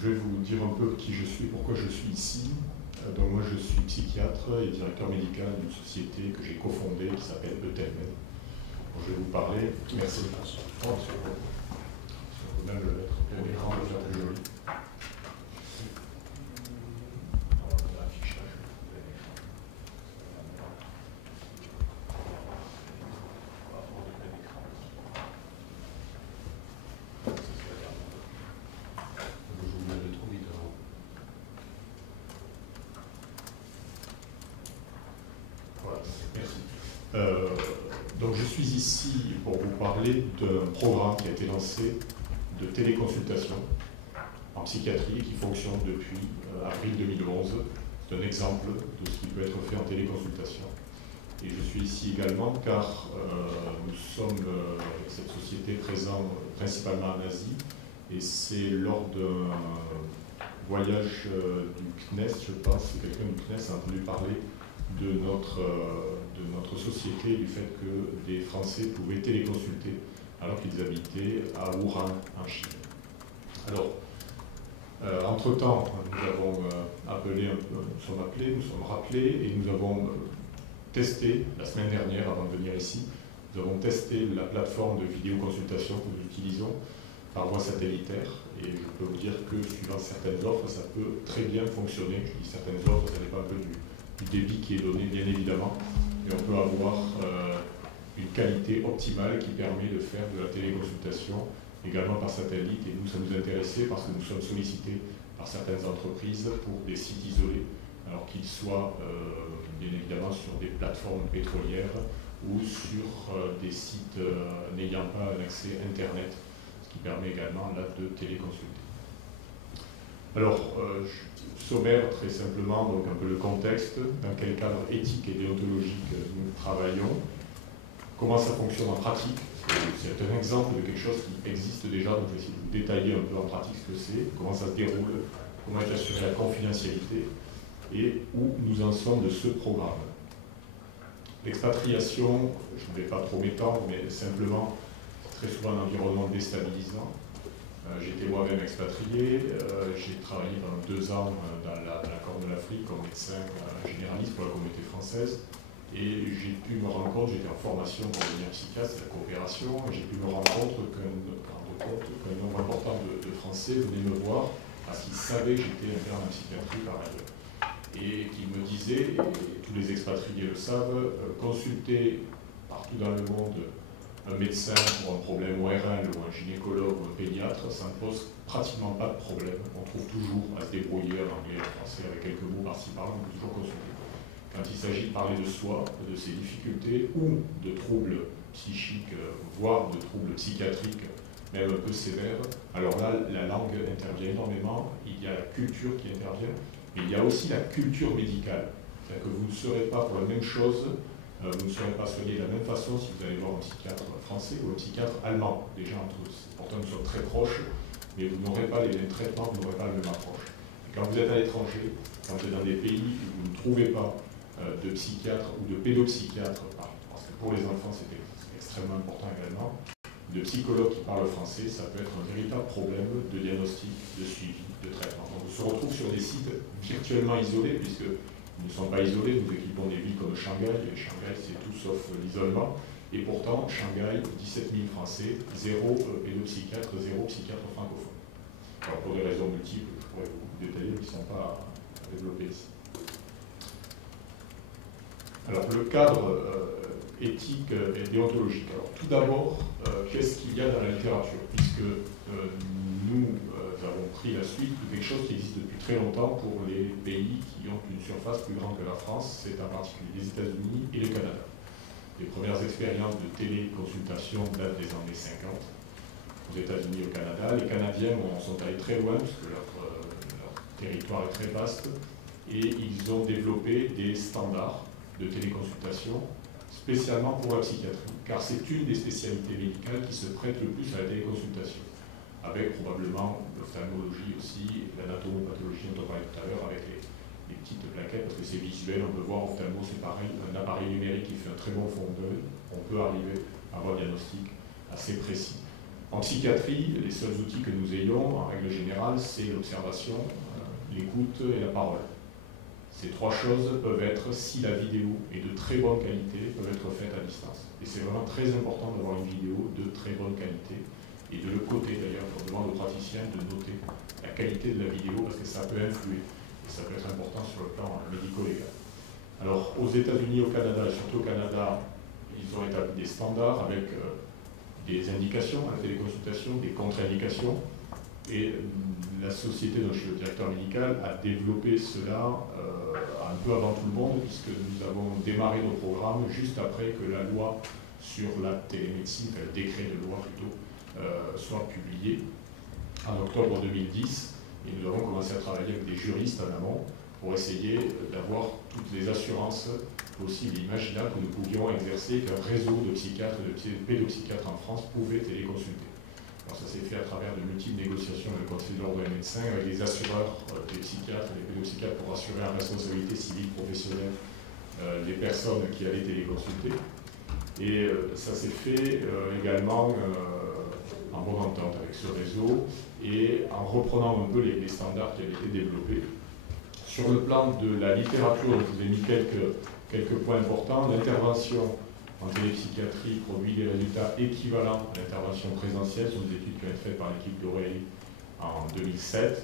Je vais vous dire un peu qui je suis, pourquoi je suis ici. Donc moi je suis psychiatre et directeur médical d'une société que j'ai cofondée qui s'appelle ETELMED. Je vais vous parler. Merci. On peut même le mettre pour l'écran, le faire plus joli. Donc je suis ici pour vous parler d'un programme qui a été lancé de téléconsultation en psychiatrie qui fonctionne depuis avril 2011. C'est un exemple de ce qui peut être fait en téléconsultation. Et je suis ici également car nous sommes avec cette société présente principalement en Asie et c'est lors d'un voyage du CNES, je pense que quelqu'un du CNES a entendu parler de notre société, du fait que des Français pouvaient téléconsulter alors qu'ils habitaient à Wuhan, en Chine. Alors, entre-temps, nous avons nous sommes rappelés et nous avons testé, la semaine dernière, avant de venir ici, nous avons testé la plateforme de vidéoconsultation que nous utilisons par voie satellitaire et je peux vous dire que suivant certaines offres, ça peut très bien fonctionner. Je dis certaines offres, ça dépend un peu du débit qui est donné, bien évidemment, et on peut avoir une qualité optimale qui permet de faire de la téléconsultation également par satellite. Et nous, ça nous intéressait parce que nous sommes sollicités par certaines entreprises pour des sites isolés, alors qu'ils soient bien évidemment sur des plateformes pétrolières ou sur des sites n'ayant pas un accès Internet, ce qui permet également là de téléconsulter. Alors, sommaire très simplement, donc un peu le contexte, dans quel cadre éthique et déontologique nous travaillons, comment ça fonctionne en pratique, c'est un exemple de quelque chose qui existe déjà, donc je vais essayer de vous détailler un peu en pratique ce que c'est, comment ça se déroule, comment est assurée la confidentialité et où nous en sommes de ce programme. L'expatriation, je ne vais pas trop m'étendre, mais simplement, c'est très souvent un environnement déstabilisant. J'étais moi-même expatrié, j'ai travaillé pendant 2 ans dans la Corne de l'Afrique comme médecin généraliste pour la communauté française et j'ai pu me rendre compte, j'étais en formation pour devenir psychiatre, c'est la coopération, et j'ai pu me rendre compte qu'un nombre important de Français venaient me voir parce qu'ils savaient que j'étais interne en psychiatrie par ailleurs et qu'ils me disaient, et tous les expatriés le savent, consulter partout dans le monde un médecin pour un problème ORL ou un gynécologue ou un pédiatre, ça ne pose pratiquement pas de problème. On trouve toujours à se débrouiller en anglais et en français avec quelques mots par-ci par-là, on peut toujours consulter. Quand il s'agit de parler de soi, de ses difficultés ou de troubles psychiques, voire de troubles psychiatriques, même un peu sévères, alors là, la langue intervient énormément, il y a la culture qui intervient, mais il y a aussi la culture médicale. C'est-à-dire que vous ne serez pas pour la même chose, vous ne serez pas soigné de la même façon si vous allez voir un psychiatre français ou un psychiatre allemand. Déjà, entre eux, pourtant nous sommes très proches, mais vous n'aurez pas les mêmes traitements, vous n'aurez pas la même approche. Et quand vous êtes à l'étranger, quand vous êtes dans des pays où vous ne trouvez pas de psychiatre ou de pédopsychiatre, parce que pour les enfants c'est extrêmement important également, de psychologues qui parlent français, ça peut être un véritable problème de diagnostic, de suivi, de traitement. Donc on se retrouve sur des sites virtuellement isolés, puisque nous ne sommes pas isolés, nous équipons des villes comme Shanghai, et Shanghai c'est tout sauf l'isolement, et pourtant Shanghai, 17 000 Français, 0 pédopsychiatre, 0 psychiatre francophone. Alors pour des raisons multiples, je pourrais vous détailler, mais qui ne sont pas développées ici. Alors le cadre éthique et déontologique. Alors tout d'abord, qu'est-ce qu'il y a dans la littérature? Puisque nous avons pris la suite de quelque chose qui existe depuis très longtemps pour les pays qui ont une surface plus grande que la France, c'est en particulier les États-Unis et le Canada. Les premières expériences de téléconsultation datent des années 50 aux États-Unis et au Canada. Les Canadiens sont allés très loin puisque leur territoire est très vaste et ils ont développé des standards de téléconsultation spécialement pour la psychiatrie, car c'est une des spécialités médicales qui se prête le plus à la téléconsultation, avec probablement l'ophtalmologie aussi, l'anatomopathologie dont on parlait tout à l'heure, avec les petites plaquettes, parce que c'est visuel, on peut voir ophtalmo, c'est pareil, un appareil numérique qui fait un très bon fond d'œil, on peut arriver à avoir un diagnostic assez précis. En psychiatrie, les seuls outils que nous ayons, en règle générale, c'est l'observation, l'écoute et la parole. Ces trois choses peuvent être, si la vidéo est de très bonne qualité, peuvent être faites à distance. Et c'est vraiment très important d'avoir une vidéo de très bonne qualité. Et de le côté d'ailleurs, on demande aux praticiens de noter la qualité de la vidéo parce que ça peut influer. Et ça peut être important sur le plan médico-légal. Alors, aux États-Unis, au Canada, et surtout au Canada, ils ont établi des standards avec des indications à la téléconsultation, des contre-indications. Et la société dont je suis le directeur médical a développé cela un peu avant tout le monde, puisque nous avons démarré nos programmes juste après que la loi sur la télémédecine, le décret de loi plutôt, soit publié en octobre 2010. Et nous avons commencé à travailler avec des juristes en amont pour essayer d'avoir toutes les assurances possibles et imaginables que nous pouvions exercer, qu'un réseau de psychiatres et de pédopsychiatres en France pouvait téléconsulter. Alors ça s'est fait à travers de multiples négociations avec le Conseil de l'ordre des médecins, avec les assureurs, des psychiatres et des pédopsychiatres pour assurer en responsabilité civile professionnelle les personnes qui allaient téléconsulter. Et ça s'est fait également en bonne entente avec ce réseau et en reprenant un peu les standards qui avaient été développés. Sur le plan de la littérature, je vous ai mis quelques points importants. L'intervention en télépsychiatrie produit des résultats équivalents à l'intervention présentielle. Ce sont des études qui ont été faites par l'équipe d'Aurélie en 2007,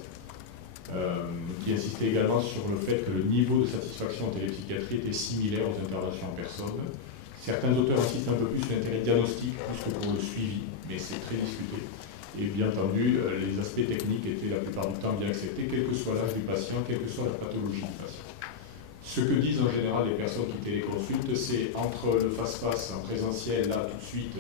qui insistait également sur le fait que le niveau de satisfaction en télépsychiatrie était similaire aux interventions en personne. Certains auteurs insistent un peu plus sur l'intérêt diagnostique plus que pour le suivi, mais c'est très discuté. Et bien entendu, les aspects techniques étaient la plupart du temps bien acceptés, quel que soit l'âge du patient, quelle que soit la pathologie du patient. Ce que disent en général les personnes qui téléconsultent, c'est entre le face-face en présentiel, là tout de suite,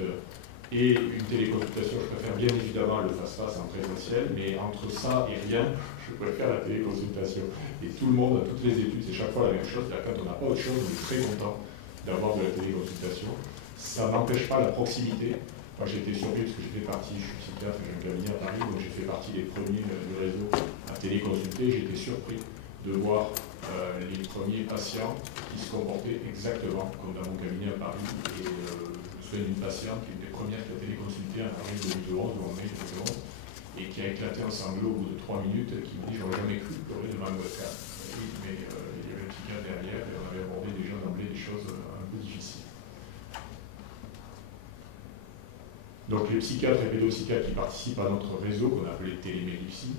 et une téléconsultation, je préfère bien évidemment le face-face en présentiel, mais entre ça et rien, je préfère la téléconsultation. Et tout le monde, toutes les études, c'est chaque fois la même chose, quand on n'a pas autre chose, on est très content d'avoir de la téléconsultation. Ça n'empêche pas la proximité. Moi j'ai été surpris parce que j'ai fait partie, je suis psychiatre, j'ai un cabinet à Paris, donc j'ai fait partie des premiers du réseau à téléconsulter. J'ai été surpris de voir les premiers patients qui se comportaient exactement comme dans mon cabinet à Paris. Et je me souviens d'une patiente qui est une des premières qui a téléconsulté en avril 2011 ou en mai 2011 et qui a éclaté en sanglots au bout de 3 minutes, qui me dit j'aurais jamais cru pleurer devant un webcam. Mais il y avait un psychiatre derrière et on avait abordé déjà d'emblée des choses un peu difficiles. Donc les psychiatres et pédopsychiatres qui participent à notre réseau, qu'on appelait Télémédipsy,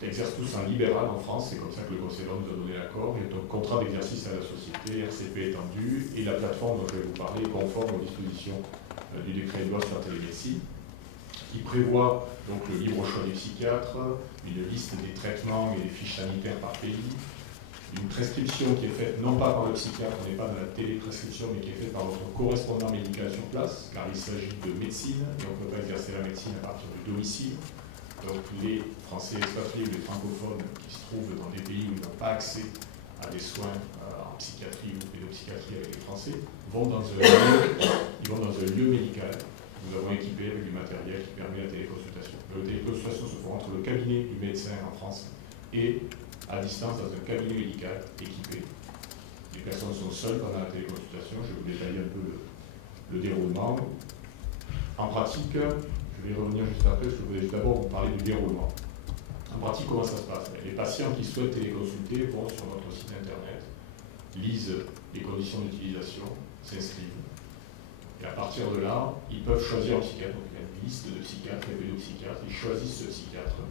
exercent tous en libéral en France, c'est comme ça que le Conseil de l'ordre nous a donné l'accord. Il y a un contrat d'exercice à la société, RCP étendu, et la plateforme dont je vais vous parler est conforme aux dispositions du décret de loi sur la télémédecine, qui prévoit donc le libre choix des psychiatres, une liste des traitements et des fiches sanitaires par pays, une prescription qui est faite non pas par le psychiatre, on n'est pas dans la téléprescription, mais qui est faite par votre correspondant médical sur place, car il s'agit de médecine, et on ne peut pas exercer la médecine à partir du domicile. Donc les Français expatriés ou les francophones qui se trouvent dans des pays où ils n'ont pas accès à des soins en psychiatrie ou pédopsychiatrie avec les Français, vont dans un lieu médical. Nous avons équipé avec du matériel qui permet la téléconsultation. La téléconsultation se fait entre le cabinet du médecin en France et à distance dans un cabinet médical équipé. Les personnes sont seules pendant la téléconsultation. Je vais vous détailler un peu le déroulement. En pratique, je vais y revenir juste après, parce que je voulais d'abord vous parler du déroulement. En pratique, comment ça se passe? Les patients qui souhaitent téléconsulter vont sur notre site internet, lisent les conditions d'utilisation, s'inscrivent. Et à partir de là, ils peuvent choisir un psychiatre. Donc il y a une liste de psychiatres et pédopsychiatres. Ils choisissent ce psychiatre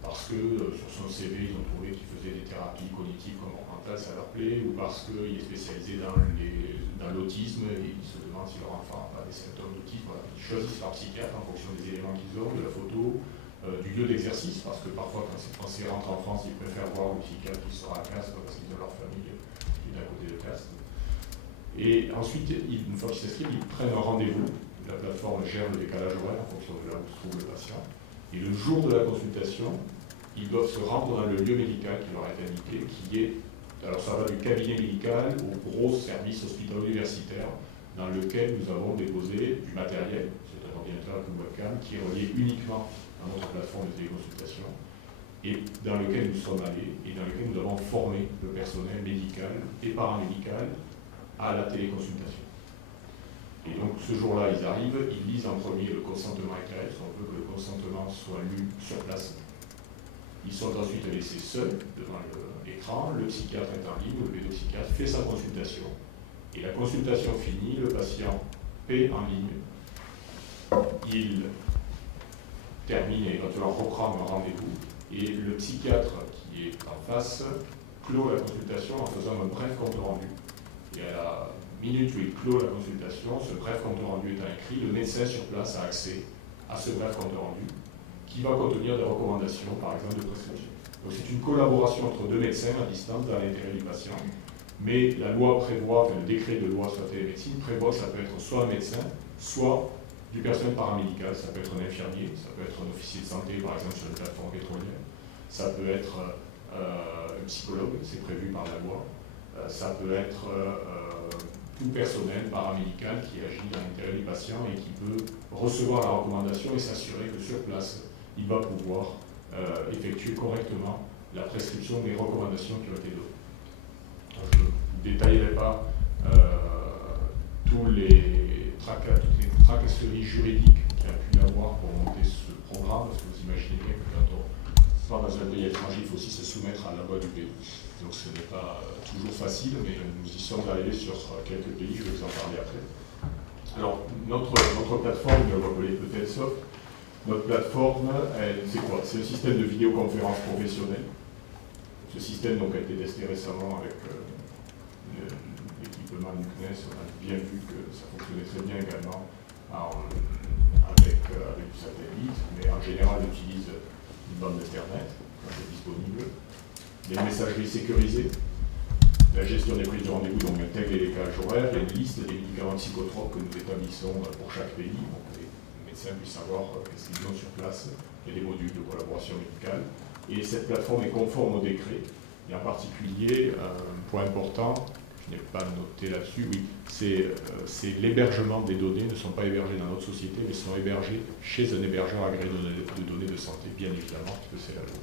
parce que sur son CV, ils ont trouvé qu'il faisait des thérapies cognitives comportementales, ça leur plaît, ou parce qu'il est spécialisé dans l'autisme et ils se demandent si leur enfant n'a pas des symptômes d'autisme. Voilà. Ils choisissent leur psychiatre en fonction des éléments qu'ils ont, de la photo, du lieu d'exercice, parce que parfois quand ces Français rentrent en France, ils préfèrent voir le psychiatre qui sera à Castres parce qu'ils ont leur famille qui est à côté de Castres. Et ensuite, une fois qu'ils s'inscrivent, ils prennent un rendez-vous. La plateforme gère le décalage horaire en fonction de là où se trouve le patient. Et le jour de la consultation, ils doivent se rendre dans le lieu médical qui leur est indiqué, qui est, alors ça va du cabinet médical au gros service hospitalo-universitaire dans lequel nous avons déposé du matériel, c'est un ordinateur avec une webcam, qui est relié uniquement à notre plateforme de téléconsultation, et dans lequel nous sommes allés et dans lequel nous avons formé le personnel médical et paramédical à la téléconsultation. Et donc ce jour-là, ils arrivent, ils lisent en premier le consentement éclairé, parce qu'on veut que le consentement soit lu sur place. Ils sont ensuite laissés seuls devant l'écran, le psychiatre est en ligne, le pédopsychiatre fait sa consultation. Et la consultation finie, le patient paie en ligne, il termine et éventuellement reprend un rendez-vous, et le psychiatre qui est en face clôt la consultation en faisant un bref compte rendu. Et à la minute où il clôt la consultation, ce bref compte rendu étant écrit, le médecin sur place a accès à ce bref compte rendu qui va contenir des recommandations, par exemple, de prescription. Donc c'est une collaboration entre deux médecins à distance dans l'intérêt du patient, mais la loi prévoit, enfin, le décret de loi sur la télémédecine prévoit que ça peut être soit un médecin, soit du personnel paramédical, ça peut être un infirmier, ça peut être un officier de santé, par exemple, sur une plateforme pétrolière, ça peut être un psychologue, c'est prévu par la loi, ça peut être tout personnel paramédical qui agit dans l'intérêt du patient et qui peut recevoir la recommandation et s'assurer que sur place, il va pouvoir effectuer correctement la prescription des recommandations qui ont été données. Je ne détaillerai pas toutes les tracasseries juridiques qu'il a pu y avoir pour monter ce programme, parce que vous imaginez bien que quand on va dans un pays étranger, il faut aussi se soumettre à la loi du pays. Donc ce n'est pas toujours facile, mais nous y sommes arrivés sur quelques pays, je vais vous en parler après. Alors, notre plateforme, vous la voyez peut-être sauf, notre plateforme, c'est quoi? C'est un système de vidéoconférence professionnelle. Ce système donc, a été testé récemment avec l'équipement du CNES. On a bien vu que ça fonctionnait très bien également avec du satellite, mais en général, on utilise une bande Ethernet quand c'est disponible. Les messageries sécurisées, la gestion des prises de rendez-vous, donc intègre les décalages horaires, il y a une liste des médicaments psychotropes que nous établissons pour chaque pays, pour que les médecins puissent savoir qu'est-ce qu'ils ont sur place. Il y a des modules de collaboration médicale. Et cette plateforme est conforme au décret. Et en particulier, un point important, je n'ai pas noté là-dessus, oui, c'est l'hébergement des données, ne sont pas hébergées dans notre société, mais sont hébergées chez un hébergeur agréé de données de santé, bien évidemment, puisque c'est la loi.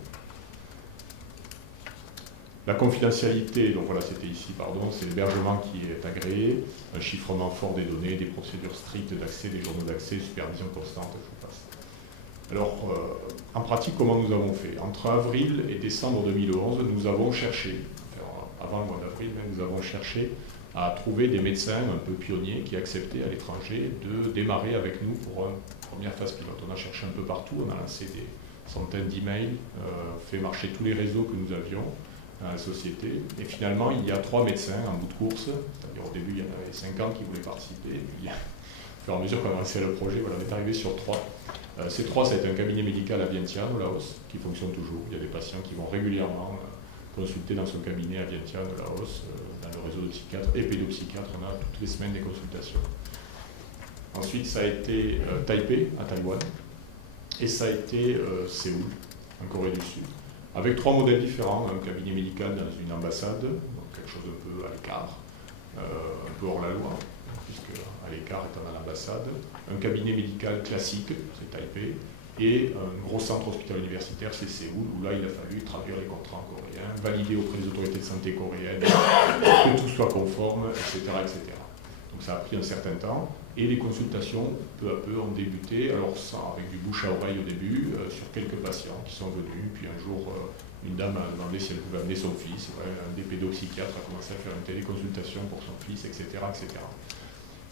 La confidentialité, donc voilà, c'était ici, pardon, c'est l'hébergement qui est agréé, un chiffrement fort des données, des procédures strictes d'accès, des journaux d'accès, supervision constante, je vous passe. Alors, en pratique, comment nous avons fait? Entre avril et décembre 2011, nous avons cherché, avant le mois d'avril, nous avons cherché à trouver des médecins un peu pionniers qui acceptaient à l'étranger de démarrer avec nous pour une première phase pilote. On a cherché un peu partout, on a lancé des centaines d'emails, fait marcher tous les réseaux que nous avions à la société. Et finalement, il y a 3 médecins en bout de course, c'est-à-dire au début, il y en avait 50 qui voulaient participer. Puis, au fur et à mesure qu'on a lancé le projet, voilà, on est arrivé sur 3. Ces 3, ça a été un cabinet médical à Vientiane, au Laos, qui fonctionne toujours. Il y a des patients qui vont régulièrement consulter dans son cabinet à Vientiane, au Laos, dans le réseau de psychiatres et pédopsychiatres. On a toutes les semaines des consultations. Ensuite, ça a été Taipei, à Taïwan, et ça a été Séoul, en Corée du Sud, avec 3 modèles différents, un cabinet médical dans une ambassade, donc quelque chose un peu à l'écart, un peu hors la loi, puisque à l'écart étant dans l'ambassade, un cabinet médical classique, c'est Taipei, et un gros centre hospitalier universitaire, c'est Séoul, où là il a fallu traduire les contrats en coréen, valider auprès des autorités de santé coréennes, que tout soit conforme, etc., etc. Donc ça a pris un certain temps, et les consultations, peu à peu, ont débuté, alors ça, avec du bouche à oreille au début, sur quelques patients qui sont venus, puis un jour, une dame a demandé si elle pouvait amener son fils, un des pédopsychiatres a commencé à faire une téléconsultation pour son fils, etc., etc.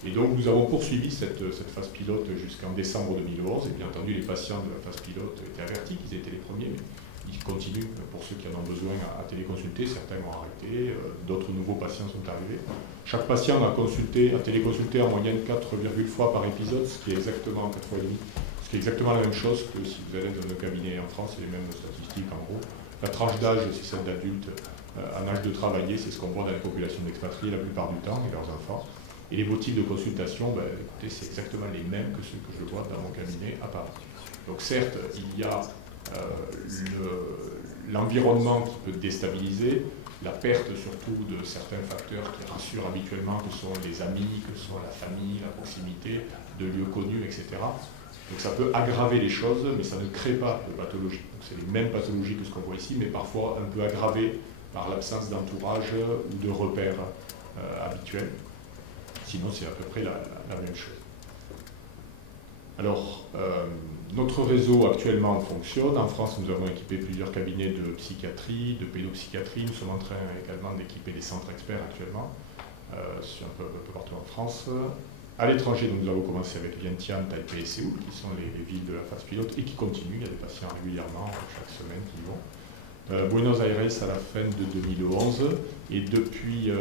Et donc nous avons poursuivi cette phase pilote jusqu'en décembre 2011, et bien entendu les patients de la phase pilote étaient avertis qu'ils étaient les premiers, mais ils continuent, pour ceux qui en ont besoin, à téléconsulter, certains ont arrêté, d'autres nouveaux patients sont arrivés. Chaque patient a téléconsulté en moyenne 4, fois par épisode, ce qui est exactement 4 fois et demi, ce qui est exactement la même chose que si vous allez dans un cabinet en France, c'est les mêmes statistiques en gros. La tranche d'âge, c'est celle d'adultes en âge de travailler, c'est ce qu'on voit dans les populations d'expatriés la plupart du temps, et leurs enfants. Et les motifs de consultation, ben, écoutez, c'est exactement les mêmes que ceux que je vois dans mon cabinet à Paris. Donc certes, il y a l'environnement qui peut déstabiliser, la perte surtout de certains facteurs qui rassurent habituellement, que sont les amis, que sont la famille, la proximité, de lieux connus, etc. Donc ça peut aggraver les choses, mais ça ne crée pas de pathologie. C'est les mêmes pathologies que ce qu'on voit ici, mais parfois un peu aggravées par l'absence d'entourage ou de repères habituels. Sinon, c'est à peu près la même chose. Alors, notre réseau actuellement fonctionne. En France, nous avons équipé plusieurs cabinets de psychiatrie, de pédopsychiatrie. Nous sommes en train également d'équiper des centres experts actuellement, un peu partout en France. À l'étranger, nous avons commencé avec Vientiane, Taipei et Séoul, qui sont les villes de la phase pilote et qui continuent. Il y a des patients régulièrement, chaque semaine, qui y vont. Buenos Aires à la fin de 2011 et depuis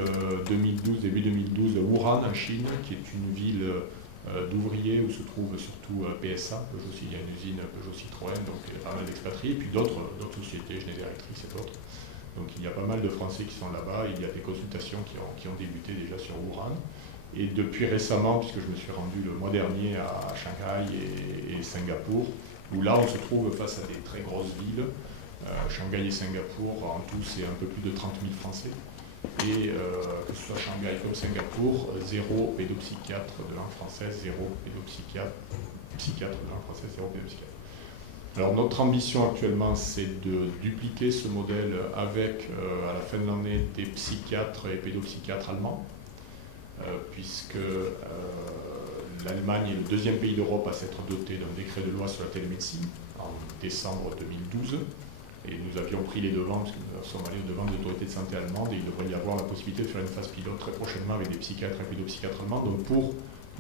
2012, début 2012, Wuhan en Chine, qui est une ville d'ouvriers où se trouve surtout PSA, il y a une usine Peugeot Citroën, donc il y a pas mal d'expatriés, puis d'autres sociétés, Schneider Electric et d'autres. Donc il y a pas mal de Français qui sont là-bas, il y a des consultations qui ont débuté déjà sur Wuhan. Et depuis récemment, puisque je me suis rendu le mois dernier à Shanghai et Singapour, où là on se trouve face à des très grosses villes. Shanghai et Singapour, en tout c'est un peu plus de 30 000 Français. Et que ce soit Shanghai comme Singapour, 0 pédopsychiatre de langue française, 0 pédopsychiatre de langue française, 0 pédopsychiatre. Alors notre ambition actuellement, c'est de dupliquer ce modèle avec, à la fin de l'année, des psychiatres et pédopsychiatres allemands, puisque l'Allemagne est le deuxième pays d'Europe à s'être doté d'un décret de loi sur la télémédecine en décembre 2012. Et nous avions pris les devants, parce que nous sommes allés au devant des autorités de santé allemandes, et il devrait y avoir la possibilité de faire une phase pilote très prochainement avec des psychiatres et pédopsychiatres allemands, donc pour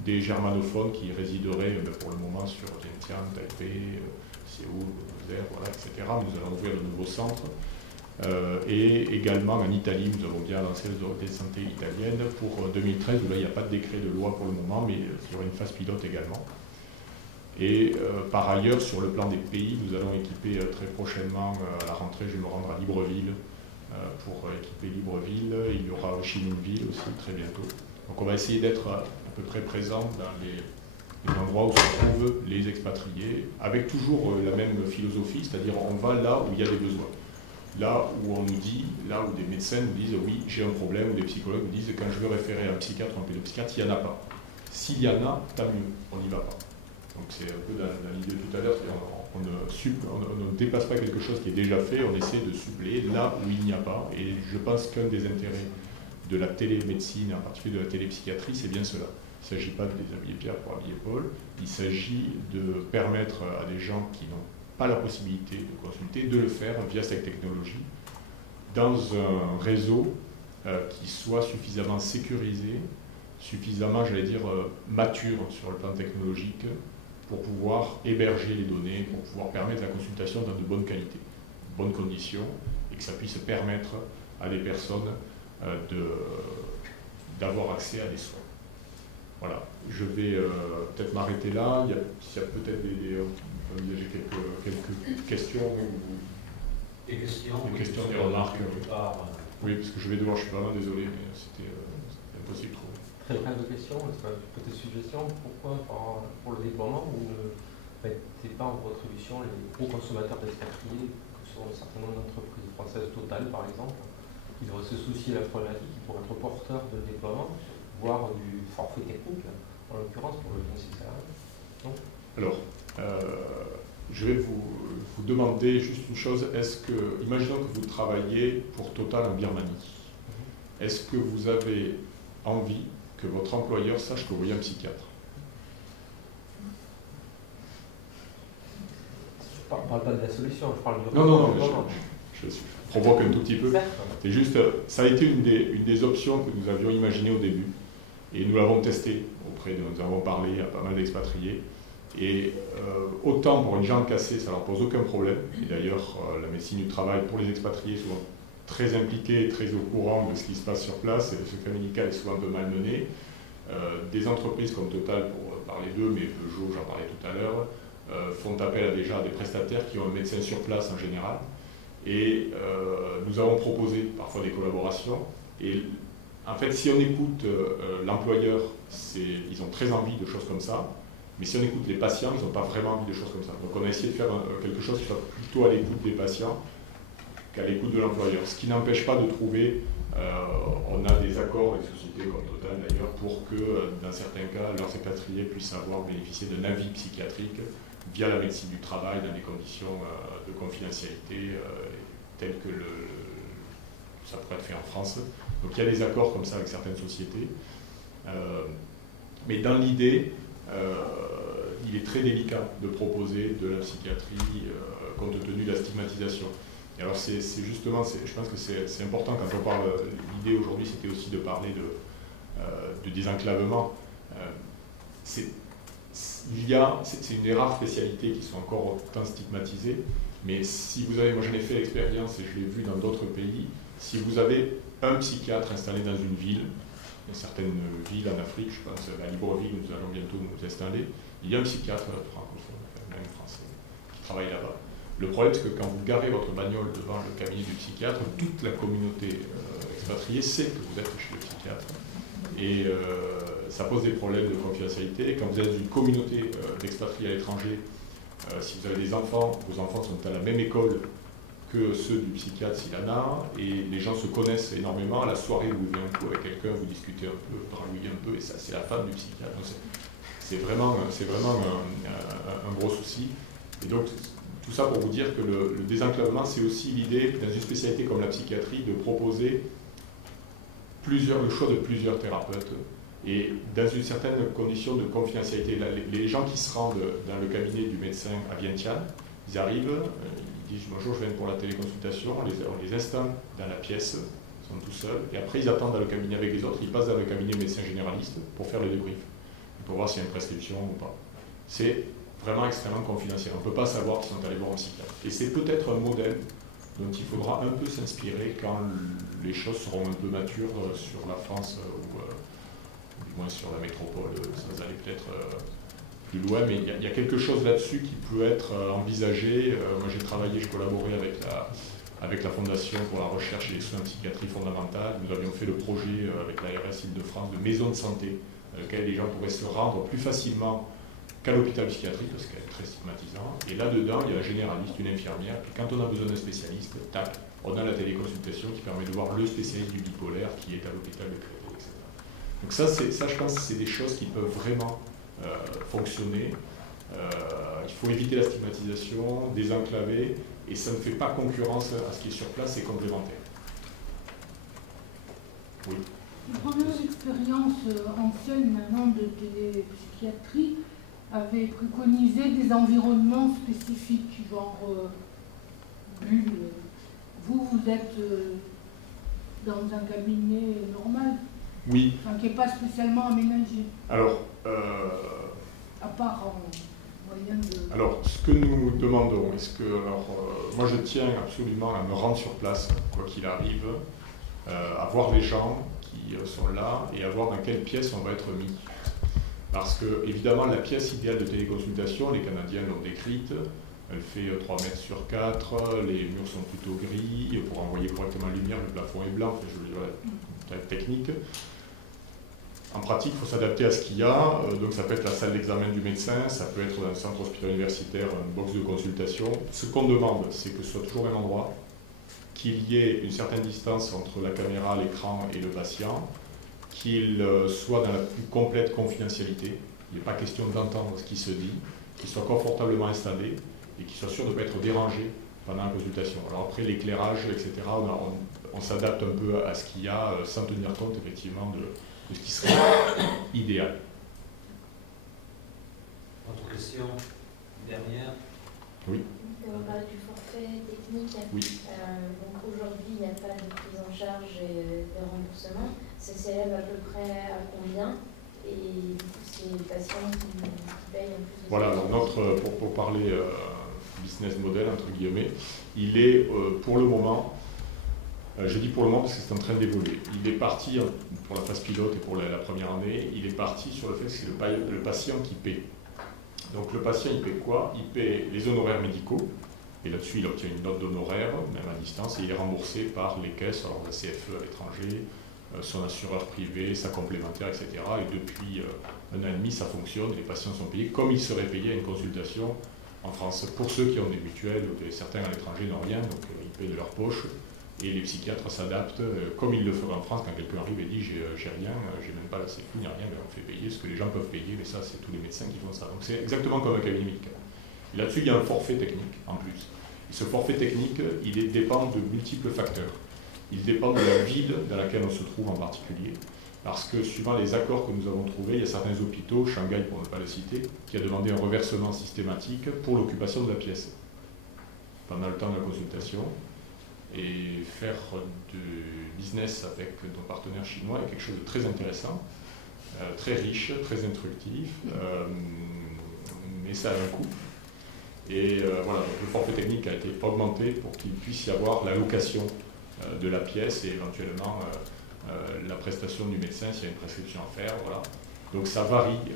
des germanophones qui résideraient pour le moment sur Vientiane, Taipei, Séoul, Buenos Aires, voilà, etc. Nous allons ouvrir de nouveaux centres. Et également en Italie, nous avons bien lancé les autorités de santé italiennes pour 2013, où là il n'y a pas de décret de loi pour le moment, mais il y aura une phase pilote également. Et par ailleurs, sur le plan des pays, nous allons équiper très prochainement, à la rentrée, je vais me rendre à Libreville pour équiper Libreville. Il y aura aussi Chilinville aussi très bientôt. Donc on va essayer d'être à peu près présent dans les endroits où se trouvent les expatriés, avec toujours la même philosophie, c'est-à-dire on va là où il y a des besoins. Là où on nous dit, là où des médecins nous disent oui, j'ai un problème, ou des psychologues nous disent quand je veux référer à un psychiatre ou un pédopsychiatre, il n'y en a pas. S'il y en a, tant mieux, on n'y va pas. Donc c'est un peu dans l'idée de tout à l'heure, on ne dépasse pas quelque chose qui est déjà fait, on essaie de suppléer là où il n'y a pas. Et je pense qu'un des intérêts de la télémédecine, en particulier de la télépsychiatrie, c'est bien cela. Il ne s'agit pas de déshabiller Pierre pour habiller Paul, il s'agit de permettre à des gens qui n'ont pas la possibilité de consulter, de le faire via cette technologie, dans un réseau qui soit suffisamment sécurisé, suffisamment, j'allais dire, mature sur le plan technologique, pour pouvoir héberger les données, pour pouvoir permettre la consultation dans de bonnes qualités, de bonnes conditions, et que ça puisse permettre à des personnes d'avoir accès à des soins. Voilà, je vais peut-être m'arrêter là. Il y a peut-être quelques questions. Des questions, des remarques. Oui, parce que je suis vraiment désolé, mais c'était impossible de trouver. Très brève question, peut-être suggestion, pourquoi pour le déploiement vous ne mettez pas en contribution les gros consommateurs d'expatriés, que sont certainement d'entreprises françaises Total par exemple, qui devraient se soucier de la problématique, qui pourraient être porteurs de déploiement, voire du forfait technique, en l'occurrence pour le nécessaire. Alors, je vais vous demander juste une chose, imaginons que vous travaillez pour Total en Birmanie. Est-ce que vous avez envie que votre employeur sache que vous voyez un psychiatre? Je ne parle pas de la solution, je parle de... Non, je provoque un tout petit peu. C'est juste, ça a été une des options que nous avions imaginées au début. Et nous l'avons testé nous avons parlé à pas mal d'expatriés. Et autant pour une jambe cassée, ça ne leur pose aucun problème. Et d'ailleurs, la médecine du travail pour les expatriés est souvent très impliquée et très au courant de ce qui se passe sur place. Et le secret médical est souvent un peu malmené. Des entreprises comme Total, pour parler d'eux, mais Peugeot, j'en parlais tout à l'heure, font appel déjà à des prestataires qui ont un médecin sur place en général. Et nous avons proposé parfois des collaborations. Et en fait, si on écoute l'employeur, ils ont très envie de choses comme ça. Mais si on écoute les patients, ils n'ont pas vraiment envie de choses comme ça. Donc on a essayé de faire quelque chose qui soit plutôt à l'écoute des patients. qu'à l'écoute de l'employeur. Ce qui n'empêche pas de trouver, on a des accords avec des sociétés comme Total d'ailleurs, pour que dans certains cas, leurs expatriés puissent avoir bénéficié d'un avis psychiatrique via la médecine du travail dans des conditions de confidentialité telles que ça pourrait être fait en France. Donc il y a des accords comme ça avec certaines sociétés. Mais dans l'idée, il est très délicat de proposer de la psychiatrie compte tenu de la stigmatisation. Et alors c'est justement, je pense que c'est important quand on parle, l'idée aujourd'hui c'était aussi de parler de désenclavement. C'est une des rares spécialités qui sont encore autant stigmatisées, mais si vous avez, moi j'en ai fait l'expérience et je l'ai vu dans d'autres pays, si vous avez un psychiatre installé dans une ville, il y a certaines villes en Afrique, je pense à Libreville, nous allons bientôt nous installer, il y a un psychiatre francophone, même français, qui travaille là-bas. Le problème, c'est que quand vous garez votre bagnole devant le cabinet du psychiatre, toute la communauté expatriée sait que vous êtes chez le psychiatre. Et ça pose des problèmes de confidentialité. Quand vous êtes une communauté d'expatriés à l'étranger, si vous avez des enfants, vos enfants sont à la même école que ceux du psychiatre s'il en a, et les gens se connaissent énormément. À la soirée où vous venez un coup avec quelqu'un, vous discutez un peu, draguez un peu, et ça, c'est la femme du psychiatre. C'est vraiment un gros souci. Et donc, tout ça pour vous dire que le désenclavement, c'est aussi l'idée, dans une spécialité comme la psychiatrie, de proposer le choix de plusieurs thérapeutes, et dans une certaine condition de confidentialité. Les gens qui se rendent dans le cabinet du médecin à Vientiane, ils arrivent, ils disent « Bonjour, je viens pour la téléconsultation », on les installe dans la pièce, ils sont tout seuls, et après ils attendent dans le cabinet avec les autres, ils passent dans le cabinet médecin généraliste pour faire le débrief, pour voir s'il y a une prescription ou pas. C'est vraiment extrêmement confidentiel, on ne peut pas savoir qu'ils sont allés voir un psychiatre. Et c'est peut-être un modèle dont il faudra un peu s'inspirer quand les choses seront un peu matures sur la France ou du moins sur la métropole, ça va aller peut-être plus loin, mais il y a quelque chose là-dessus qui peut être envisagé. Moi j'ai travaillé, je collaborais avec la Fondation pour la recherche et les soins en psychiatrie fondamentale. Nous avions fait le projet avec l'ARS Île-de-France de maison de santé, dans lequel les gens pourraient se rendre plus facilement qu'à l'hôpital psychiatrique, parce qu'elle est très stigmatisant. Et là-dedans, il y a un généraliste, une infirmière, puis quand on a besoin d'un spécialiste, tac, on a la téléconsultation qui permet de voir le spécialiste du bipolaire qui est à l'hôpital de Créteil, etc. Donc ça, je pense que c'est des choses qui peuvent vraiment fonctionner. Il faut éviter la stigmatisation, désenclaver, et ça ne fait pas concurrence à ce qui est sur place, c'est complémentaire. Oui. Une première expérience ancienne maintenant de psychiatrie avait préconisé des environnements spécifiques, genre bulle. Vous êtes dans un cabinet normal, oui. Enfin, qui n'est pas spécialement aménagé. Alors, à part en moyen de... Alors, ce que nous demandons, moi je tiens absolument à me rendre sur place, quoi qu'il arrive, à voir les gens qui sont là et à voir dans quelle pièce on va être mis. Parce que, évidemment, la pièce idéale de téléconsultation, les Canadiens l'ont décrite, elle fait 3 mètres sur 4, les murs sont plutôt gris, pour envoyer correctement la lumière, le plafond est blanc, enfin, je veux dire, la technique. En pratique, il faut s'adapter à ce qu'il y a, donc ça peut être la salle d'examen du médecin, ça peut être dans un centre hospitalier universitaire, une box de consultation. Ce qu'on demande, c'est que ce soit toujours au même endroit, qu'il y ait une certaine distance entre la caméra, l'écran et le patient, qu'il soit dans la plus complète confidentialité, il n'est pas question d'entendre ce qui se dit, qu'il soit confortablement installé et qu'il soit sûr de ne pas être dérangé pendant la consultation. Alors après, l'éclairage, etc., on s'adapte un peu à ce qu'il y a sans tenir compte effectivement de ce qui serait idéal. Autre question derrière? Oui. On parle du forfait technique. Oui. Donc aujourd'hui, il n'y a pas de prise en charge et de remboursement. Ça s'élève à peu près à combien? Et du coup, c'est les patients qui payent en plus de... Voilà, alors pour parler business model, entre guillemets, il est pour le moment, je dis pour le moment parce que c'est en train d'évoluer, il est parti pour la phase pilote et pour la première année, il est parti sur le fait que c'est le patient qui paie. Donc le patient, il paie quoi? Il paie les honoraires médicaux, et là-dessus il obtient une note d'honoraires, même à distance, et il est remboursé par les caisses, alors la CFE à l'étranger, son assureur privé, sa complémentaire, etc. Et depuis 1 an et demi, ça fonctionne, les patients sont payés comme ils seraient payés à une consultation en France. Pour ceux qui ont des mutuelles, certains à l'étranger n'ont rien, donc ils payent de leur poche. Et les psychiatres s'adaptent, comme ils le feraient en France, quand quelqu'un arrive et dit j'ai rien, j'ai même pas la sécu, ni rien, mais on fait payer ce que les gens peuvent payer, mais ça c'est tous les médecins qui font ça. Donc c'est exactement comme un cabinet médical. Là-dessus il y a un forfait technique en plus. Et ce forfait technique, il dépend de multiples facteurs. Il dépend de la ville dans laquelle on se trouve en particulier, parce que suivant les accords que nous avons trouvés, il y a certains hôpitaux, Shanghai pour ne pas le citer, qui a demandé un reversement systématique pour l'occupation de la pièce pendant le temps de la consultation. Et faire du business avec nos partenaires chinois est quelque chose de très intéressant, très riche, très instructif, mais ça a un coût. Et voilà, donc le forfait technique a été augmenté pour qu'il puisse y avoir la location de la pièce et éventuellement la prestation du médecin s'il y a une prescription à faire. Voilà. Donc ça varie,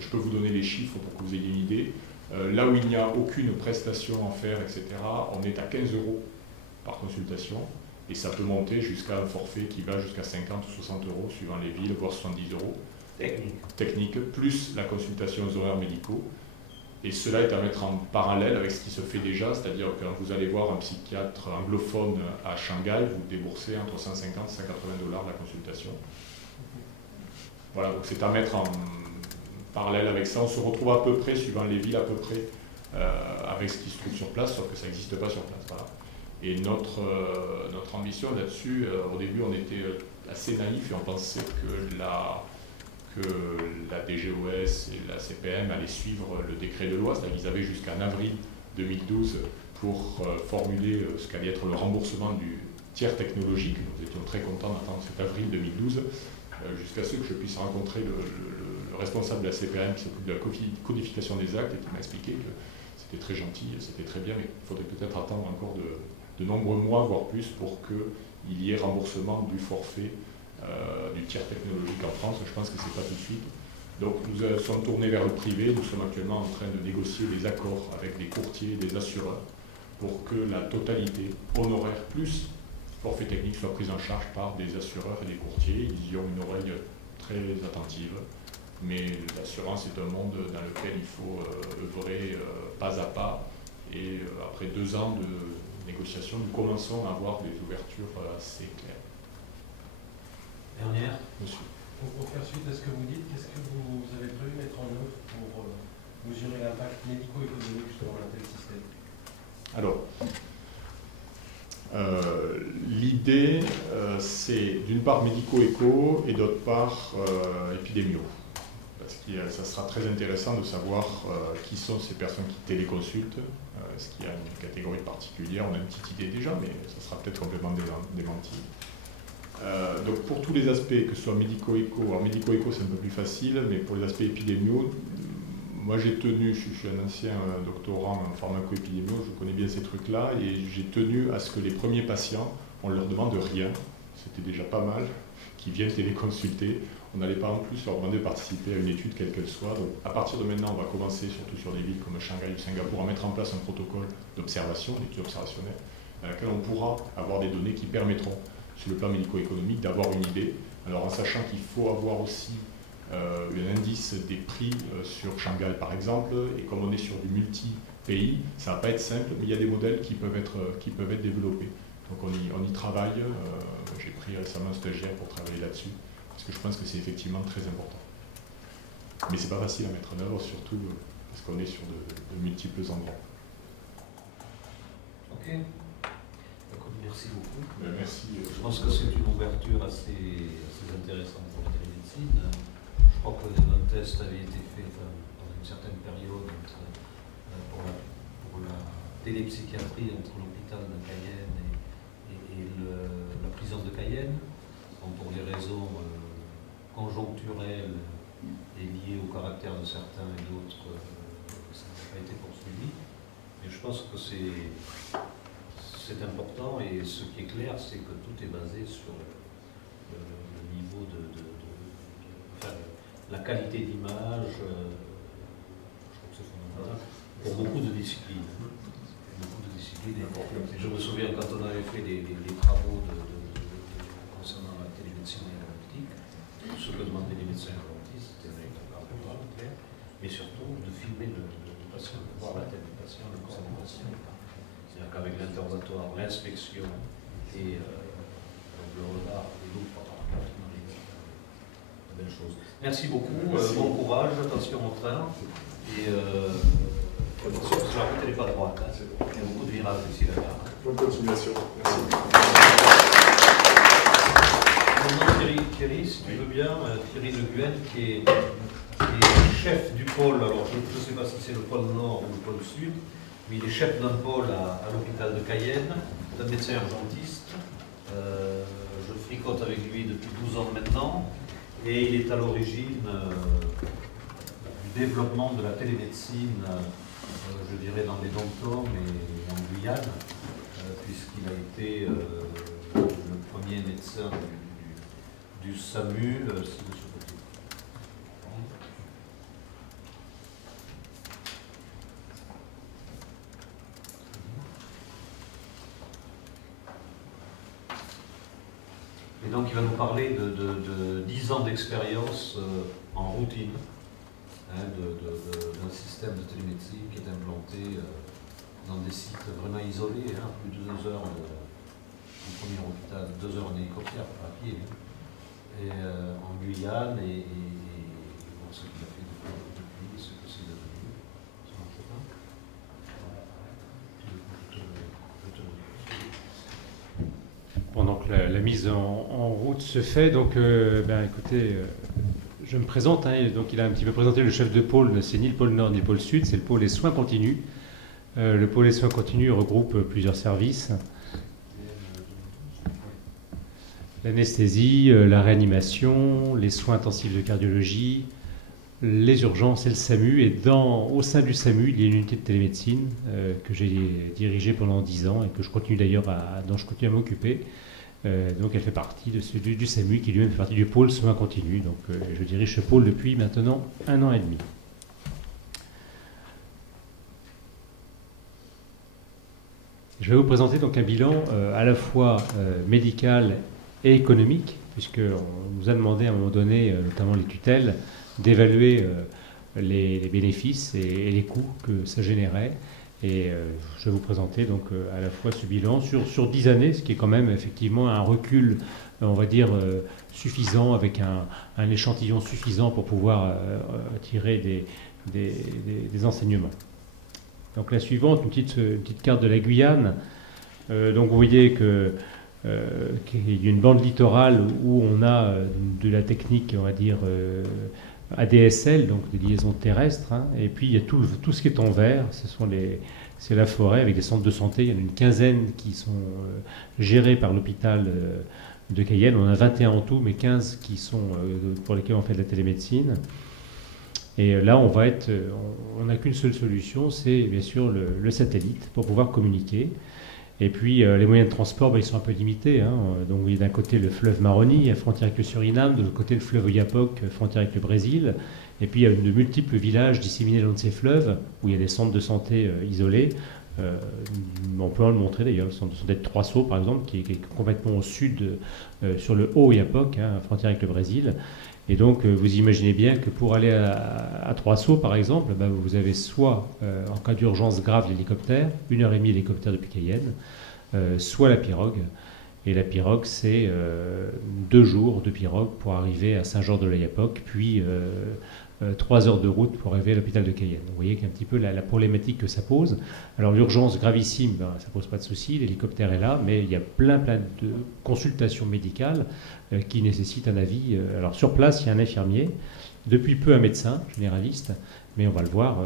je peux vous donner les chiffres pour que vous ayez une idée. Là où il n'y a aucune prestation à faire, etc., on est à 15 € par consultation, et ça peut monter jusqu'à un forfait qui va jusqu'à 50 ou 60 € suivant les villes, voire 70 €. Technique, plus la consultation aux horaires médicaux. Et cela est à mettre en parallèle avec ce qui se fait déjà, c'est-à-dire que quand vous allez voir un psychiatre anglophone à Shanghai, vous déboursez entre 150 et 180 $ la consultation. Voilà, donc c'est à mettre en parallèle avec ça. On se retrouve à peu près, suivant les villes, à peu près avec ce qui se trouve sur place, sauf que ça n'existe pas sur place. Voilà. Et notre ambition là-dessus, au début on était assez naïf et on pensait que la DGOS et la CPM allaient suivre le décret de loi, c'est-à-dire qu'ils avaient jusqu'en avril 2012 pour formuler ce qu'allait être le remboursement du tiers technologique. Nous étions très contents d'attendre cet avril 2012, jusqu'à ce que je puisse rencontrer le responsable de la CPM qui s'occupe de la codification des actes et qui m'a expliqué que c'était très gentil, c'était très bien, mais il faudrait peut-être attendre encore de nombreux mois, voire plus, pour qu'il y ait remboursement du forfait du tiers technologique en France. Je pense que ce n'est pas tout de suite. Donc nous sommes tournés vers le privé, nous sommes actuellement en train de négocier des accords avec des courtiers et des assureurs pour que la totalité honoraire plus forfait technique soit prise en charge par des assureurs et des courtiers. Ils y ont une oreille très attentive, mais l'assurance est un monde dans lequel il faut œuvrer pas à pas, et après 2 ans de négociations, nous commençons à avoir des ouvertures assez claires. Dernière. Monsieur. Pour faire suite à ce que vous dites, qu'est-ce que vous avez prévu mettre en œuvre pour mesurer l'impact médico-économique justement d'un tel système? Alors, l'idée, c'est d'une part médico-éco et d'autre part épidémio. Parce que ça sera très intéressant de savoir qui sont ces personnes qui téléconsultent. Est-ce qu'il y a une catégorie particulière? On a une petite idée déjà, mais ça sera peut-être complètement démenti. Donc pour tous les aspects, que ce soit médico-éco, alors médico-éco c'est un peu plus facile, mais pour les aspects épidémiaux, moi j'ai tenu, je suis un ancien doctorant en pharmaco-épidémio, je connais bien ces trucs-là, et j'ai tenu à ce que les premiers patients, on ne leur demande rien, c'était déjà pas mal, qui viennent téléconsulter, on n'allait pas en plus leur demander de participer à une étude quelle qu'elle soit. Donc à partir de maintenant, on va commencer, surtout sur des villes comme Shanghai ou Singapour, à mettre en place un protocole d'observation, d'études observationnelles, dans laquelle on pourra avoir des données qui permettront, sur le plan médico-économique, d'avoir une idée. Alors en sachant qu'il faut avoir aussi un indice des prix sur Shanghai par exemple, et comme on est sur du multi-pays, ça ne va pas être simple, mais il y a des modèles qui peuvent être développés. Donc on y travaille, j'ai pris récemment un stagiaire pour travailler là-dessus, parce que je pense que c'est effectivement très important. Mais c'est pas facile à mettre en œuvre, surtout parce qu'on est sur de multiples endroits. Ok. Merci beaucoup. Merci. Je pense que c'est une ouverture assez intéressante pour la télémédecine. Je crois que un test avait été fait dans une certaine période pour la télépsychiatrie entre l'hôpital de Cayenne et la prison de Cayenne. Donc pour des raisons conjoncturelles et liées au caractère de certains et d'autres, ça n'a pas été poursuivi. Mais je pense que c'est important, et ce qui est clair, c'est que tout est basé sur le niveau enfin, la qualité d'image. Je trouve que c'est fondamental pour beaucoup de disciplines. Je me souviens quand on avait fait les travaux concernant la télémédecine et l'optique, ce que demandaient les médecins et les dentistes, c'était un programme clair, mais surtout de filmer le patient, de voir la tête. patients, le conseil des patients. C'est-à-dire qu'avec l'interrogatoire, l'inspection et le regard et d'autres belle chose. Merci beaucoup, bon courage, attention au train. Et attention, parce que la route n'est pas droite. Hein. Il y a beaucoup de virages ici là-bas. Bonne continuation. Merci. Thierry, si tu veux bien, Thierry Le Guen, qui est chef du pôle, alors je ne sais pas si c'est le pôle nord ou le pôle sud, mais il est chef d'un pôle à l'hôpital de Cayenne, un médecin urgentiste. Je fricote avec lui depuis 12 ans maintenant, et il est à l'origine du développement de la télémédecine, je dirais dans les dom-toms et en Guyane, puisqu'il a été le premier médecin du SAMU, c'est de ce côté. Et donc il va nous parler de 10 ans d'expérience en routine, hein, d'un système de télémédecine qui est implanté dans des sites vraiment isolés, hein, plus de 2 heures du premier hôpital, 2 heures en hélicoptère, à pied, hein, et en Guyane, et bon, ce qu'il a fait depuis, ce que c'est devenu. Ça marche pas. Pendant que la mise en route se fait, donc écoutez, je me présente, hein, donc il a un petit peu présenté le chef de pôle, c'est ni le pôle nord ni le pôle sud, c'est le pôle des soins continus. Le pôle des soins continus regroupe plusieurs services. L'anesthésie, la réanimation, les soins intensifs de cardiologie, les urgences et le SAMU. Et au sein du SAMU, il y a une unité de télémédecine que j'ai dirigée pendant 10 ans et que je continue d'ailleurs dont je continue à m'occuper. Donc elle fait partie du SAMU qui lui-même fait partie du pôle soins continus. Donc je dirige ce pôle depuis maintenant 1 an et demi. Je vais vous présenter donc un bilan à la fois médical et économique, puisqu'on nous a demandé à un moment donné, notamment les tutelles, d'évaluer les bénéfices et les coûts que ça générait. Et je vais vous présenter donc à la fois ce bilan sur 10 années, ce qui est quand même effectivement un recul, on va dire, suffisant, avec un échantillon suffisant pour pouvoir tirer des enseignements. Donc la suivante, une petite carte de la Guyane. Donc vous voyez qu'il y a une bande littorale où on a de la technique, on va dire, ADSL, donc des liaisons terrestres, hein, et puis il y a tout ce qui est en vert, c'est la forêt avec des centres de santé. Il y en a une quinzaine qui sont gérés par l'hôpital de Cayenne. On en a 21 en tout, mais 15 pour lesquels on fait de la télémédecine. Et là, on n'a qu'une seule solution, c'est bien sûr le satellite pour pouvoir communiquer. Et puis les moyens de transport, ils sont un peu limités, hein. Donc il y a d'un côté le fleuve Maroni, frontière avec le Suriname, de l'autre côté le fleuve Oyapock, frontière avec le Brésil. Et puis il y a de multiples villages disséminés le long de ces fleuves, où il y a des centres de santé isolés. On peut en le montrer d'ailleurs, le centre de santé de Trois-Sauts par exemple, qui est complètement au sud, sur le haut Oyapock, hein, frontière avec le Brésil. Et donc, vous imaginez bien que pour aller à Trois-Sauts, par exemple, vous avez soit, en cas d'urgence grave, l'hélicoptère, 1h30 l'hélicoptère depuis Cayenne, soit la pirogue. Et la pirogue, c'est 2 jours de pirogue pour arriver à Saint-Georges-de-l'Oyapock, puis 3 heures de route pour arriver à l'hôpital de Cayenne. Vous voyez qu'un petit peu la problématique que ça pose. Alors l'urgence gravissime, ça ne pose pas de souci, l'hélicoptère est là, mais il y a plein de consultations médicales qui nécessitent un avis. Alors sur place, il y a un infirmier, depuis peu un médecin généraliste, mais on va le voir,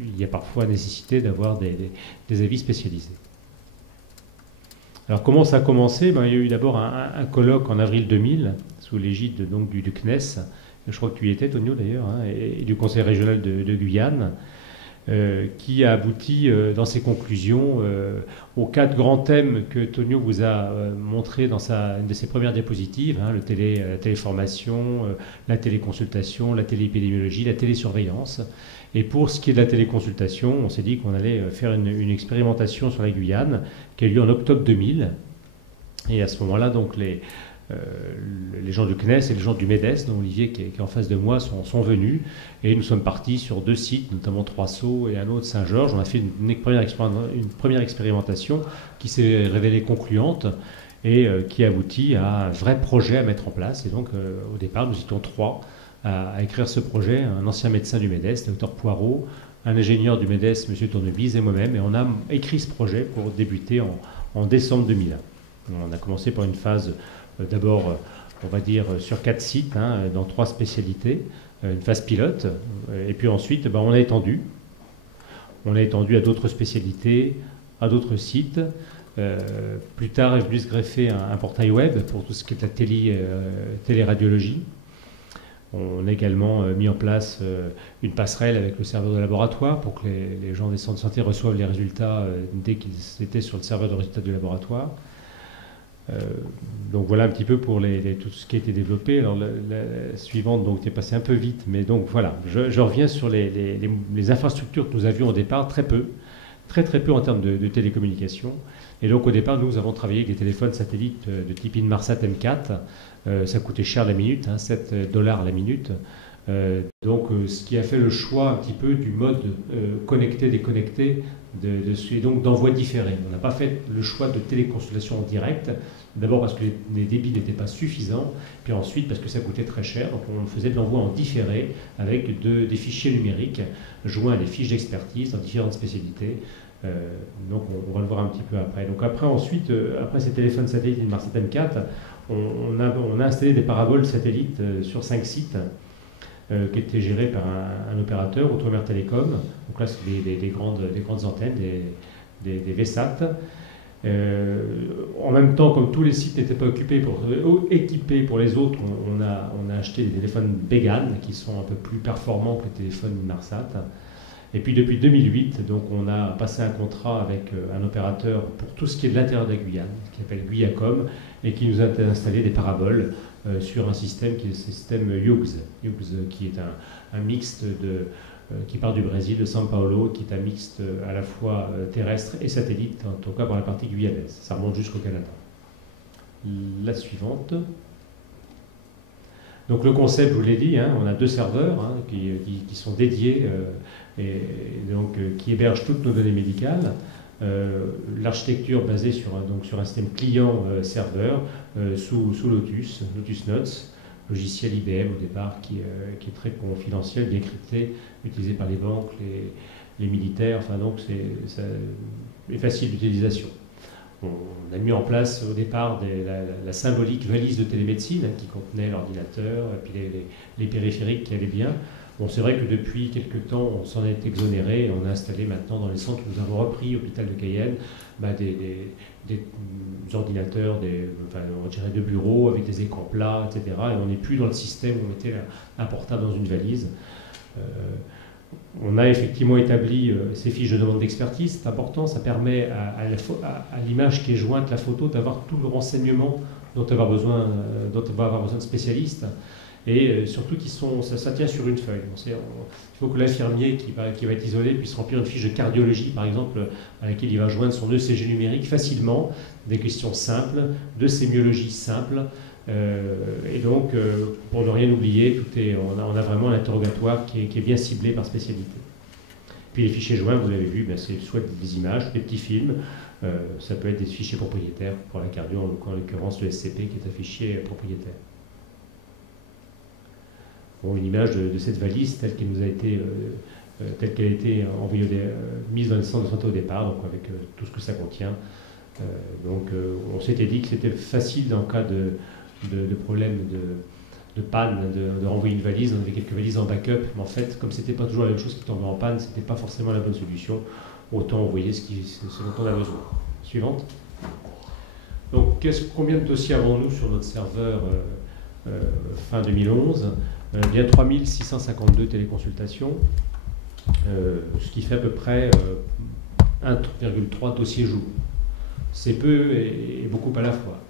il y a parfois nécessité d'avoir des avis spécialisés. Alors comment ça a commencé ? Il y a eu d'abord un colloque en avril 2000, sous l'égide donc du CNES, je crois que tu y étais, Tonio, d'ailleurs, hein, et du Conseil régional de Guyane, qui a abouti dans ses conclusions aux 4 grands thèmes que Tonio vous a montrés dans une de ses premières diapositives, hein, la téléformation, la téléconsultation, la téléépidémiologie, la télésurveillance. Et pour ce qui est de la téléconsultation, on s'est dit qu'on allait faire une expérimentation sur la Guyane qui a eu lieu en octobre 2000. Et à ce moment-là, donc les gens du CNES et les gens du MEDES, dont Olivier qui est en face de moi, sont venus. Et nous sommes partis sur 2 sites, notamment 3 Sceaux et un autre Saint-Georges. On a fait une première expérimentation qui s'est révélée concluante et qui aboutit à un vrai projet à mettre en place. Et donc, au départ, nous étions 3 à écrire ce projet, un ancien médecin du MEDES, le docteur Poirot, un ingénieur du MEDES, M. Tournebise, et moi-même. Et on a écrit ce projet pour débuter en décembre 2001. On a commencé par une phase, d'abord, on va dire, sur 4 sites, dans 3 spécialités, une phase pilote. Et puis ensuite, on a étendu. On a étendu à d'autres spécialités, à d'autres sites. Plus tard est venu se greffer un portail web pour tout ce qui est la téléradiologie. On a également mis en place une passerelle avec le serveur de laboratoire pour que les gens des centres de santé reçoivent les résultats dès qu'ils étaient sur le serveur de résultats du laboratoire. Donc voilà un petit peu pour tout ce qui a été développé. Alors la suivante, donc, est passée un peu vite, mais donc voilà, je reviens sur les infrastructures que nous avions au départ, très peu, très peu en termes de télécommunications. Et donc au départ, nous avons travaillé avec des téléphones satellites de type Inmarsat M4. Ça coûtait cher la minute, $7 la minute. Donc ce qui a fait le choix un petit peu du mode connecté-déconnecté, et donc d'envoi différé. On n'a pas fait le choix de téléconsultation en direct, d'abord parce que les débits n'étaient pas suffisants, puis ensuite parce que ça coûtait très cher, donc on faisait de l'envoi en différé avec des fichiers numériques joints à des fiches d'expertise dans différentes spécialités. Donc on va le voir un petit peu après. Donc ensuite, après ces téléphones satellites Inmarsat M4, on a installé des paraboles satellites sur 5 sites qui étaient gérés par un opérateur, Outre-mer Télécom. Donc là, c'est des grandes antennes, des VSAT. En même temps, comme tous les sites n'étaient pas équipés pour les autres, on a acheté des téléphones Began qui sont un peu plus performants que les téléphones Inmarsat. Et puis depuis 2008, donc, on a passé un contrat avec un opérateur pour tout ce qui est de l'intérieur de la Guyane, qui s'appelle Guyacom, et qui nous a installé des paraboles sur un système qui est le système Hughes, qui est un mixte qui part du Brésil, de São Paulo, qui est un mixte à la fois terrestre et satellite, en tout cas pour la partie guyanaise. Ça remonte jusqu'au Canada. La suivante. Donc le concept, je vous l'ai dit, on a 2 serveurs qui sont dédiés et donc qui hébergent toutes nos données médicales. L'architecture basée sur un système client-serveur sous Lotus Notes, logiciel IBM au départ qui est très confidentiel, bien crypté, utilisé par les banques, les militaires, donc c'est facile d'utilisation. On a mis en place au départ la symbolique valise de télémédecine qui contenait l'ordinateur et puis les périphériques qui allaient bien. Bon, c'est vrai que depuis quelques temps, on s'en est exonéré et on a installé maintenant dans les centres où nous avons repris, l'hôpital de Cayenne, des ordinateurs, on dirait de bureaux avec des écrans plats, etc. Et on n'est plus dans le système où on mettait un portable dans une valise. On a effectivement établi ces fiches de demande d'expertise, c'est important, ça permet à l'image qui est jointe, la photo, d'avoir tout le renseignement dont elle va avoir besoin de spécialistes. Et surtout, ça tient sur une feuille. Il faut que l'infirmier qui va être isolé puisse remplir une fiche de cardiologie, par exemple, à laquelle il va joindre son ECG numérique facilement, des questions simples, de sémiologie simple. Et donc, pour ne rien oublier, on a vraiment l'interrogatoire qui est bien ciblé par spécialité. Puis les fichiers joints, vous l'avez vu, c'est soit des images, des petits films, ça peut être des fichiers propriétaires pour la cardio, en l'occurrence le SCP qui est un fichier propriétaire. Bon, une image de cette valise telle qu'elle a été envoyée, mise dans le centre de santé au départ, donc avec tout ce que ça contient. On s'était dit que c'était facile en cas de problème de panne de renvoyer une valise. On avait quelques valises en backup, mais en fait, comme c'était pas toujours la même chose qui tombait en panne, c'était pas forcément la bonne solution. Autant envoyer ce dont on a besoin. Suivante. Donc, combien de dossiers avons-nous sur notre serveur fin 2011 ? Il y a 3652 téléconsultations, ce qui fait à peu près 1,3 dossiers jour. C'est peu et beaucoup à la fois.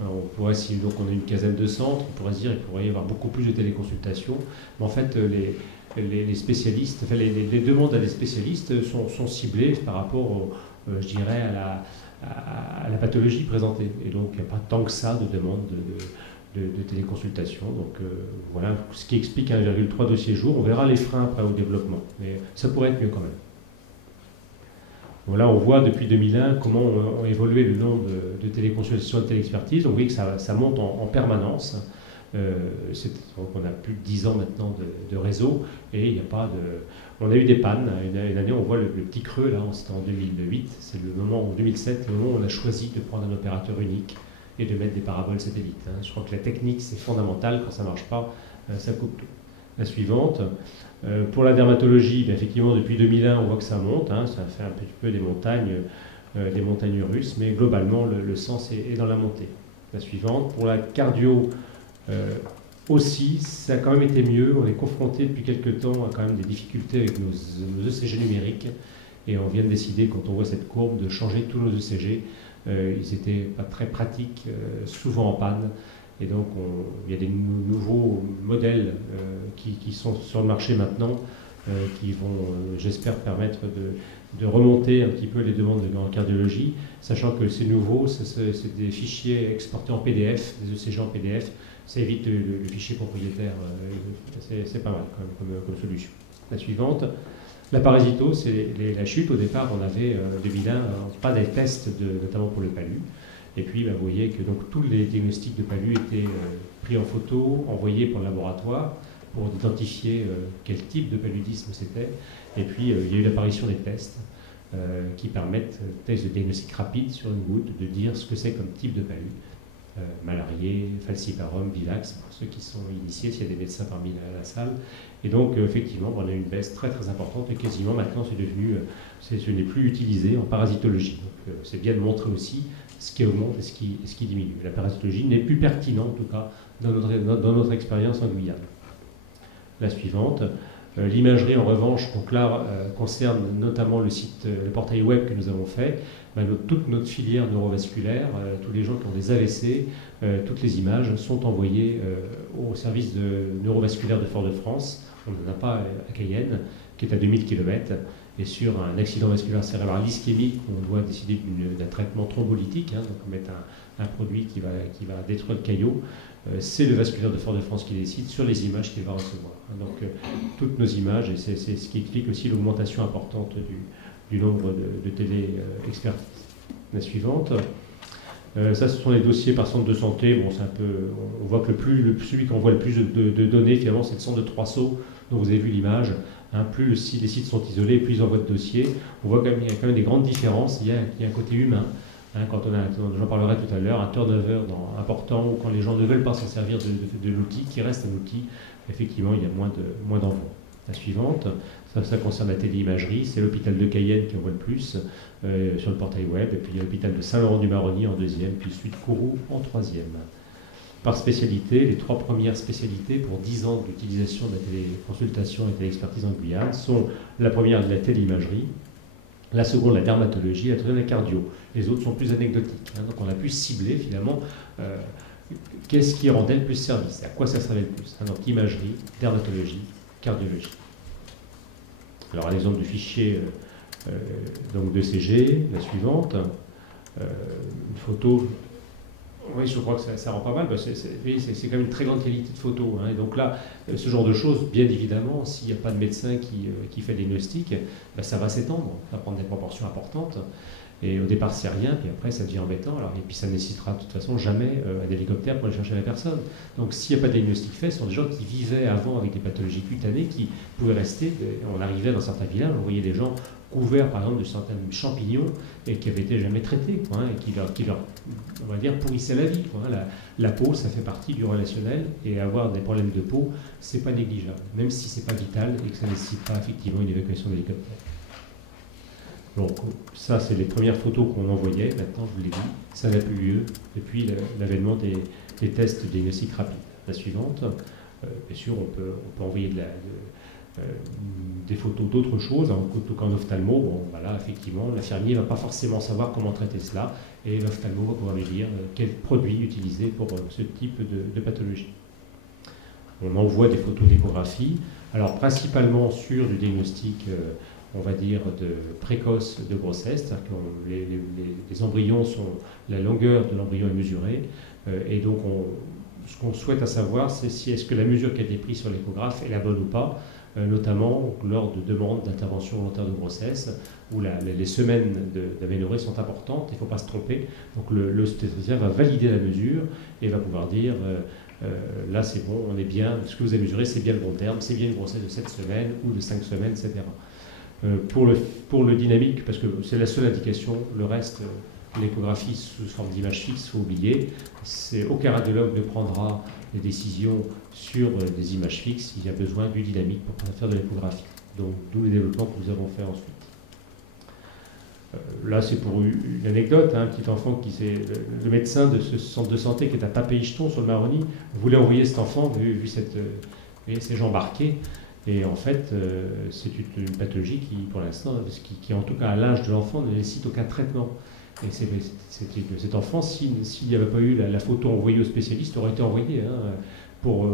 On pourrait, donc on a une quinzaine de centres, on pourrait se dire qu'il pourrait y avoir beaucoup plus de téléconsultations, mais en fait les spécialistes, les demandes à des spécialistes sont ciblées par rapport, je dirais, à la pathologie présentée. Et donc, il n'y a pas tant que ça de demande de téléconsultation. Donc, voilà ce qui explique 1,3 dossiers jour. On verra les freins après au développement. Mais ça pourrait être mieux quand même. Voilà, on voit depuis 2001 comment ont évolué le nombre de téléconsultations et de téléexpertises. On voit que ça monte en permanence. Donc on a plus de 10 ans maintenant de réseau et il n'y a pas de... On a eu des pannes. Une année, on voit le petit creux, là, c'était en 2008. C'est le moment, en 2007, le moment où on a choisi de prendre un opérateur unique et de mettre des paraboles satellites. Je crois que la technique, c'est fondamental. Quand ça ne marche pas, ça coupe tout. La suivante. Pour la dermatologie, effectivement, depuis 2001, on voit que ça monte. Ça fait un petit peu des montagnes russes, mais globalement, le sens est dans la montée. La suivante. Pour la cardio, aussi, ça a quand même été mieux. On est confronté depuis quelques temps à quand même des difficultés avec nos ECG numériques. Et on vient de décider, quand on voit cette courbe, de changer tous nos ECG. Ils n'étaient pas très pratiques, souvent en panne. Et donc, il y a des nouveaux modèles qui sont sur le marché maintenant, qui vont, j'espère, permettre de remonter un petit peu les demandes en cardiologie, sachant que c'est nouveau, c'est des fichiers exportés en PDF, des ECG en PDF, ça évite le fichier propriétaire, c'est pas mal comme solution. La suivante, la parasito, c'est la chute. Au départ, on avait 2001, pas des tests, notamment pour le palu. Et puis, vous voyez que donc, tous les diagnostics de palu étaient pris en photo, envoyés pour le laboratoire, pour identifier quel type de paludisme c'était. Et puis, il y a eu l'apparition des tests qui permettent, tests de diagnostic rapide sur une goutte, de dire ce que c'est comme type de palu. Malarié, falciparum, vivax, pour ceux qui sont initiés, s'il y a des médecins parmi la salle. Et donc, effectivement, on a une baisse très très importante et quasiment maintenant, ce n'est plus utilisé en parasitologie. Donc, c'est bien de montrer aussi ce qui augmente et ce qui diminue. La parasitologie n'est plus pertinente, en tout cas, dans notre expérience en Guyane. La suivante. L'imagerie, en revanche, donc là, concerne notamment le portail web que nous avons fait. Toute notre filière neurovasculaire, tous les gens qui ont des AVC, toutes les images sont envoyées au service neurovasculaire de Fort-de-France. On n'en a pas à Cayenne, qui est à 2000 km. Et sur un accident vasculaire cérébral ischémique, on doit décider d'un traitement thrombolytique, donc mettre un produit qui va détruire le caillot. C'est le vasculaire de Fort-de-France qui décide sur les images qu'il va recevoir. Donc toutes nos images, et c'est ce qui explique aussi l'augmentation importante du nombre de télé-expertises. La suivante. Ça, ce sont les dossiers par centre de santé. Bon, c'est un peu, on voit que celui qu'on voit le plus de données, finalement, c'est le centre de Trois-Sceaux, dont vous avez vu l'image. Plus les sites sont isolés, plus ils envoient de dossiers. On voit qu'il y a quand même des grandes différences. Il y a un côté humain. Quand j'en parlerai tout à l'heure, un turnover important, ou quand les gens ne veulent pas s'en servir de l'outil, qui reste un outil, effectivement, il y a moins d'envoi. La suivante, ça concerne la téléimagerie, c'est l'hôpital de Cayenne qui envoie le plus sur le portail web, et puis il y a l'hôpital de Saint-Laurent-du-Maroni en deuxième, puis celui de Kourou en troisième. Par spécialité, les 3 premières spécialités pour 10 ans d'utilisation de la téléconsultation et de l'expertise en Guyane sont la première de la téléimagerie, la seconde la dermatologie, la troisième la cardio. Les autres sont plus anecdotiques. Donc on a pu cibler finalement qu'est-ce qui rendait le plus service, à quoi ça servait le plus. Donc imagerie, dermatologie, cardiologie. Alors à l'exemple du fichier donc de CG, la suivante, une photo. Oui, je crois que ça rend pas mal. C'est quand même une très grande qualité de photo. Et donc là, ce genre de choses, bien évidemment, s'il n'y a pas de médecin qui fait le diagnostic, ça va s'étendre, ça va prendre des proportions importantes. Et au départ, c'est rien, puis après, ça devient embêtant. Et puis ça ne nécessitera de toute façon jamais un hélicoptère pour aller chercher la personne. Donc s'il n'y a pas de diagnostic fait, ce sont des gens qui vivaient avant avec des pathologies cutanées, qui pouvaient rester. On arrivait dans certains villages, on voyait des gens couverts par exemple de certains champignons et qui avaient été jamais traités, et qui leur, on va dire, pourrissaient la vie. La peau, ça fait partie du relationnel, et avoir des problèmes de peau, c'est pas négligeable, même si c'est pas vital et que ça ne nécessite pas effectivement une évacuation d'hélicoptère. Donc ça, c'est les premières photos qu'on envoyait. Maintenant, je vous l'ai dit, ça n'a plus lieu depuis l'avènement des tests de diagnostic rapide. La suivante, bien sûr, on peut envoyer des photos d'autres choses, qu'en ophtalmo. Bon, voilà, effectivement, l'infirmier ne va pas forcément savoir comment traiter cela, et l'ophtalmo va pouvoir lui dire quel produit utiliser pour ce type de pathologie. On envoie des photos d'échographie, alors principalement sur du diagnostic on va dire, précoce de grossesse, c'est-à-dire que les embryons la longueur de l'embryon est mesurée, et donc ce qu'on souhaite à savoir, c'est si est-ce que la mesure qui a été prise sur l'échographe est la bonne ou pas, notamment lors de demandes d'intervention volontaire de grossesse, où les semaines d'aménorrhée sont importantes, il ne faut pas se tromper. Donc l'obstétricien va valider la mesure et va pouvoir dire là c'est bon, on est bien, ce que vous avez mesuré c'est bien le bon terme, c'est bien une grossesse de 7 semaines ou de 5 semaines, etc. Pour le dynamique, parce que c'est la seule indication, le reste, l'échographie sous forme d'image fixe, il faut oublier. Aucun radiologue ne prendra des décisions sur des images fixes, il y a besoin du dynamique pour faire de l'échographie. Donc d'où le développement que nous avons fait ensuite. Là, c'est pour une anecdote, un petit enfant le médecin de ce centre de santé qui est à Papéicheton sur le Maroni voulait envoyer cet enfant, vu ces gens marqués. Et en fait, c'est une pathologie qui, pour l'instant, qui en tout cas à l'âge de l'enfant, ne nécessite aucun traitement. Et cet enfant, s'il n'y avait pas eu la photo envoyée au spécialiste, aurait été envoyé pour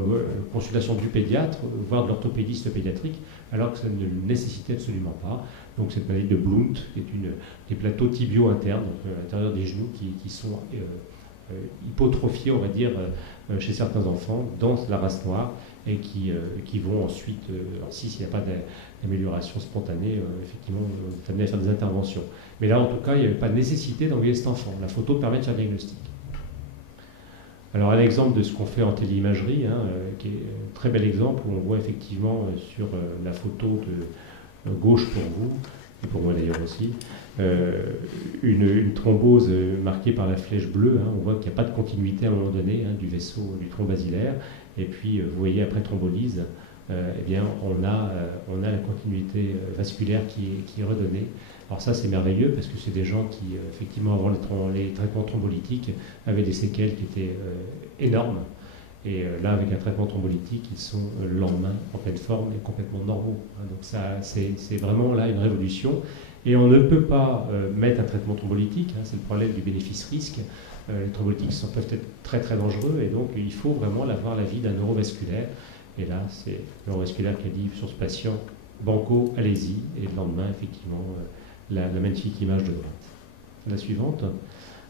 consultation du pédiatre, voire de l'orthopédiste pédiatrique, alors que ça ne le nécessitait absolument pas. Donc cette maladie de Blount, qui est des plateaux tibiaux internes, donc à l'intérieur des genoux, qui sont hypotrophiés, on va dire, chez certains enfants, dans la race noire, et qui vont ensuite, s'il n'y a pas d'amélioration spontanée, effectivement, amener à faire des interventions. Mais là, en tout cas, il n'y avait pas de nécessité d'envoyer cet enfant. La photo permet de faire le diagnostic. Alors, un exemple de ce qu'on fait en téléimagerie, qui est un très bel exemple, où on voit effectivement sur la photo de gauche pour vous, et pour moi d'ailleurs aussi, une thrombose marquée par la flèche bleue. On voit qu'il n'y a pas de continuité à un moment donné du vaisseau du tronc basilaire. Et puis, vous voyez, après thrombolyse, eh bien, on a la continuité vasculaire qui est redonnée. Alors ça, c'est merveilleux parce que c'est des gens qui, effectivement, avant les traitements thrombolytiques, avaient des séquelles qui étaient énormes. Et là, avec un traitement thrombolytique, ils sont le lendemain en pleine forme et complètement normaux. Donc ça, c'est vraiment là une révolution. Et on ne peut pas mettre un traitement thrombolytique, c'est le problème du bénéfice-risque. Les thrombolytiques peuvent être très très dangereux et donc il faut vraiment avoir l'avis d'un neurovasculaire. Et là, c'est le neurovasculaire qui a dit sur ce patient, banco, allez-y. Et le lendemain, effectivement, la magnifique image de droite. La suivante.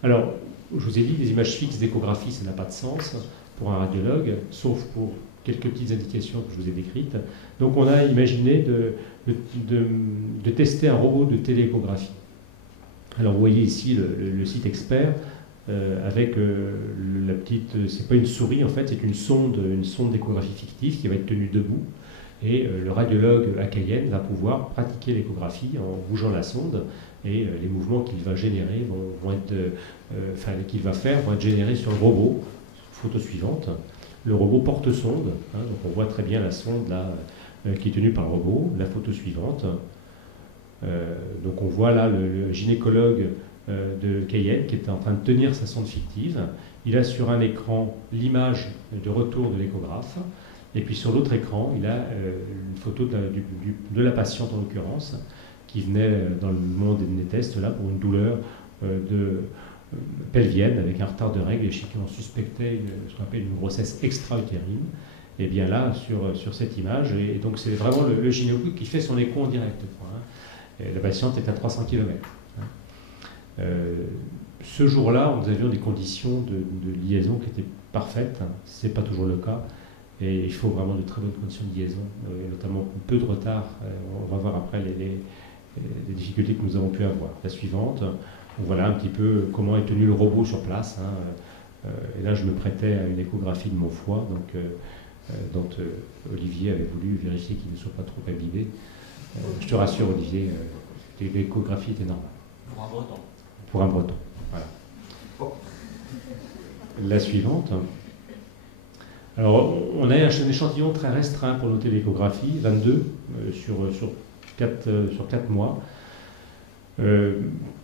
Alors, je vous ai dit, les images fixes d'échographie, ça n'a pas de sens pour un radiologue, sauf pour quelques petites indications que je vous ai décrites. Donc on a imaginé de tester un robot de télééchographie. Alors vous voyez ici le site expert avec la petite, c'est pas une souris en fait, c'est une sonde d'échographie fictive qui va être tenue debout. Et le radiologue à Cayenne va pouvoir pratiquer l'échographie en bougeant la sonde et les mouvements qu'il va générer qu'il va faire vont être générés sur le robot. Photo suivante. Le robot porte-sonde, donc on voit très bien la sonde là qui est tenue par le robot. La photo suivante. Donc on voit là le gynécologue de Cayenne qui est en train de tenir sa sonde fictive. Il a sur un écran l'image de retour de l'échographe. Et puis sur l'autre écran, il a une photo de la patiente en l'occurrence, qui venait dans le moment des tests là pour une douleur pelvienne avec un retard de règles et chez qui on suspectait ce qu'on appelle une grossesse extra-utérine. Et bien là, sur cette image, et donc c'est vraiment le gynécologue qui fait son écho en direct. Et la patiente est à 300 km. Ce jour-là, nous avions des conditions de liaison qui étaient parfaites. Ce n'est pas toujours le cas. Et il faut vraiment de très bonnes conditions de liaison, notamment peu de retard. On va voir après les difficultés que nous avons pu avoir. La suivante, voilà un petit peu comment est tenu le robot sur place. Et là, je me prêtais à une échographie de mon foie, dont Olivier avait voulu vérifier qu'il ne soit pas trop abîmé. Je te rassure, Olivier, l'échographie était normale. Pour un breton. Pour un breton, voilà. La suivante. Alors, on a un échantillon très restreint pour noter l'échographie, 22 sur 4 mois,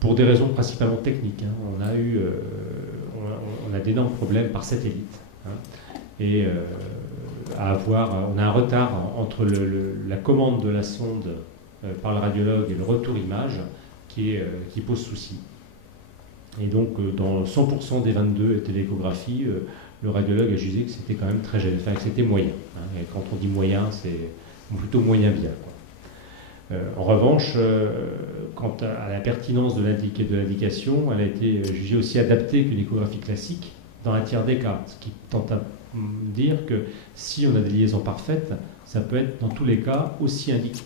pour des raisons principalement techniques. On a d'énormes problèmes par satellite. Et on a un retard entre la commande de la sonde par le radiologue et le retour image qui pose souci. Et donc, dans 100% des 22 télééchographies, le radiologue a jugé que c'était quand même très gênant, que c'était moyen. Et quand on dit moyen, c'est plutôt moyen bien. En revanche, quant à la pertinence de l'indication, elle a été jugée aussi adaptée qu'une échographie classique dans un tiers des cas, ce qui tente à dire que si on a des liaisons parfaites, ça peut être dans tous les cas aussi indiqué.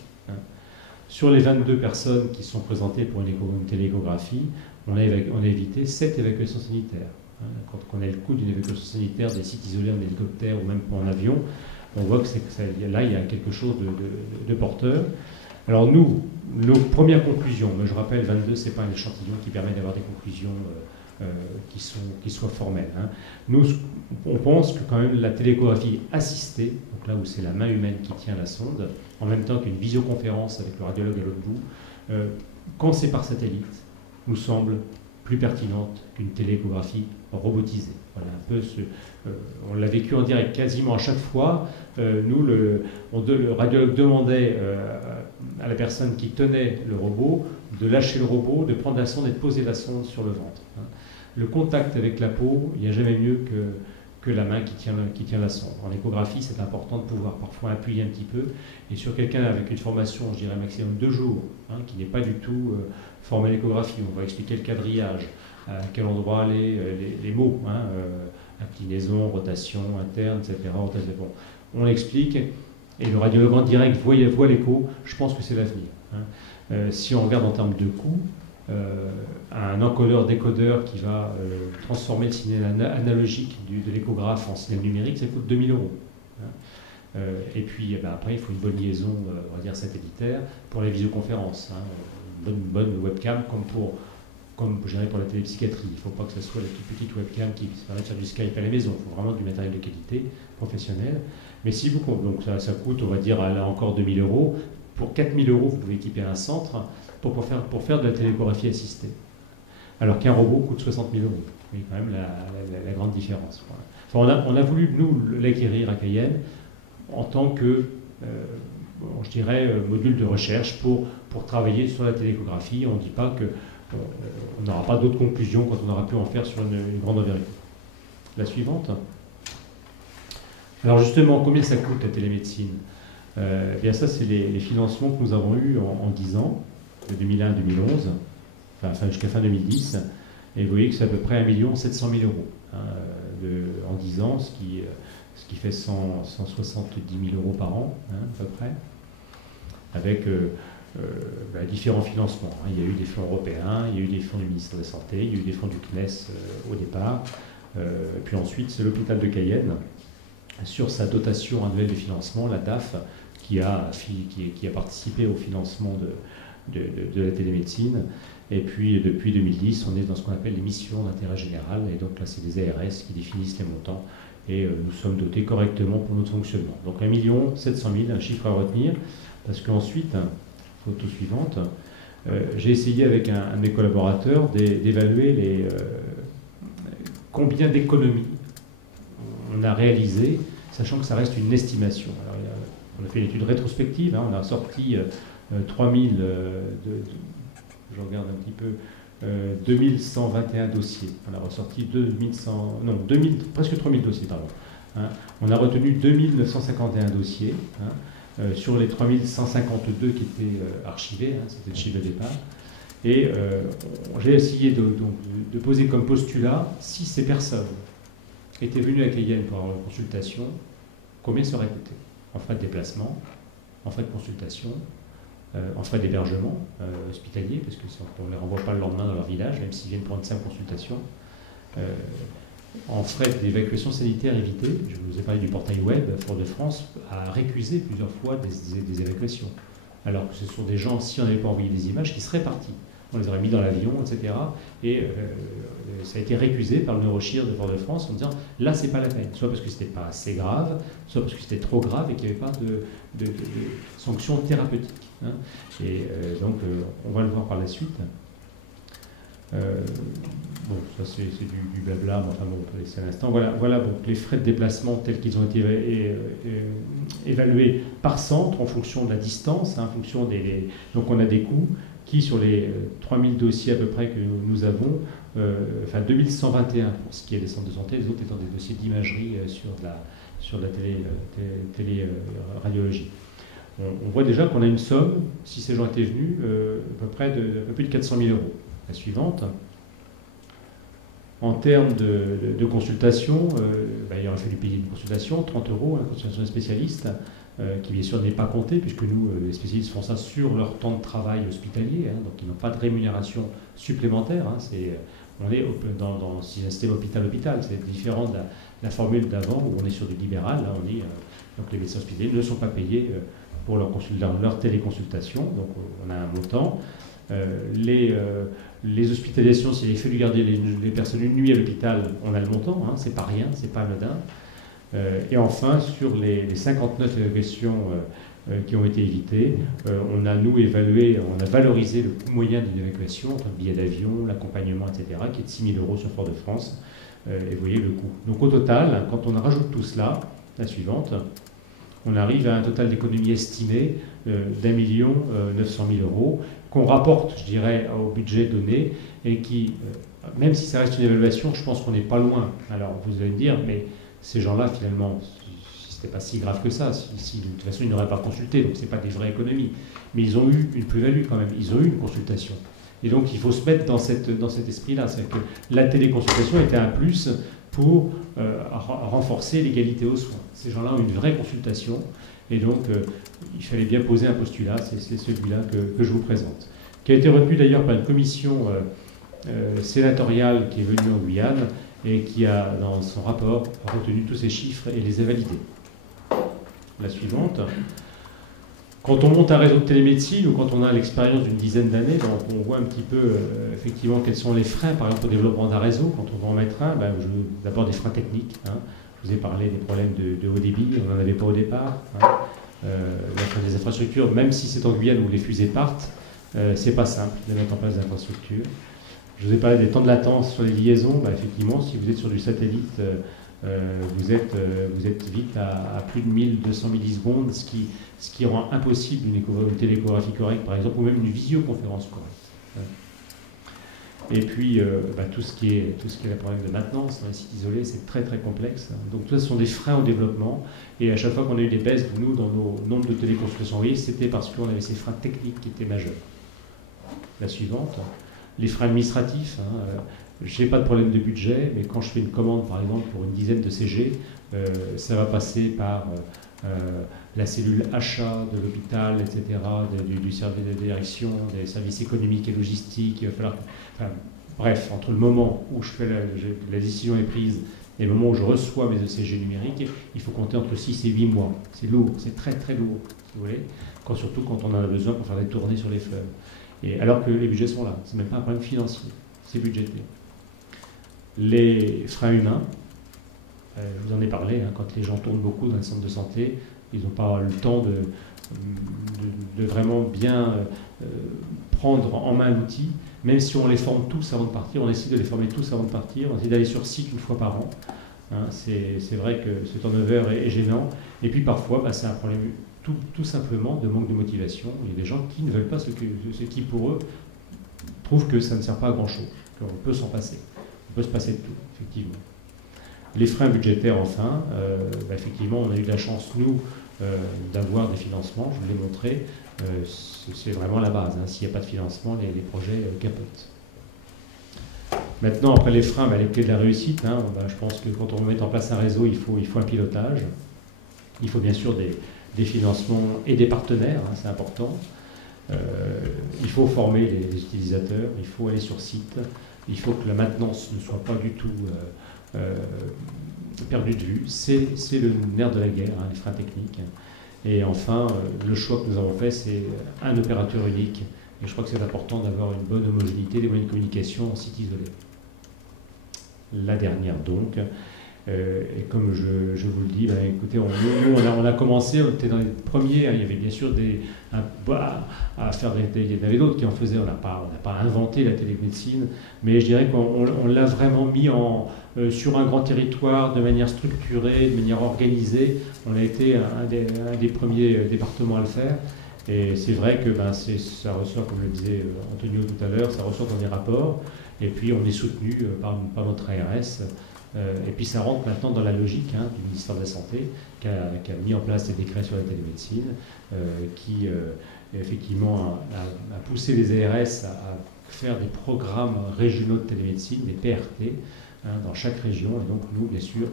Sur les 22 personnes qui sont présentées pour une télééchographie, on a évité 7 évacuations sanitaires. Quand on a le coût d'une évacuation sanitaire des sites isolés en hélicoptère ou même en avion, on voit que là, il y a quelque chose de porteur. Alors nous, nos premières conclusions, mais je rappelle, 22, ce n'est pas un échantillon qui permet d'avoir des conclusions qui soient formelles. Nous, on pense que quand même la télééchographie assistée, donc là où c'est la main humaine qui tient la sonde, en même temps qu'une visioconférence avec le radiologue à l'autre bout, quand c'est par satellite, nous semble plus pertinente qu'une télééchographie robotisée. Voilà un peu on l'a vécu en direct quasiment à chaque fois. Nous, le radiologue demandait à la personne qui tenait le robot de lâcher le robot, de prendre la sonde et de poser la sonde sur le ventre. Le contact avec la peau, il n'y a jamais mieux que la main qui tient la sonde. En échographie, c'est important de pouvoir parfois appuyer un petit peu. Et sur quelqu'un avec une formation, je dirais maximum 2 jours, qui n'est pas du tout formé à l'échographie, on va expliquer le quadrillage, à quel endroit aller, les mots, inclinaison, rotation interne, etc. Bon, on l'explique, et le radiologue en direct voit l'écho, je pense que c'est l'avenir. Si on regarde en termes de coût, un encodeur-décodeur qui va transformer le signal analogique de l'échographe en signal numérique, ça coûte 2000 €. Et puis après, il faut une bonne liaison, on va dire satellitaire, pour les visioconférences. Une bonne webcam comme je dirais pour la télépsychiatrie. Il ne faut pas que ce soit la toute petite webcam qui permet de faire du Skype à la maison. Il faut vraiment du matériel de qualité, professionnel. Mais si vous, donc ça coûte, on va dire, là encore 2000 €. Pour 4000 €, vous pouvez équiper un centre pour faire de la télééchographie assistée. Alors qu'un robot coûte 60 000 €. Oui, quand même la grande différence. Voilà. Enfin, on a voulu, nous, l'acquérir à Cayenne en tant que, je dirais, module de recherche pour travailler sur la télééchographie. On ne dit pas qu'on n'aura pas d'autres conclusions quand on aura pu en faire sur une grande envergure. La suivante. Alors justement, combien ça coûte la télémédecine? Bien ça, c'est les financements que nous avons eus en 10 ans, de 2001 à 2011, enfin jusqu'à fin 2010. Et vous voyez que c'est à peu près 1 700 000 € en 10 ans, ce qui fait 170 000 € par an, à peu près, avec différents financements. Il y a eu des fonds européens, il y a eu des fonds du ministère de la Santé, il y a eu des fonds du CNES au départ. Puis ensuite, c'est l'hôpital de Cayenne, sur sa dotation annuelle de financement, la DAF, qui a participé au financement de la télémédecine. Et puis, depuis 2010, on est dans ce qu'on appelle les missions d'intérêt général. Et donc là, c'est les ARS qui définissent les montants. Et nous sommes dotés correctement pour notre fonctionnement. Donc 1 700 000, un chiffre à retenir. Parce qu'ensuite, photo suivante, j'ai essayé avec un de mes collaborateurs d'évaluer combien d'économies on a réalisé, sachant que ça reste une estimation. Alors, on a fait une étude rétrospective, on a sorti 3000, je regarde un petit peu, 2121 dossiers. On a ressorti presque 3000 dossiers, pardon. On a retenu 2951 dossiers sur les 3152 qui étaient archivés, c'était le chiffre de départ. Et j'ai essayé de poser comme postulat, si ces personnes étaient venues à Cayenne pour avoir une consultation, combien ça aurait coûté en frais de déplacement, en frais de consultation, en frais d'hébergement hospitalier, parce qu'on ne les renvoie pas le lendemain dans leur village, même s'ils viennent pour une simple consultation, en frais d'évacuation sanitaire évitée. Je vous ai parlé du portail web. Fort-de-France a récusé plusieurs fois des évacuations, alors que ce sont des gens, si on n'avait pas envoyé des images, qui seraient partis. On les aurait mis dans l'avion, etc. Et ça a été récusé par le neurochir de Fort-de-France en disant là, c'est pas la peine. Soit parce que c'était pas assez grave, soit parce que c'était trop grave et qu'il n'y avait pas de sanctions thérapeutiques. Et donc, on va le voir par la suite. Bon, ça c'est du blabla, mais enfin bon, on peut laisser à l'instant. Voilà donc, les frais de déplacement tels qu'ils ont été évalués par centre en fonction de la distance, en fonction des. Donc on a des coûts qui, sur les 3000 dossiers à peu près que nous avons, 2121 pour ce qui est des centres de santé, les autres étant des dossiers d'imagerie sur de la télé-radiologie. on voit déjà qu'on a une somme, si ces gens étaient venus, à peu près de plus de 400 000 euros. La suivante. En termes de consultation, il aurait fallu payer une consultation, 30 euros, une consultation de spécialiste, qui bien sûr n'est pas comptée, puisque nous, les spécialistes font ça sur leur temps de travail hospitalier, donc ils n'ont pas de rémunération supplémentaire. On est dans un système hôpital-hôpital, c'est différent de la formule d'avant où on est sur du libéral. Là, on dit donc les médecins hospitaliers ne sont pas payés pour leur téléconsultation, donc on a un montant. Les hospitalisations, s'il est fallu garder les personnes une nuit à l'hôpital, on a le montant, c'est pas rien, c'est pas anodin. Et enfin, sur les 59 évacuations qui ont été évitées, on a, nous, évalué, on a valorisé le coût moyen d'une évacuation, entre le billet d'avion, l'accompagnement, etc., qui est de 6 000 euros sur Fort-de-France. Et vous voyez le coût. Donc au total, quand on rajoute tout cela, la suivante, on arrive à un total d'économie estimé d'1,9 million €, qu'on rapporte, je dirais, au budget donné, et qui, même si ça reste une évaluation, je pense qu'on n'est pas loin. Alors vous allez me dire, mais ces gens-là, finalement, c'était pas si grave que ça. De toute façon, ils n'auraient pas consulté, donc c'est pas des vraies économies. Mais ils ont eu une plus-value quand même, ils ont eu une consultation. Et donc il faut se mettre dans cet esprit-là. C'est-à-dire que la téléconsultation était un plus pour renforcer l'égalité aux soins. Ces gens-là ont une vraie consultation, et donc il fallait bien poser un postulat, c'est celui-là que je vous présente, qui a été retenu d'ailleurs par une commission sénatoriale qui est venue en Guyane, et qui a, dans son rapport, retenu tous ces chiffres et les a validés. La suivante. Quand on monte un réseau de télémédecine, ou quand on a l'expérience d'une dizaine d'années, on voit un petit peu effectivement quels sont les freins, par exemple, au développement d'un réseau. Quand on va en mettre un, d'abord des freins techniques. Je vous ai parlé des problèmes de haut débit, on n'en avait pas au départ. Des infrastructures, même si c'est en Guyane où les fusées partent, c'est pas simple de mettre en place des infrastructures. Je vous ai parlé des temps de latence sur les liaisons. Effectivement, si vous êtes sur du satellite, vous êtes vite à plus de 1200 millisecondes, ce qui rend impossible une téléchographie correcte, par exemple, ou même une visioconférence correcte. Et puis, tout ce qui est le problème de maintenance dans les sites isolés, c'est très très complexe. Donc tout ça, ce sont des freins au développement. Et à chaque fois qu'on a eu des baisses, nous, dans nos nombres de téléconsultations, vous voyez, c'était parce qu'on avait ces freins techniques qui étaient majeurs. La suivante. Les freins administratifs, je n'ai pas de problème de budget, mais quand je fais une commande, par exemple, pour une dizaine de CG, ça va passer par la cellule achat de l'hôpital, etc., du service de direction, des services économiques et logistiques. Il va falloir, bref, entre le moment où la décision est prise et le moment où je reçois mes ECG numériques, il faut compter entre 6 et 8 mois. C'est lourd, c'est très très lourd, si vous voulez, surtout quand on en a besoin pour faire des tournées sur les fleuves. Et alors que les budgets sont là, c'est même pas un problème financier, c'est budgété. Les freins humains, je vous en ai parlé, quand les gens tournent beaucoup dans les centres de santé, ils n'ont pas le temps de vraiment bien prendre en main l'outil, même si on les forme tous avant de partir, on essaie de les former tous avant de partir, on essaie d'aller sur site une fois par an. C'est vrai que ce turnover est gênant, et puis parfois c'est un problème tout simplement de manque de motivation. Il y a des gens qui ne veulent pas ce qui, pour eux, trouvent que ça ne sert pas à grand-chose, qu'on peut s'en passer. On peut se passer de tout, effectivement. Les freins budgétaires, enfin, effectivement, on a eu de la chance, nous, d'avoir des financements, je vous l'ai montré. C'est vraiment la base. S'il n'y a pas de financement, les projets capotent. Maintenant, après les freins, les clés de la réussite, je pense que quand on met en place un réseau, il faut un pilotage. Il faut bien sûr des financements et des partenaires, c'est important. Il faut former les utilisateurs, il faut aller sur site, il faut que la maintenance ne soit pas du tout perdue de vue. C'est le nerf de la guerre, les freins techniques. Et enfin, le choix que nous avons fait, c'est un opérateur unique. Et je crois que c'est important d'avoir une bonne homogénéité des moyens de communication en site isolé. La dernière donc. Et comme je vous le dis, écoutez, on a commencé, on était dans les premiers, il y avait bien sûr à faire il y en avait d'autres qui en faisaient, on n'a pas inventé la télémédecine, mais je dirais qu'on l'a vraiment mis sur un grand territoire, de manière structurée, de manière organisée. On a été un des premiers départements à le faire, et c'est vrai que ça ressort, comme le disait Antonio tout à l'heure, ça ressort dans les rapports, et puis on est soutenu par notre ARS, Et puis ça rentre maintenant dans la logique du ministère de la Santé qui a mis en place des décrets sur la télémédecine, qui effectivement a poussé les ARS à faire des programmes régionaux de télémédecine, des PRT, dans chaque région. Et donc nous, bien sûr,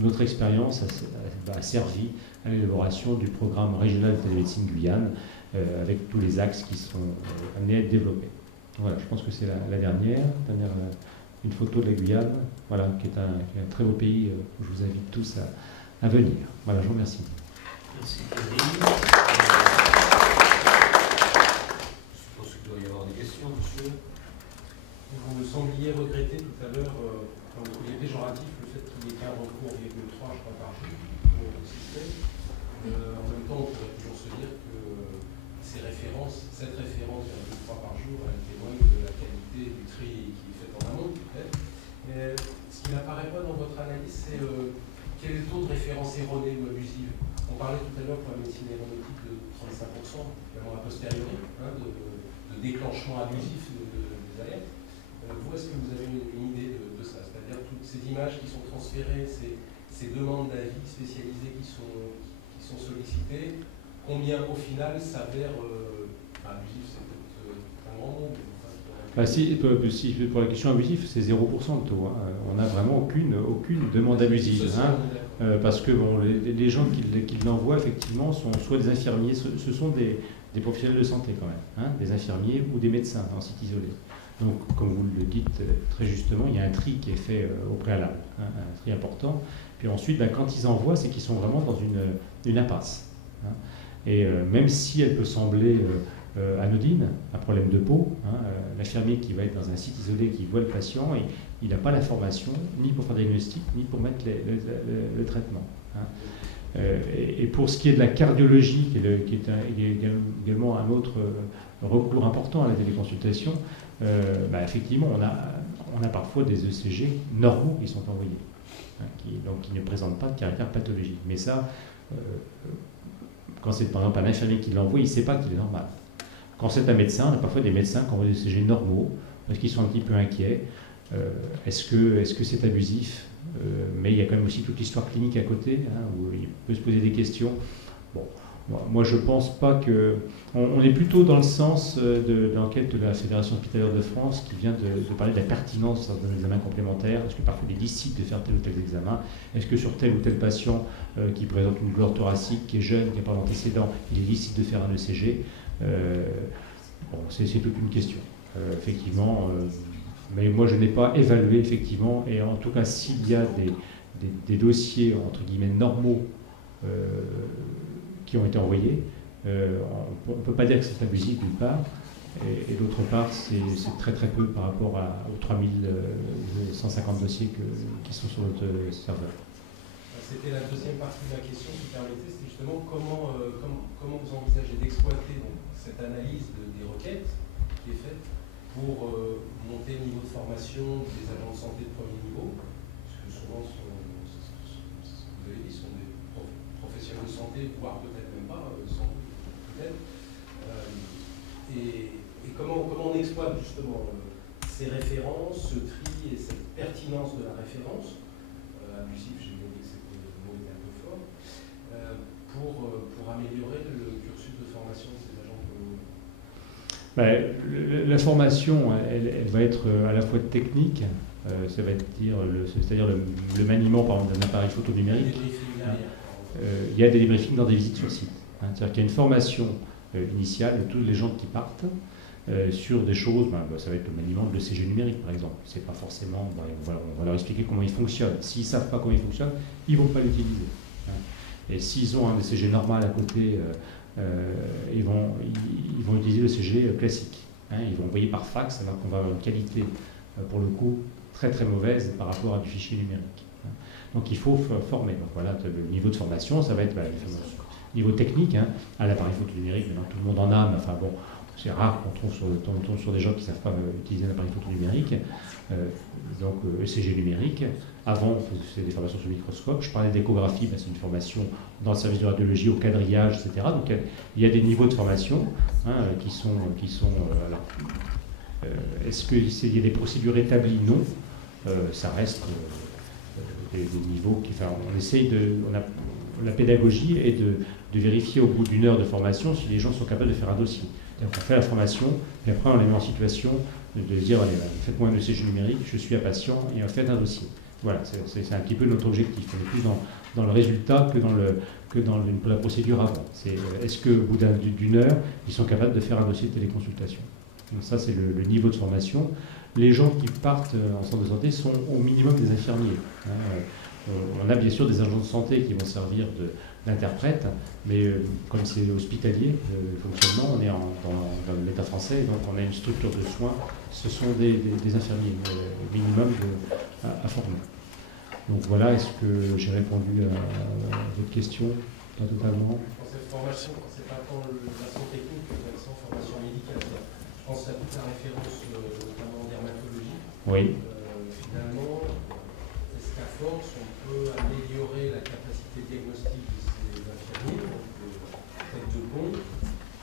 notre expérience a servi à l'élaboration du programme régional de télémédecine Guyane, avec tous les axes qui sont amenés à être développés. Voilà, je pense que c'est la dernière, une photo de la Guyane, voilà, qui est un très beau pays où je vous invite tous à venir. Voilà, je vous remercie. Merci Kevin. Je suppose qu'il doit y avoir des questions, monsieur. Vous me sembliez regretter tout à l'heure, quand vous trouviez péjoratif le fait qu'il y ait qu'un recours 0,3 je crois par jour au système. En même temps, on pourrait toujours se dire que cette référence 0,3 par jour, elle témoigne de la qualité du tri qui est fait en amont, peut-être. Mais ce qui n'apparaît pas dans votre analyse, c'est quel est le taux de référence erronée ou abusive. On parlait tout à l'heure pour la médecine aéronautique de 35%, vraiment a posteriori, de déclenchement abusif des alertes. Vous, est-ce que vous avez une idée de ça? C'est-à-dire toutes ces images qui sont transférées, ces demandes d'avis spécialisés qui sont sollicitées, combien au final s'avère abusif? C'est peut-être un grand mot. Pour la question abusive, c'est 0% de taux. On n'a vraiment aucune demande abusive. Parce que les gens qui l'envoient, effectivement, sont soit des infirmiers, ce sont des professionnels de santé quand même, des infirmiers ou des médecins en site isolé. Donc, comme vous le dites très justement, il y a un tri qui est fait au préalable, un tri important. Puis ensuite, quand ils envoient, c'est qu'ils sont vraiment dans une impasse. Et même si elle peut sembler anodine, un problème de peau, l'infirmier qui va être dans un site isolé, qui voit le patient, il n'a pas la formation ni pour faire des diagnostics, ni pour mettre le traitement. Et pour ce qui est de la cardiologie, qui est également un autre recours important à la téléconsultation, effectivement, on a parfois des ECG normaux qui sont envoyés, qui ne présentent pas de caractère pathologique. Mais ça, quand c'est par exemple un infirmier qui l'envoie, il ne sait pas qu'il est normal. Quand c'est un médecin, on a parfois des médecins qui envoient des ECG normaux, parce qu'ils sont un petit peu inquiets. Est-ce que c'est abusif? Mais il y a quand même aussi toute l'histoire clinique à côté, où il peut se poser des questions. Bon, moi je pense pas que... On est plutôt dans le sens de l'enquête de la Fédération hospitalière de France qui vient de parler de la pertinence d'un examen complémentaire. Est-ce que parfois il est licite de faire tel ou tel examen? Est-ce que sur tel ou tel patient qui présente une douleur thoracique, qui est jeune, qui n'a pas d'antécédent, il est licite de faire un ECG? C'est toute une question. Effectivement, mais moi je n'ai pas évalué effectivement, et en tout cas s'il y a des dossiers entre guillemets normaux qui ont été envoyés, on ne peut pas dire que c'est abusif d'une part, et d'autre part c'est très très peu par rapport aux 3150 dossiers qui sont sur notre serveur. C'était la deuxième partie de la question qui permettait, c'est justement comment vous envisagez d'exploiter cette analyse des requêtes qui est faite pour monter le niveau de formation des agents de santé de premier niveau, parce que souvent, vous avez dit, sont des professionnels de santé, voire peut-être même pas, sans doute, peut-être. Et comment on exploite justement ces références, ce tri et cette pertinence de la référence, abusif, j'ai bien dit que le mot était un peu fort, pour améliorer le cursus de formation de ces agents de premier niveau. La formation, elle va être à la fois technique, ça va être c'est-à-dire le maniement par exemple d'un appareil photo numérique. Il y a des débriefings dans des visites sur site. C'est-à-dire qu'il y a une formation initiale de tous les gens qui partent sur des choses, ça va être le maniement de l'ECG numérique par exemple. C'est pas forcément, on va leur expliquer comment il fonctionne. S'ils ne savent pas comment il fonctionne, ils ne vont pas l'utiliser. Et s'ils ont un ECG normal à côté, ils vont utiliser le CG classique. Ils vont envoyer par fax, alors qu'on va avoir une qualité, pour le coup, très très mauvaise par rapport à du fichier numérique. Donc il faut former. Donc voilà, le niveau de formation, ça va être niveau technique, à l'appareil photo numérique, maintenant tout le monde en a, mais enfin bon, c'est rare qu'on tombe sur des gens qui ne savent pas utiliser un appareil photo numérique. Donc ECG numérique. Avant, c'est des formations sur le microscope. Je parlais d'échographie, c'est une formation dans le service de radiologie, au quadrillage, etc. Donc il y a des niveaux de formation qui sont est-ce qu'il y a des procédures établies? Non. Ça reste des niveaux qui, enfin, on essaye la pédagogie est de vérifier au bout d'une heure de formation si les gens sont capables de faire un dossier. On fait la formation, et après on les met en situation de se dire, allez, faites-moi un dossier numérique, je suis impatient, et faites un dossier. Voilà, c'est un petit peu notre objectif. On est plus dans le résultat que dans la procédure avant. Est-ce qu'au bout d'une heure, ils sont capables de faire un dossier de téléconsultation? Donc ça, c'est le niveau de formation. Les gens qui partent en centre de santé sont au minimum des infirmiers. On a bien sûr des agents de santé qui vont servir d'interprètes, mais comme c'est hospitalier, le fonctionnement, on est dans l'État français, donc on a une structure de soins, ce sont des infirmiers au minimum à former. Donc voilà, est-ce que j'ai répondu à votre question? Pas totalement. Dans cette formation, c'est pas tant l'accent technique que l'accent formation médicale. Je pense à toute la référence, notamment en dermatologie. Oui. Finalement, est-ce qu'à force, on peut améliorer la capacité diagnostique de ces infirmiers, donc peut-être de bons,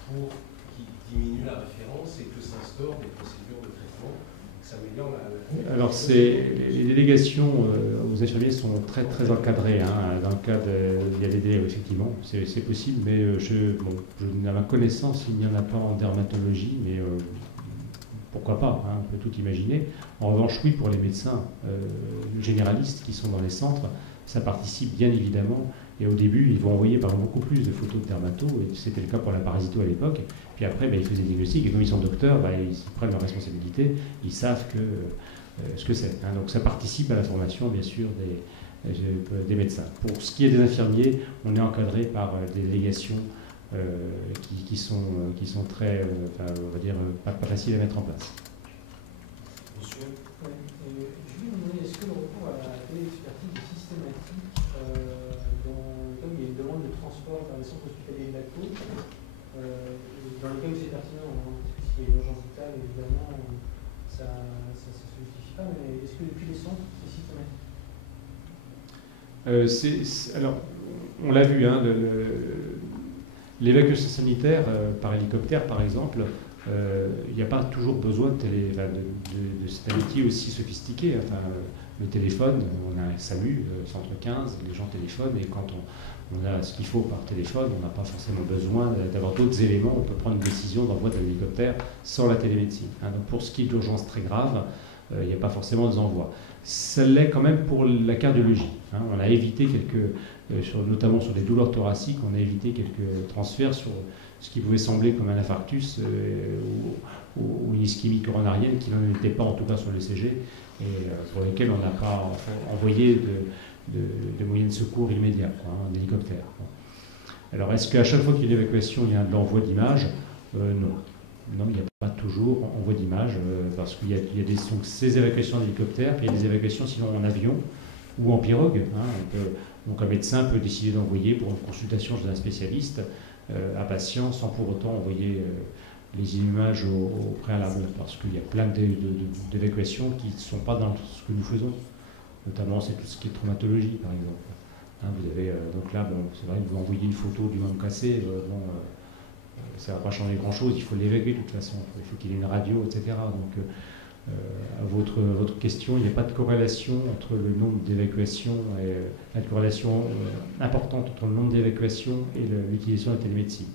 pour qu'ils diminuent la référence et que s'instaurent des procédures de traitement, que ça améliore la Alors, les délégations aux infirmiers sont très, très encadrées. Hein. Dans le cas il y a des délais, effectivement, c'est possible, mais à ma connaissance, il n'y en a pas en dermatologie, mais pourquoi pas, hein, on peut tout imaginer. En revanche, oui, pour les médecins généralistes qui sont dans les centres, ça participe bien évidemment. Et au début, ils vont envoyer par exemple, beaucoup plus de photos de dermato, et c'était le cas pour la parasito à l'époque. Puis après, ils faisaient des diagnostics, et comme ils sont docteurs, ils prennent leurs responsabilités, ils savent ce que c'est. Hein. Donc ça participe à la formation, bien sûr, des médecins. Pour ce qui est des infirmiers, on est encadré par des délégations qui sont très, on va dire, pas faciles à mettre en place. Monsieur? Je voulais vous demander, est-ce que le recours à la téléexpertise est systématique dans le cas où il y a une demande de transport vers les centres hospitaliers de la côte, dans le cas où c'est pertinent, hein, parce que s'il y a une urgence vitale, évidemment, ça ne se justifie pas, mais est-ce que depuis les centres, c'est systématique? Alors, on l'a vu, hein, l'évacuation sanitaire par hélicoptère, par exemple, il n'y a pas toujours besoin de cet outil aussi sophistiqué. Enfin, le téléphone, on a un SAMU, centre 15, les gens téléphonent, et quand on a ce qu'il faut par téléphone, on n'a pas forcément besoin d'avoir d'autres éléments. On peut prendre une décision d'envoi d'un hélicoptère sans la télémédecine. Hein. Donc pour ce qui est d'urgence très grave, il n'y a pas forcément des envois. Ça l'est quand même pour la cardiologie. Hein. On a évité notamment sur les douleurs thoraciques, on a évité quelques transferts sur ce qui pouvait sembler comme un infarctus ou une ischémie coronarienne qui n'en était pas, en tout cas sur le CG, et pour lesquels on n'a pas envoyé de moyens de secours immédiats, en hélicoptère. Alors, est-ce qu'à chaque fois qu'il y a une évacuation, il y a de l'envoi d'images? Non. Non, il n'y a pas toujours envoi d'images, parce qu'il y a donc ces évacuations d'hélicoptère, puis il y a des évacuations sinon en avion ou en pirogue. Hein. Donc un médecin peut décider d'envoyer pour une consultation chez un spécialiste un patient sans pour autant envoyer les images au préalable, parce qu'il y a plein d'évacuations qui ne sont pas dans ce que nous faisons. Notamment, c'est tout ce qui est traumatologie, par exemple. Hein, vous avez, donc là, c'est vrai que vous envoyez une photo du membre cassé, ça ne va pas changer grand-chose, il faut l'évacuer de toute façon, il faut qu'il y ait une radio, etc. Donc, à votre question, il n'y a pas de corrélation entre le nombre d'évacuations, et la corrélation importante entre le nombre d'évacuations et l'utilisation de la télémédecine.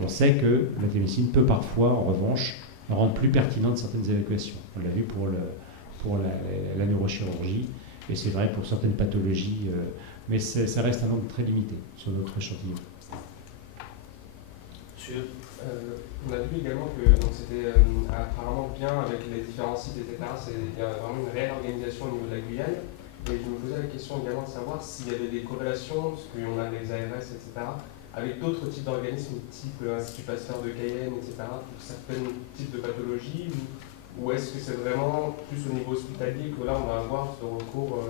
On sait que la télémédecine peut parfois, en revanche, rendre plus pertinentes certaines évacuations. On l'a vu pour la neurochirurgie, et c'est vrai pour certaines pathologies, mais ça reste un nombre très limité sur notre échantillon. On a vu également que c'était apparemment bien avec les différents sites, etc. Il y a vraiment une réelle organisation au niveau de la Guyane. Et je me posais la question également de savoir s'il y avait des corrélations, parce qu'on a les ARS, etc., avec d'autres types d'organismes, type Institut Pasteur de Cayenne, etc., pour certains types de pathologies, ou est-ce que c'est vraiment plus au niveau hospitalier que là on va avoir ce recours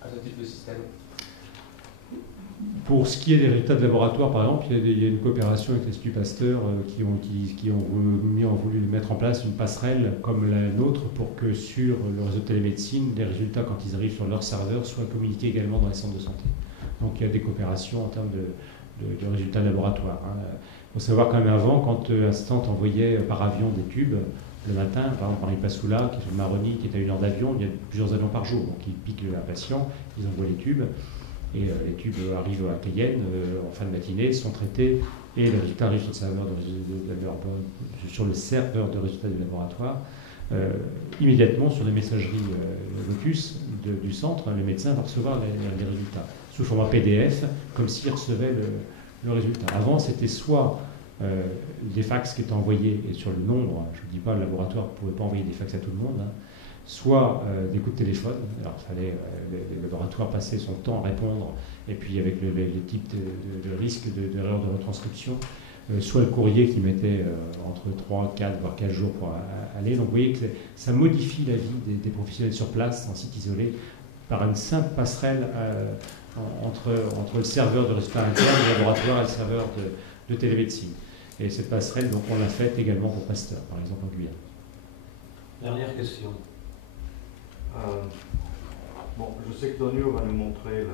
à ce type de système? Pour ce qui est des résultats de laboratoire, par exemple, il y a une coopération avec l'Institut Pasteur qui ont voulu mettre en place une passerelle comme la nôtre pour que sur le réseau de télémédecine, les résultats, quand ils arrivent sur leur serveur, soient communiqués également dans les centres de santé. Donc il y a des coopérations en termes de résultats de laboratoire. Il faut savoir quand même avant, quand un centre envoyait par avion des tubes, le matin, par exemple, Paris-Passoula, qui est sur le Maroni, qui est à 1 heure d'avion, il y a plusieurs avions par jour. Donc ils piquent un patient, ils envoient les tubes, et les tubes arrivent à Cayenne en fin de matinée, sont traités, et le résultat arrive sur le serveur de résultats du laboratoire. Immédiatement sur les messageries Lotus du centre, les médecins vont recevoir les résultats sous format PDF, comme s'ils recevaient le résultat. Avant, c'était soit des fax qui étaient envoyés, et sur le nombre, je ne vous dis pas, le laboratoire ne pouvait pas envoyer des fax à tout le monde, hein, soit des coups de téléphone. Alors, il fallait, le laboratoire passait son temps à répondre, et puis avec les types de risques d'erreur de retranscription, soit le courrier qui mettait entre 3, 4, voire 15 jours pour aller. Donc vous voyez que ça modifie la vie des professionnels sur place, en site isolé, par une simple passerelle entre le serveur de résultats interne du laboratoire et le serveur de télémédecine. Et cette passerelle, donc, on l'a faite également pour Pasteur, par exemple en Guyane. Dernière question. Bon, je sais que Donio va nous montrer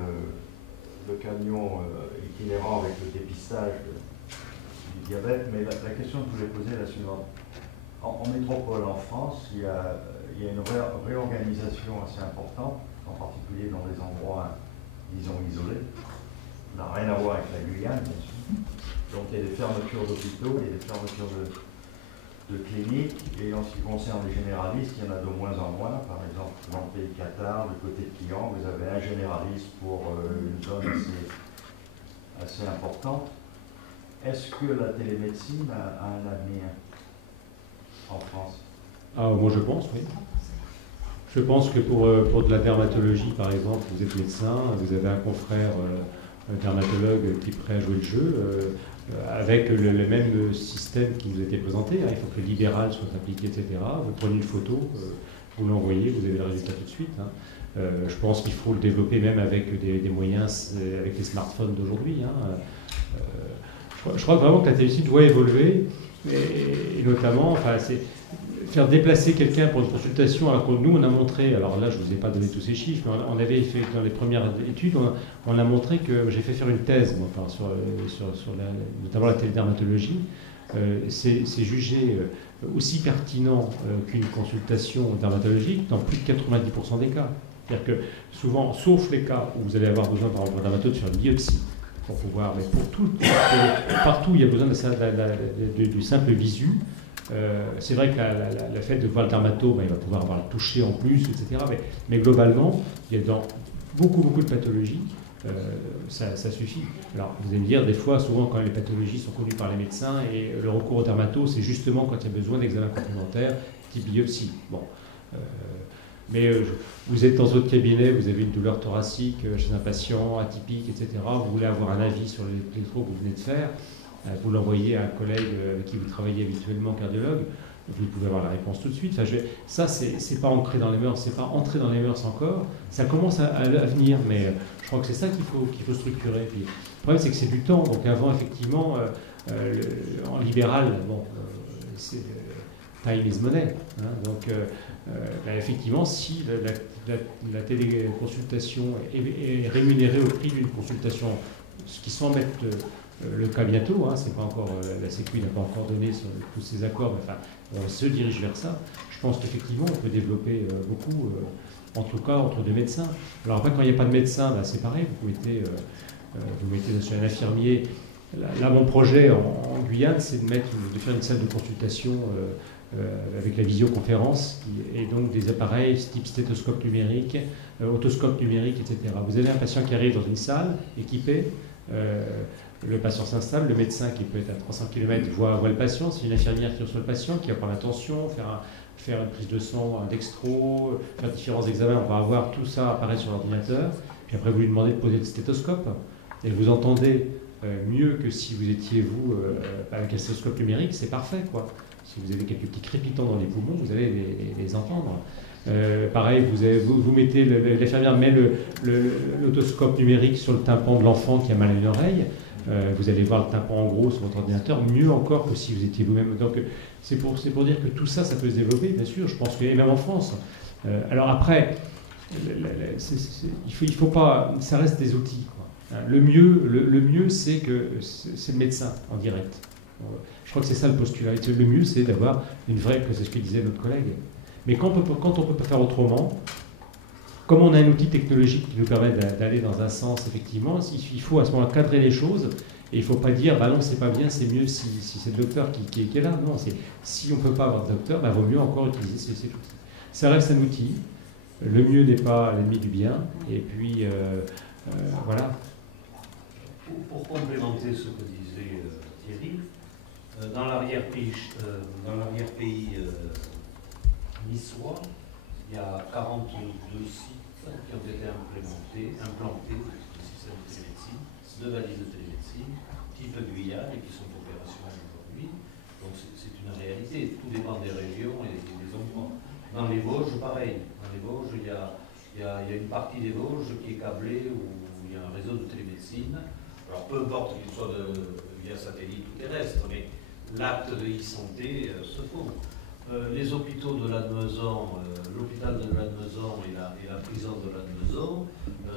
le camion itinérant avec le dépistage du diabète, mais la question que je voulais poser est la suivante. En métropole, en France, il y a une réorganisation assez importante, en particulier dans les endroits, disons, isolés. Ça n'a rien à voir avec la Guyane, bien sûr. Donc il y a des fermetures d'hôpitaux, il y a des fermetures de cliniques, et en ce qui concerne les généralistes, il y en a de moins en moins. Par exemple, dans le pays de Qatar, du côté de Quillan, vous avez un généraliste pour une zone assez importante. Est-ce que la télémédecine a un avenir en France? Moi je pense, oui. Je pense que pour de la dermatologie, par exemple, vous êtes médecin, vous avez un confrère dermatologue qui est prêt à jouer le jeu, avec le même système qui nous a été présenté. Hein. Il faut que le libéral soit appliqué, etc. Vous prenez une photo, vous l'envoyez, vous avez le résultat tout de suite. Hein. Je pense qu'il faut le développer même avec des moyens, avec les smartphones d'aujourd'hui. Hein. Je crois vraiment que la télémédecine doit évoluer, et notamment, enfin, c'est faire déplacer quelqu'un pour une consultation, alors que nous, on a montré, alors là, je ne vous ai pas donné tous ces chiffres, mais on avait fait, dans les premières études, on a montré que, j'ai fait faire une thèse, moi, notamment la télédermatologie, c'est jugé aussi pertinent qu'une consultation dermatologique dans plus de 90% des cas. C'est-à-dire que souvent, sauf les cas où vous allez avoir besoin, par exemple, d'un dermatologue de faire une biopsie, pour pouvoir, mais pour tout, partout il y a besoin du simple visu. C'est vrai que le fait de voir le dermato, il va pouvoir avoir le toucher en plus, etc. Mais globalement, il y a dans beaucoup de pathologies, ça suffit. Alors vous allez me dire, des fois, souvent quand les pathologies sont connues par les médecins, et le recours au dermato, c'est justement quand il y a besoin d'examens complémentaires, type biopsie. Bon. Mais vous êtes dans votre cabinet, vous avez une douleur thoracique chez un patient atypique, etc. Vous voulez avoir un avis sur l'électro que vous venez de faire, vous l'envoyez à un collègue avec qui vous travaillez habituellement, cardiologue, vous pouvez avoir la réponse tout de suite. Enfin, ça, c'est pas ancré dans les mœurs, c'est pas entré dans les mœurs encore. Ça commence à venir, mais je crois que c'est ça qu'il faut structurer. Puis, le problème, c'est que c'est du temps. Donc avant, effectivement, en libéral, bon, time is money. Hein, donc, effectivement, si la téléconsultation est rémunérée au prix d'une consultation, ce qui semble être le cas bientôt, hein, c'est pas encore, la Sécu n'a pas encore donné tous ses accords, mais enfin, on se dirige vers ça. Je pense qu'effectivement, on peut développer beaucoup, entre deux médecins. Alors après, quand il n'y a pas de médecin, c'est pareil, vous mettez sur un infirmier. Là, mon projet en Guyane, c'est de faire une salle de consultation avec la visioconférence, et donc des appareils type stéthoscope numérique, otoscope numérique, etc. Vous avez un patient qui arrive dans une salle équipée, le patient s'installe, le médecin qui peut être à 300 km voit le patient, c'est une infirmière qui reçoit le patient, qui va prendre l'attention, faire une prise de sang, un dextro, faire différents examens, on va avoir tout ça apparaître sur l'ordinateur, puis après vous lui demandez de poser le stéthoscope, et vous entendez mieux que si vous étiez vous avec un stéthoscope numérique, c'est parfait, quoi. Si vous avez quelques petits crépitants dans les poumons, vous allez les entendre. Pareil, vous mettez, l'infirmière met l'otoscope numérique sur le tympan de l'enfant qui a mal à une oreille. Vous allez voir le tympan en gros sur votre ordinateur, mieux encore que si vous étiez vous-même. Donc c'est pour dire que tout ça, ça peut se développer, bien sûr. Je pense que même en France. Alors après, il faut pas, ça reste des outils, quoi. Le mieux, c'est le médecin en direct. Je crois que c'est ça le postulat. Le mieux, c'est d'avoir une vraie, que c'est ce que disait notre collègue. Mais quand on ne peut pas faire autrement, comme on a un outil technologique qui nous permet d'aller dans un sens, effectivement, il faut à ce moment-là cadrer les choses. Et il ne faut pas dire, bah non, c'est pas bien, c'est mieux si c'est le docteur qui est là. Non, si on ne peut pas avoir de docteur, bah, vaut mieux encore utiliser ces outils. Ça reste un outil. Le mieux n'est pas l'ennemi du bien. Et puis, voilà. Pour complémenter ce que disait Thierry, dans l'arrière-pays niçois, il y a 42 sites qui ont été implantés le système de télémédecine, 2 valises de télémédecine, type Guyane, et qui sont opérationnels aujourd'hui. Donc c'est une réalité, tout dépend des régions et des endroits. Dans les Vosges, pareil. Dans les Vosges, il y a une partie des Vosges qui est câblée, où il y a un réseau de télémédecine. Alors peu importe qu'il soit via satellite ou terrestre, mais l'acte de e-santé se font. Les hôpitaux de Lannemezan, l'hôpital de Lannemezan et la prison de Lannemezan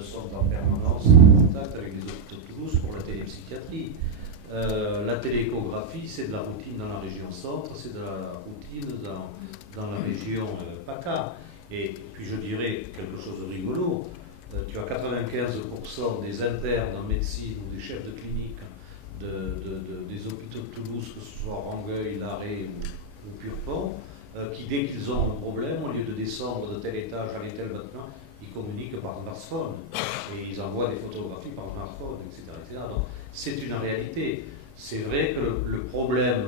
sont en permanence en contact avec les hôpitaux de Toulouse pour la télépsychiatrie. La télééchographie, c'est de la routine dans la région centre, c'est de la routine dans la région PACA. Et puis je dirais quelque chose de rigolo, tu as 95% des internes en médecine ou des chefs de clinique des hôpitaux de Toulouse, que ce soit Rangueil, Larrey ou Purpont, qui dès qu'ils ont un problème, au lieu de descendre de tel étage à tel bâtiment, ils communiquent par smartphone et ils envoient des photographies par smartphone, etc. Donc c'est une réalité. C'est vrai que le problème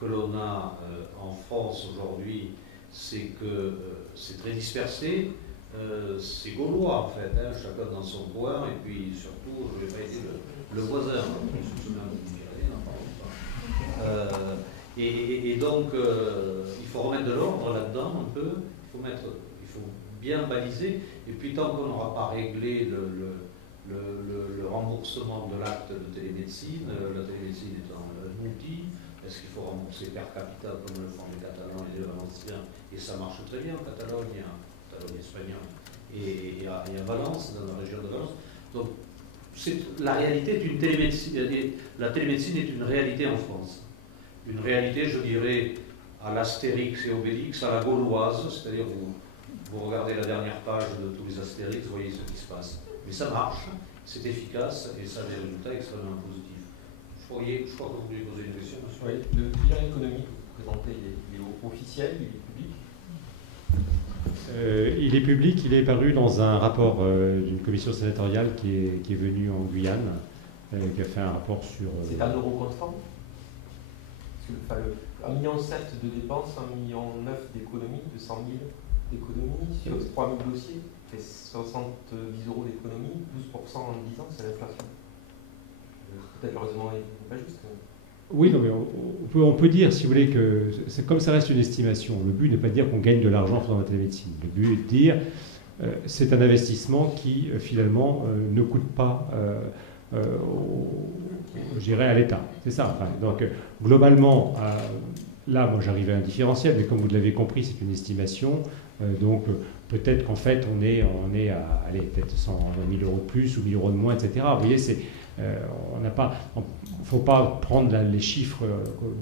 que l'on a en France aujourd'hui, c'est que c'est très dispersé. C'est gaulois en fait, hein, chacun dans son coin, et puis surtout, je ne vais pas aider le voisin. Et donc, il faut remettre de l'ordre là-dedans un peu, il faut bien baliser, et puis tant qu'on n'aura pas réglé le remboursement de l'acte de télémédecine, la télémédecine étant un outil, est-ce qu'il faut rembourser per capita comme le font les Catalans et les Valenciens, et ça marche très bien en Catalogne espagnole et à Valence, dans la région de Valence. Donc, la réalité est une télémédecine. La télémédecine est une réalité en France. Une réalité, je dirais, à l'Astérix et Obélix, à la gauloise, c'est-à-dire vous regardez la dernière page de tous les Astérix, vous voyez ce qui se passe. Mais ça marche, c'est efficace et ça a des résultats extrêmement positifs. Je crois que vous vouliez poser une question, monsieur. Oui, le bilan économique que vous présentez, il est officiel, il est public? Il est public, il est paru dans un rapport d'une commission sénatoriale qui est venue en Guyane, qui a fait un rapport sur... C'est un euro constant? Parce que, 1,7 million de dépenses, 1,9 million d'économies, 200 000 d'économies, sur 3 000 dossiers, fait 70 euros d'économies, 12% en 10 ans, c'est l'inflation. Peut-être le raisonnement n'est pas juste. Oui, non, mais on peut dire, si vous voulez, que comme ça reste une estimation, le but n'est pas de dire qu'on gagne de l'argent en faisant la télémédecine. Le but est de dire c'est un investissement qui, finalement, ne coûte pas, je dirais, à l'État. C'est ça. Enfin, donc, globalement, là, moi, j'arrive à un différentiel, mais comme vous l'avez compris, c'est une estimation. Donc, peut-être qu'en fait, on est à, allez, peut-être 100 000 euros de plus ou 1 000 euros de moins, etc. Vous voyez, c'est... on n'a pas... Il ne faut pas prendre les chiffres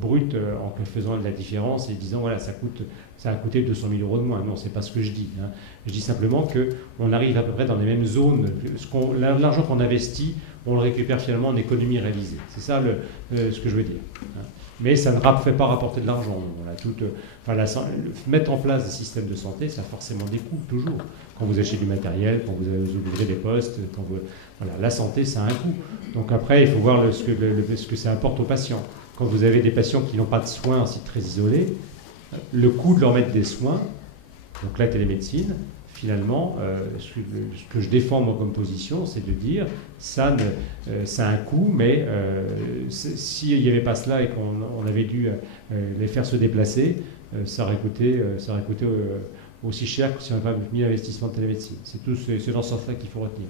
bruts en faisant de la différence et disant voilà, ça a coûté 200 000 euros de moins. Non, ce n'est pas ce que je dis. Hein. Je dis simplement qu'on arrive à peu près dans les mêmes zones. L'argent qu'on investit, on le récupère finalement en économie réalisée. C'est ça ce que je veux dire. Hein. Mais ça ne fait pas rapporter de l'argent. Mettre en place des systèmes de santé, ça a forcément des coûts, toujours. Quand vous achetez du matériel, quand vous ouvrez des postes, la santé, ça a un coût. Donc après, il faut voir ce que ça apporte aux patients. Quand vous avez des patients qui n'ont pas de soins, en site très isolé, le coût de leur mettre des soins, donc la télémédecine, finalement, ce que je défends moi comme position, c'est de dire ça a un coût, mais s'il n'y avait pas cela et qu'on avait dû les faire se déplacer, ça aurait coûté aussi cher que si on n'avait pas mis l'investissement de télémédecine. C'est dans ce sens-là qu'il faut retenir.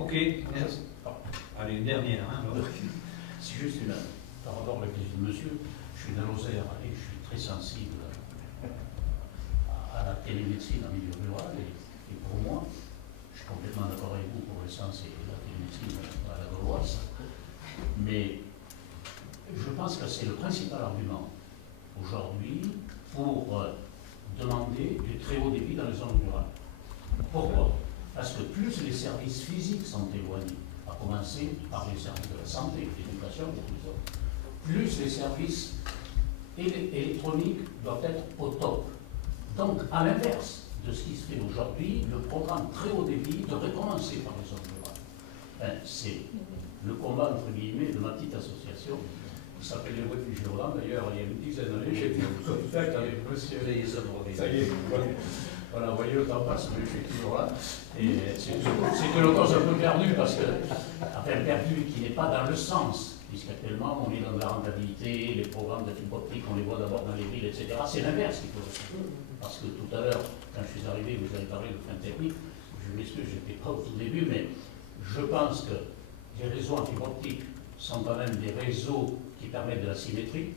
Ok, merci. Allez, une dernière. Hein, si je suis là, par rapport à la question de monsieur, je suis dans Lozère et je suis très sensible à la télémédecine en milieu rural et pour moi, je suis complètement d'accord avec vous pour l'essence et la télémédecine à la gauloise. Mais je pense que c'est le principal argument aujourd'hui pour demander du très haut débit dans les zones rurales. Pourquoi? Parce que plus les services physiques sont éloignés, à commencer par les services de la santé, de l'éducation et tout ça, plus les services électroniques doivent être au top. Donc, à l'inverse de ce qui se fait aujourd'hui, le programme très haut débit devrait commencer par les zones rurales. C'est le combat, entre guillemets, de ma petite association, qui s'appelle les réfugiés ruraux. D'ailleurs, il y a une dizaine d'années, j'étais en contact avec monsieur. Ça y est, voilà, vous voyez, le temps passe, mais je suis toujours là. Et c'est une cause un peu perdue, parce que, enfin, perdue qui n'est pas dans le sens, puisqu'actuellement, on est dans la rentabilité, les programmes de fibre optique, on les voit d'abord dans les villes, etc. C'est l'inverse qu'il faut faire. Parce que tout à l'heure, quand je suis arrivé, vous avez parlé de frein technique, je m'excuse, je n'étais pas au tout début, mais je pense que les réseaux en fibre optique sont quand même des réseaux qui permettent de la symétrie,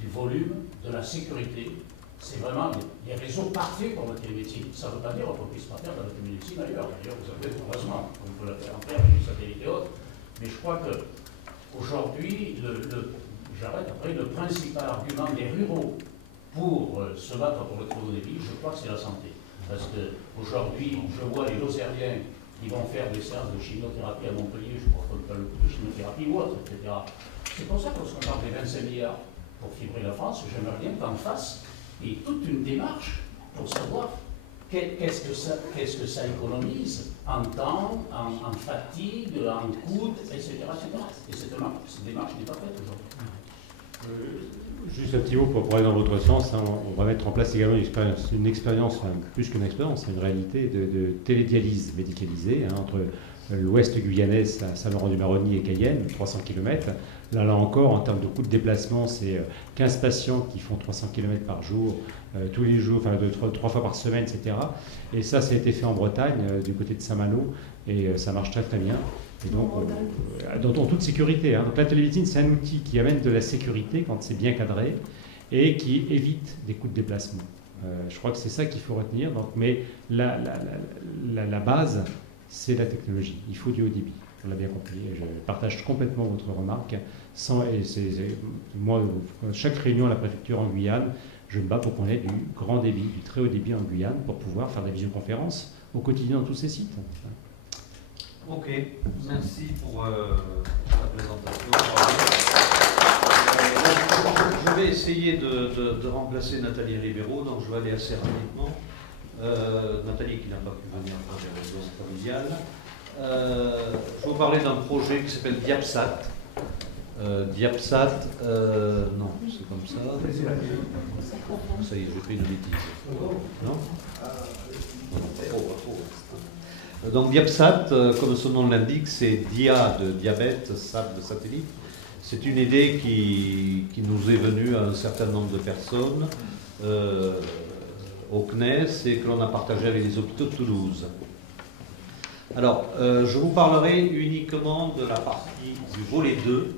du volume, de la sécurité. C'est vraiment des réseaux parfaits pour la télémédecine. Ça ne veut pas dire qu'on ne puisse pas faire de la télémédecine ailleurs. D'ailleurs, vous avez heureusement, on peut la faire en faire avec les satellites et autres. Mais je crois qu'aujourd'hui, j'arrête après, le principal argument des ruraux pour se battre pour le très haut débit, je crois que c'est la santé. Parce qu'aujourd'hui, je vois les Lozériens qui vont faire des séances de chimiothérapie à Montpellier, je crois qu'on peut le coup de chimiothérapie ou autre, etc. C'est pour ça qu'on se parle des 25 milliards pour fibrer la France. J'aimerais bien qu'en face, il y ait toute une démarche pour savoir qu'est-ce que ça économise en temps, en fatigue, en coût, etc. Et cette démarche n'est pas faite aujourd'hui. Juste un petit mot pour aller dans votre sens, hein, on va mettre en place également une expérience, enfin, plus qu'une expérience, c'est une réalité de télédialyse médicalisée hein, entre l'ouest guyanais, Saint-Laurent-du-Maroni et Cayenne, 300 km. Là encore, en termes de coût de déplacement, c'est 15 patients qui font 300 km par jour, tous les jours, enfin 3 fois par semaine, etc. Et ça a été fait en Bretagne, du côté de Saint-Malo, et ça marche très très bien. Et donc, en toute sécurité. Hein. Donc la télémédecine, c'est un outil qui amène de la sécurité quand c'est bien cadré et qui évite des coûts de déplacement. Je crois que c'est ça qu'il faut retenir. Donc, mais la base, c'est la technologie. Il faut du haut débit. On l'a bien compris. Je partage complètement votre remarque. Moi, chaque réunion à la préfecture en Guyane, je me bats pour qu'on ait du grand débit, du très haut débit en Guyane, pour pouvoir faire des visioconférences au quotidien dans tous ces sites. Ok, merci pour la présentation. Je vais essayer de remplacer Nathalie Ribeiro, donc je vais aller assez rapidement. Nathalie qui n'a pas pu venir pour des raisons familiales. Je vais vous parler d'un projet qui s'appelle Diapsat. Diapsat, non, c'est comme ça. Ça y est, j'ai pris une bêtise. Non? Donc Diapsat, comme son nom l'indique, c'est dia de diabète, sat de satellite. C'est une idée qui nous est venue à un certain nombre de personnes au CNES et que l'on a partagé avec les hôpitaux de Toulouse. Alors, je vous parlerai uniquement de la partie du volet 2,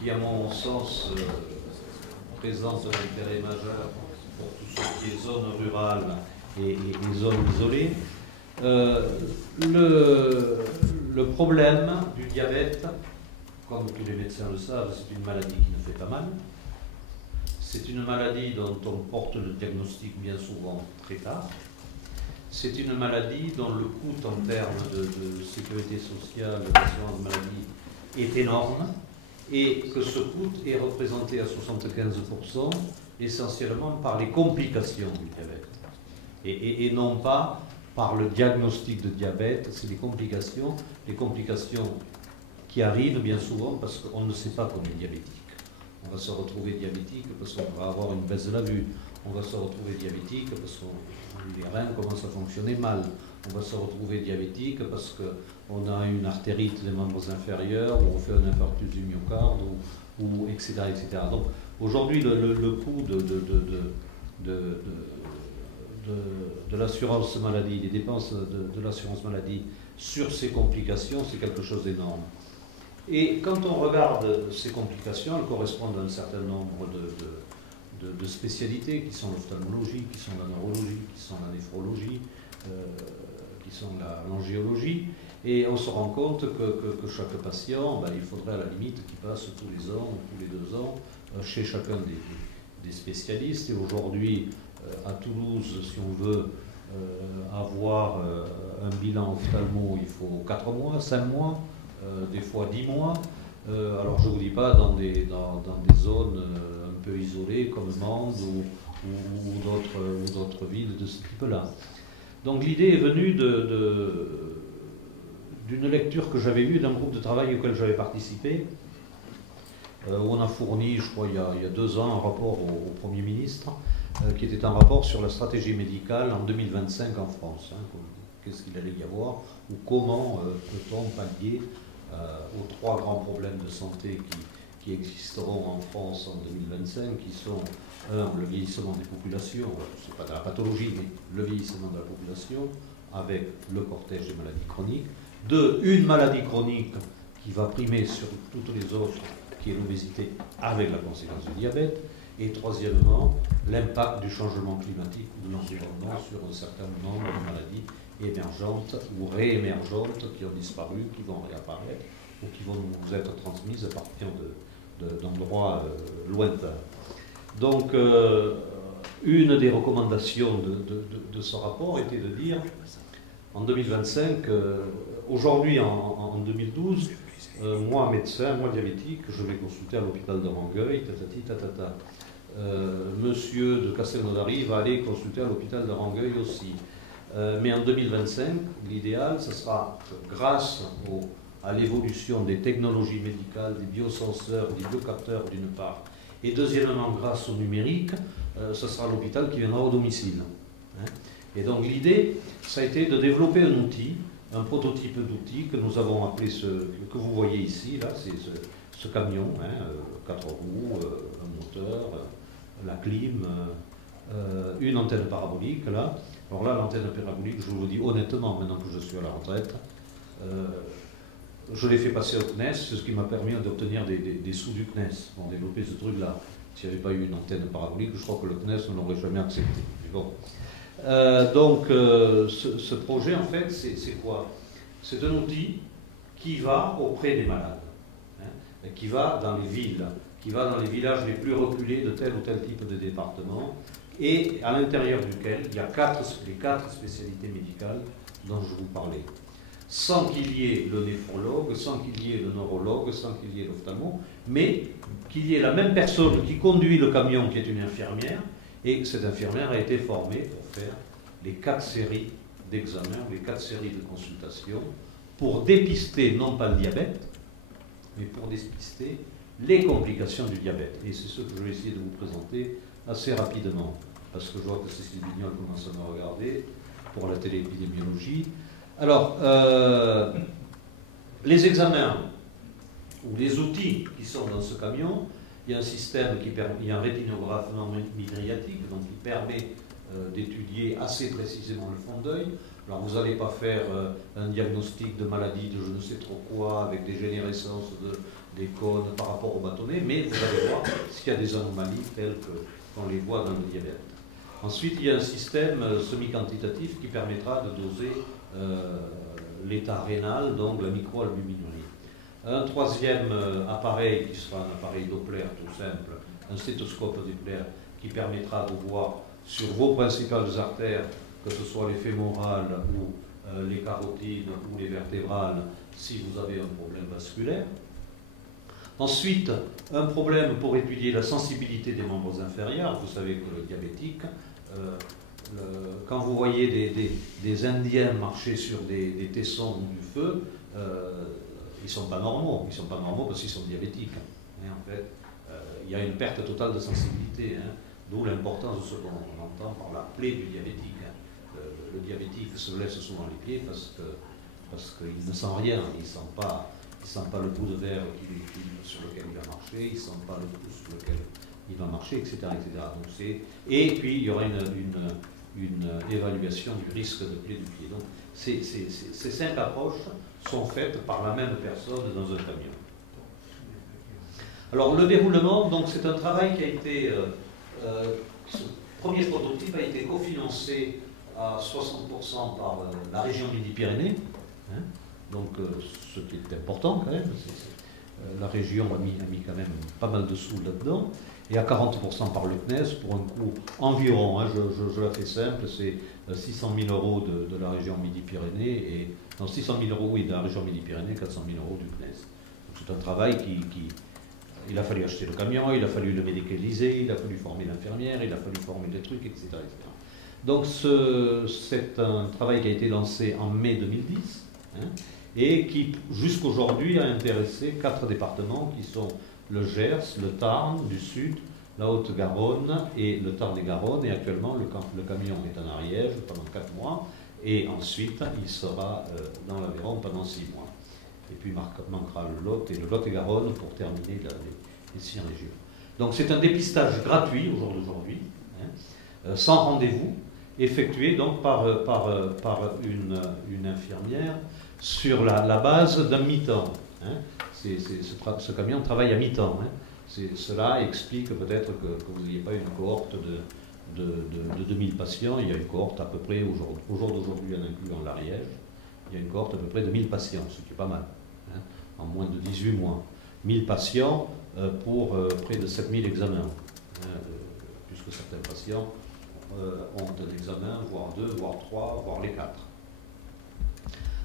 qui à mon sens présente un intérêt majeur pour tout ce qui est zone rurale et zones isolées. Le problème du diabète, comme tous les médecins le savent, c'est une maladie qui nous fait pas mal. C'est une maladie dont on porte le diagnostic bien souvent très tard. C'est une maladie dont le coût en termes de sécurité sociale, d'assurance maladie est énorme et que ce coût est représenté à 75% essentiellement par les complications du diabète et non pas par le diagnostic de diabète. C'est les complications qui arrivent bien souvent parce qu'on ne sait pas qu'on est diabétique. On va se retrouver diabétique parce qu'on va avoir une baisse de la vue. On va se retrouver diabétique parce que les reins commencent à fonctionner mal. On va se retrouver diabétique parce qu'on a une artérite des membres inférieurs, ou on fait un infarctus du myocarde, ou etc., etc. Donc aujourd'hui, le coût de l'assurance maladie, les dépenses de l'assurance maladie sur ces complications, c'est quelque chose d'énorme. Et quand on regarde ces complications, elles correspondent à un certain nombre de spécialités qui sont l'ophtalmologie, qui sont la neurologie, qui sont la néphrologie, qui sont l'angiologie, et on se rend compte que chaque patient, il faudrait à la limite qu'il passe tous les ans, tous les 2 ans, chez chacun des spécialistes. Et aujourd'hui, à Toulouse, si on veut avoir un bilan ophtalmo, il faut 4 mois, 5 mois, des fois 10 mois. Alors je ne vous dis pas dans des zones un peu isolées comme Mende ou d'autres villes de ce type-là. Donc l'idée est venue d'une lecture que j'avais eue d'un groupe de travail auquel j'avais participé, où on a fourni, je crois, il y a 2 ans, un rapport au Premier ministre, qui était un rapport sur la stratégie médicale en 2025 en France. Qu'est-ce qu'il allait y avoir, ou comment peut-on pallier aux 3 grands problèmes de santé qui existeront en France en 2025, qui sont 1. Le vieillissement des populations, c'est pas de la pathologie, mais le vieillissement de la population, avec le cortège des maladies chroniques. 2. Une maladie chronique qui va primer sur toutes les autres, qui est l'obésité, avec la conséquence du diabète. Et 3°, l'impact du changement climatique ou de l'environnement sur un certain nombre de maladies émergentes ou réémergentes qui ont disparu, qui vont réapparaître ou qui vont nous être transmises à partir d'endroits lointains. Donc, une des recommandations de ce rapport était de dire, en 2025, aujourd'hui en 2012, moi médecin, moi diabétique, je vais consulter à l'hôpital de Rangueil, tatata. Monsieur de Castelnaudary va aller consulter à l'hôpital de Rangueil aussi. Mais en 2025, l'idéal, ce sera grâce à l'évolution des technologies médicales, des biosenseurs, des biocapteurs d'une part, et deuxièmement, grâce au numérique, ce sera l'hôpital qui viendra au domicile. Et donc l'idée, ça a été de développer un outil, un prototype d'outil que nous avons appelé que vous voyez ici, là, c'est ce camion, 4 roues, un moteur, la clim, une antenne parabolique, là. Alors là, l'antenne parabolique, je vous le dis honnêtement, maintenant que je suis à la retraite, je l'ai fait passer au CNES, c'est ce qui m'a permis d'obtenir des sous du CNES pour développer ce truc-là. S'il n'y avait pas eu une antenne parabolique, je crois que le CNES ne l'aurait jamais accepté. Mais bon. Donc, ce projet, en fait, c'est quoi? C'est un outil qui va auprès des malades, qui va dans les villes, qui va dans les villages les plus reculés de tel ou tel type de département, et à l'intérieur duquel il y a les 4 spécialités médicales dont je vous parlais. Sans qu'il y ait le néphrologue, sans qu'il y ait le neurologue, sans qu'il y ait l'ophtalmo, mais qu'il y ait la même personne qui conduit le camion, qui est une infirmière, et cette infirmière a été formée pour faire les 4 séries d'examens, les 4 séries de consultations, pour dépister non pas le diabète, mais pour dépister les complications du diabète. Et c'est ce que je vais essayer de vous présenter assez rapidement, parce que je vois que Cécile Vignol commence à me regarder pour la téléépidémiologie. Alors, les examens ou les outils qui sont dans ce camion, il y a un système il y a un rétinographe non mydriatique, donc qui permet d'étudier assez précisément le fond d'œil. Alors vous n'allez pas faire un diagnostic de maladie de je ne sais trop quoi avec des générescences des cônes par rapport au bâtonnet, mais vous allez voir s'il y a des anomalies telles qu'on les voit dans le diabète. Ensuite, il y a un système semi-quantitatif qui permettra de doser l'état rénal, donc la microalbuminurie. Un 3e appareil qui sera un appareil Doppler tout simple, un stéthoscope Doppler qui permettra de voir sur vos principales artères, que ce soit les fémorales ou les carotines ou les vertébrales, si vous avez un problème vasculaire. Ensuite, un problème pour étudier la sensibilité des membres inférieurs. Vous savez que le diabétique, quand vous voyez des Indiens marcher sur des tessons du feu, ils ne sont pas normaux. Ils ne sont pas normaux parce qu'ils sont diabétiques. En fait, il y a une perte totale de sensibilité, d'où l'importance de ce qu'on entend par la plaie du diabétique. Le diabétique se blesse souvent les pieds parce qu'il ne sent rien. Il ne sent pas le bout de verre sur lequel il va marcher, il ne sent pas le bout sur lequel il va marcher, etc. Donc et puis il y aura une évaluation du risque de plaie du pied. Donc ces 5 approches sont faites par la même personne dans un camion. Alors le déroulement, donc c'est un travail qui a été, ce premier prototype a été cofinancé à 60% par la région Midi-Pyrénées, hein, donc ce qui est important quand même. La région a mis quand même pas mal de sous là-dedans, et à 40% par le CNES pour un coût environ, hein, je la fais simple, c'est 600 000 euros de la région Midi-Pyrénées, et non, 600 000 euros oui, de la région Midi-Pyrénées, 400 000 euros du CNES. C'est un travail il a fallu acheter le camion, il a fallu le médicaliser, il a fallu former l'infirmière, il a fallu former des trucs, etc. etc. Donc c'est un travail qui a été lancé en mai 2010, hein, et qui jusqu'aujourd'hui a intéressé 4 départements qui sont le Gers, le Tarn du Sud, la Haute-Garonne et le Tarn-et-Garonne, et actuellement le camion est en Ariège pendant 4 mois, et ensuite il sera dans l'Aveyron pendant 6 mois. Et puis manquera le Lot et le Lot-et-Garonne pour terminer les 6 régions. Donc c'est un dépistage gratuit au jour d'aujourd'hui, hein, sans rendez-vous, effectué donc par une infirmière sur la base d'un mi-temps. Hein. Ce camion travaille à mi-temps. Hein. Cela explique peut-être que vous n'ayez pas une cohorte de 2000 patients. Il y a une cohorte à peu près, au jour d'aujourd'hui, en incluant l'Ariège, il y a une cohorte à peu près de 1000 patients, ce qui est pas mal, hein, en moins de 18 mois. 1000 patients pour près de 7000 examens, hein, puisque certains patients ont un examen, voire 2, voire 3, voire les 4.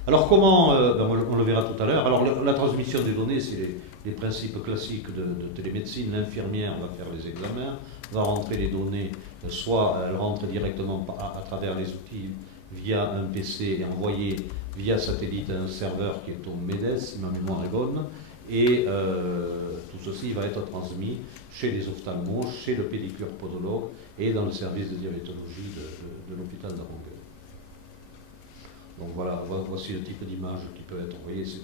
Alors comment, on le verra tout à l'heure, alors la transmission des données, c'est les principes classiques de télémédecine. L'infirmière va faire les examens, va rentrer les données, soit elle rentre directement à travers les outils via un PC et envoyé via satellite à un serveur qui est au MEDES, si ma mémoire est bonne, et tout ceci va être transmis chez les ophtalmos, chez le pédicure podologue et dans le service de diabétologie de l'hôpital d'Arongueuil. Donc voilà, voici le type d'image qui peut être envoyé. C'est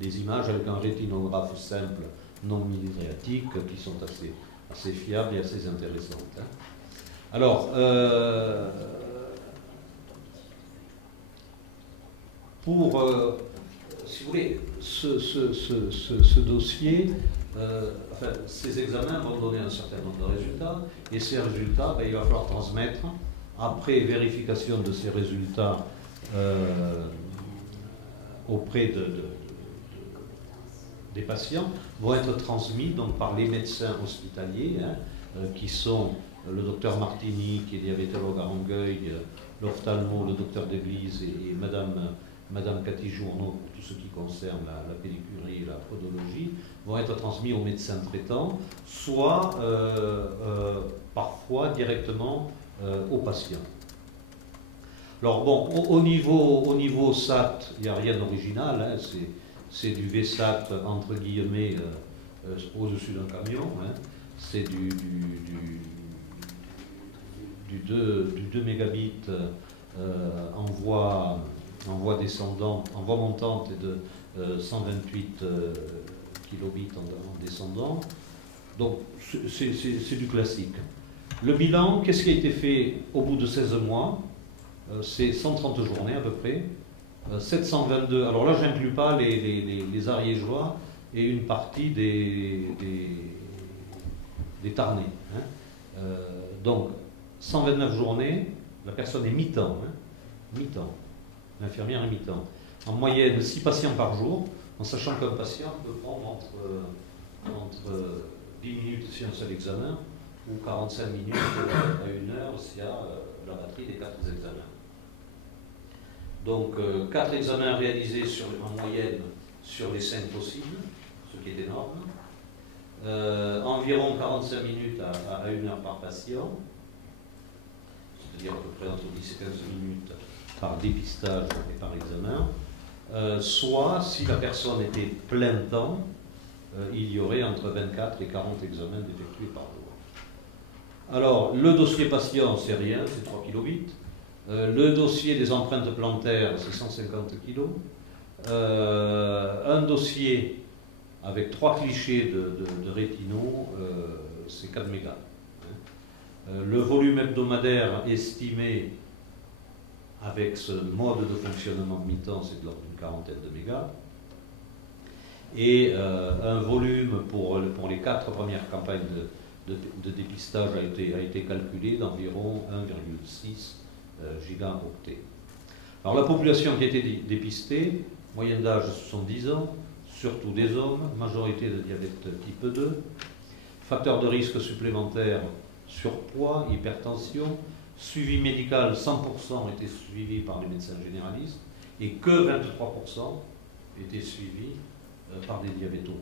des images avec un rétinographe simple, non mydriatique, qui sont assez fiables et assez intéressantes. Hein. Alors, si vous voulez, ce dossier, enfin, ces examens vont donner un certain nombre de résultats, et ces résultats, il va falloir transmettre, après vérification de ces résultats auprès des patients, vont être transmis donc, par les médecins hospitaliers, hein, qui sont le docteur Martini, qui est diabétologue à Rangueil, l'ophtalmo, le docteur Deglise et Madame Cathy Journeau, pour tout ce qui concerne la pédicurie et la podologie, vont être transmis aux médecins traitants, soit parfois directement aux patients. Alors bon, au niveau SAT, il n'y a rien d'original, hein, c'est du VSAT entre guillemets au-dessus d'un camion, hein, c'est du 2 mégabits envoi montante et de 128 kilobits en descendant. Donc c'est du classique. Le bilan, qu'est-ce qui a été fait au bout de 16 mois? C'est 130 journées à peu près. 722, alors là j'inclus pas les Ariégeois et une partie des Tarnais. Hein. Donc 129 journées, la personne est mi-temps. Hein. Mi-temps. L'infirmière est mi-temps. En moyenne 6 patients par jour, en sachant qu'un patient peut prendre entre 10 minutes si un seul examen ou 45 minutes à 1 heure s'il y a la batterie des 4 examens. Donc 4 examens réalisés en moyenne sur les 5 possibles, ce qui est énorme. Environ 45 minutes à 1 heure par patient, c'est-à-dire à peu près entre 10 et 15 minutes par dépistage et par examen. Soit, si la personne était plein temps, il y aurait entre 24 et 40 examens effectués par jour. Alors, le dossier patient, c'est rien, c'est 3,8 kg. Le dossier des empreintes plantaires, c'est 150 kg. Un dossier avec 3 clichés de rétinaux, c'est 4 mégas. Le volume hebdomadaire estimé avec ce mode de fonctionnement de mi-temps, c'est de l'ordre d'une quarantaine de mégas. Et un volume pour les 4 premières campagnes de dépistage a été calculé d'environ 1,6 gigaoctets. Alors la population qui a été dépistée, moyenne d'âge 70 ans, surtout des hommes, majorité de diabète type 2, facteurs de risque supplémentaires, surpoids, hypertension, suivi médical, 100% étaient suivis par les médecins généralistes et que 23% étaient suivis par des diabétos.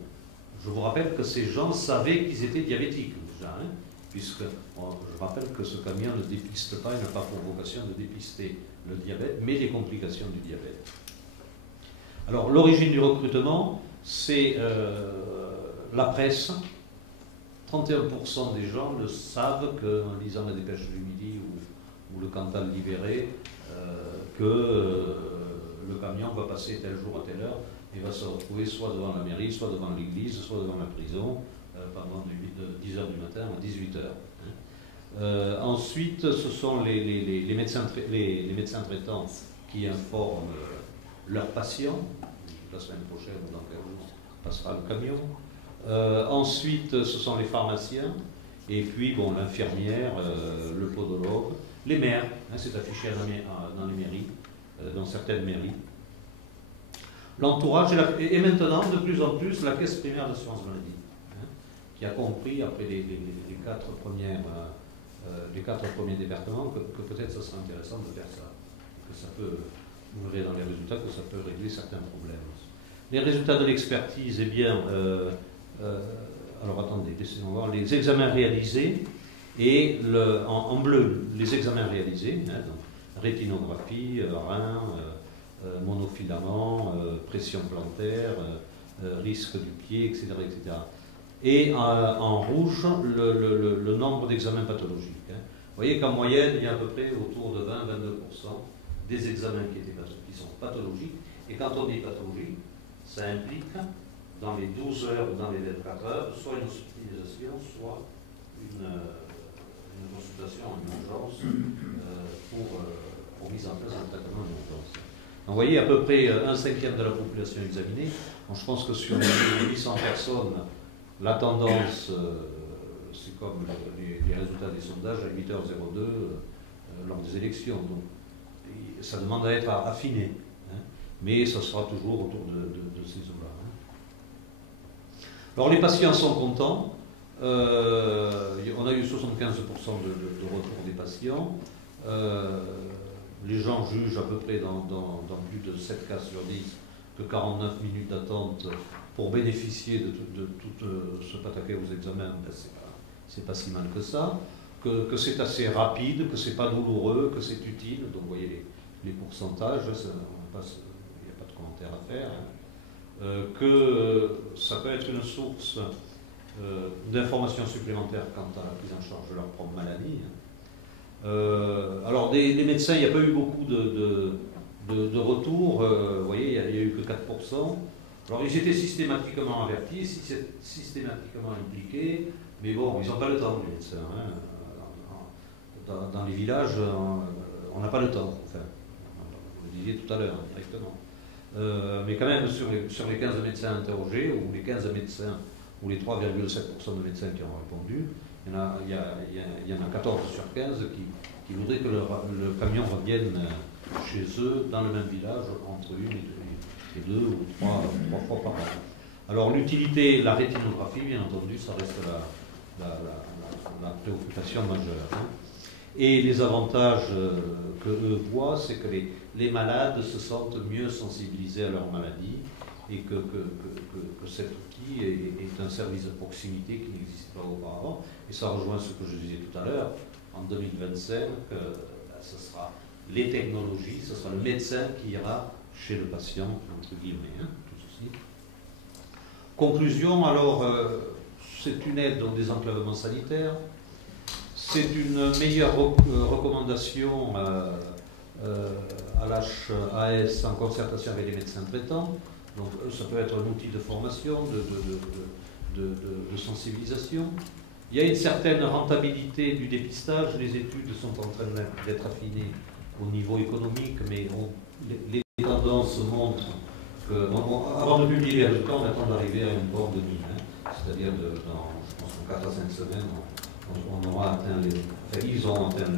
Je vous rappelle que ces gens savaient qu'ils étaient diabétiques déjà, hein, puisque je rappelle que ce camion ne dépiste pas, il n'a pas pour vocation de dépister le diabète, mais les complications du diabète. Alors l'origine du recrutement, c'est la presse. 31% des gens le savent qu'en lisant la Dépêche du Midi ou le Cantal libéré, que le camion va passer tel jour à telle heure et va se retrouver soit devant la mairie, soit devant l'église, soit devant la prison, pendant de 10h du matin à 18h. Ensuite, ce sont les médecins traitants qui informent leurs patients. La semaine prochaine ou dans quelques jours passera le camion. Ensuite, ce sont les pharmaciens, et puis bon, l'infirmière, le podologue, les maires, hein, c'est affiché dans les mairies, dans certaines mairies. L'entourage et maintenant, de plus en plus, la caisse primaire d'assurance maladie, hein, qui a compris, après les quatre premiers départements, que peut-être ça serait intéressant de faire ça, que ça peut, vous verrez dans les résultats, que ça peut régler certains problèmes. Les résultats de l'expertise, eh bien, alors attendez, laissez-moi voir, les examens réalisés, et en bleu, les examens réalisés, hein, donc rétinographie, rein, monofilament, pression plantaire, risque du pied, etc. etc. Et en rouge, le nombre d'examens pathologiques. Hein. Vous voyez qu'en moyenne, il y a à peu près autour de 20-22% des examens qui sont pathologiques, et quand on dit pathologique, ça implique dans les 12 heures ou dans les 24 heures, soit une hospitalisation, soit une consultation en urgence pour mise en place d'un traitement d'urgence. Donc vous voyez, à peu près 1/5 de la population examinée. Donc, je pense que sur les 800 personnes, la tendance, c'est comme les résultats des sondages à 8h02 lors des élections. Donc ça demande à être affiné, hein, mais ça sera toujours autour de ces eaux-là. Alors les patients sont contents, on a eu 75% de retour des patients, les gens jugent à peu près dans plus de 7 cas sur 10 que 49 minutes d'attente pour bénéficier de tout ce pataquès aux examens, ben c'est pas si mal que ça, que c'est assez rapide, que c'est pas douloureux, que c'est utile, donc vous voyez les pourcentages, il n'y a pas de commentaire à faire. Hein. Que ça peut être une source d'informations supplémentaires quant à la prise en charge de leur propre maladie. Alors, des médecins, il n'y a pas eu beaucoup de retours. Vous voyez, il n'y a eu que 4%. Alors, ils étaient systématiquement avertis, systématiquement impliqués, mais bon, ils n'ont pas le temps, les médecins. Hein. Dans les villages, on n'a pas le temps. Enfin, vous le disiez tout à l'heure, directement. Mais quand même, sur les 15 médecins interrogés, ou les 15 médecins, ou les 3,7% de médecins qui ont répondu, il y en a 14 sur 15 qui voudraient que le camion revienne chez eux, dans le même village, entre une et deux ou trois fois par an. Alors l'utilité, la rétinographie, bien entendu, ça reste la préoccupation majeure. Hein. Et les avantages que eux voient, c'est que les malades se sentent mieux sensibilisés à leur maladie et que cet outil est un service de proximité qui n'existe pas auparavant. Et ça rejoint ce que je disais tout à l'heure, en 2025, ce sera les technologies, ce sera le médecin qui ira chez le patient, entre guillemets, hein, tout ceci. Conclusion, alors, c'est une aide au désenclavement sanitaire, c'est une meilleure recommandation à l'HAS en concertation avec les médecins traitants. Donc ça peut être un outil de formation, de sensibilisation. Il y a une certaine rentabilité du dépistage. Les études sont en train d'être affinées au niveau économique, mais les tendances montrent que, avant de publier les résultats, on attend d'arriver à une borne de mine. Hein. C'est-à-dire, dans, je pense, 4 à 5 semaines, on aura atteint ils ont atteint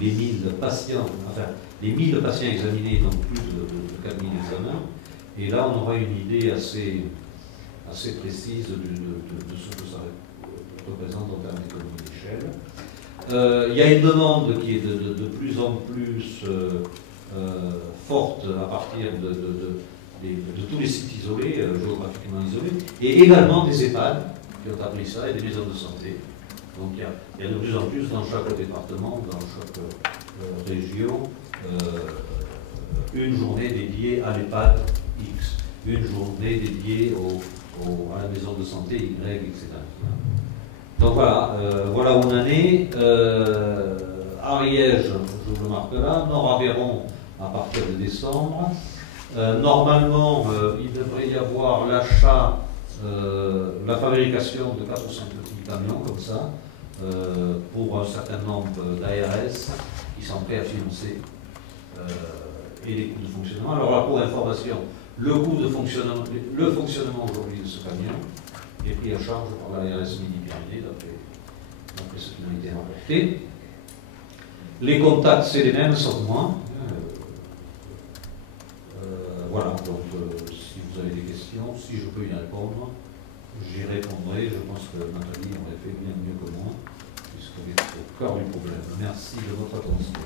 les 1000 patients, enfin, les 1000 patients examinés dans plus de 4000 examens. Et là, on aura une idée assez précise de ce que ça représente en termes d'économie d'échelle. Il y a une demande qui est de plus en plus forte à partir de tous les sites isolés, géographiquement isolés, et également des EHPAD qui ont appris ça, et des maisons de santé. Donc il y a de plus en plus dans chaque département, dans chaque région, une journée dédiée à l'EHPAD X, une journée dédiée à la maison de santé Y, etc. Donc voilà, voilà où on en est. Ariège, je le marque là, Nord-Aveyron à partir de décembre. Normalement, il devrait y avoir l'achat, la fabrication de 4 ou 5 petits camions comme ça, pour un certain nombre d'ARS qui sont prêts à financer, et les coûts de fonctionnement. Alors là, pour information, le fonctionnement aujourd'hui de ce camion est pris à charge par l'ARS Midi-Pyrénées, d'après ce qui a été rapporté. Les contacts, c'est les mêmes, sauf moins. Voilà, donc si vous avez des questions, si je peux y répondre, j'y répondrai. Je pense que Nathalie aurait fait bien mieux que moi, puisqu'elle est au cœur du problème. Merci de votre attention.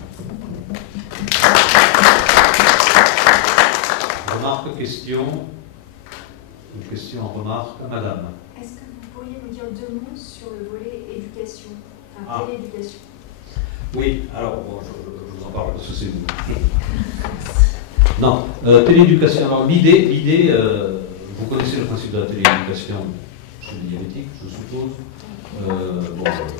Remarque, question. Une question en remarque à madame. Est-ce que vous pourriez nous dire 2 mots sur le volet éducation, enfin télééducation? Oui, alors bon, je vous en parle parce que c'est vous. Non, télééducation. Alors l'idée, vous connaissez le principe de la télééducation chez les diabétiques, je suppose.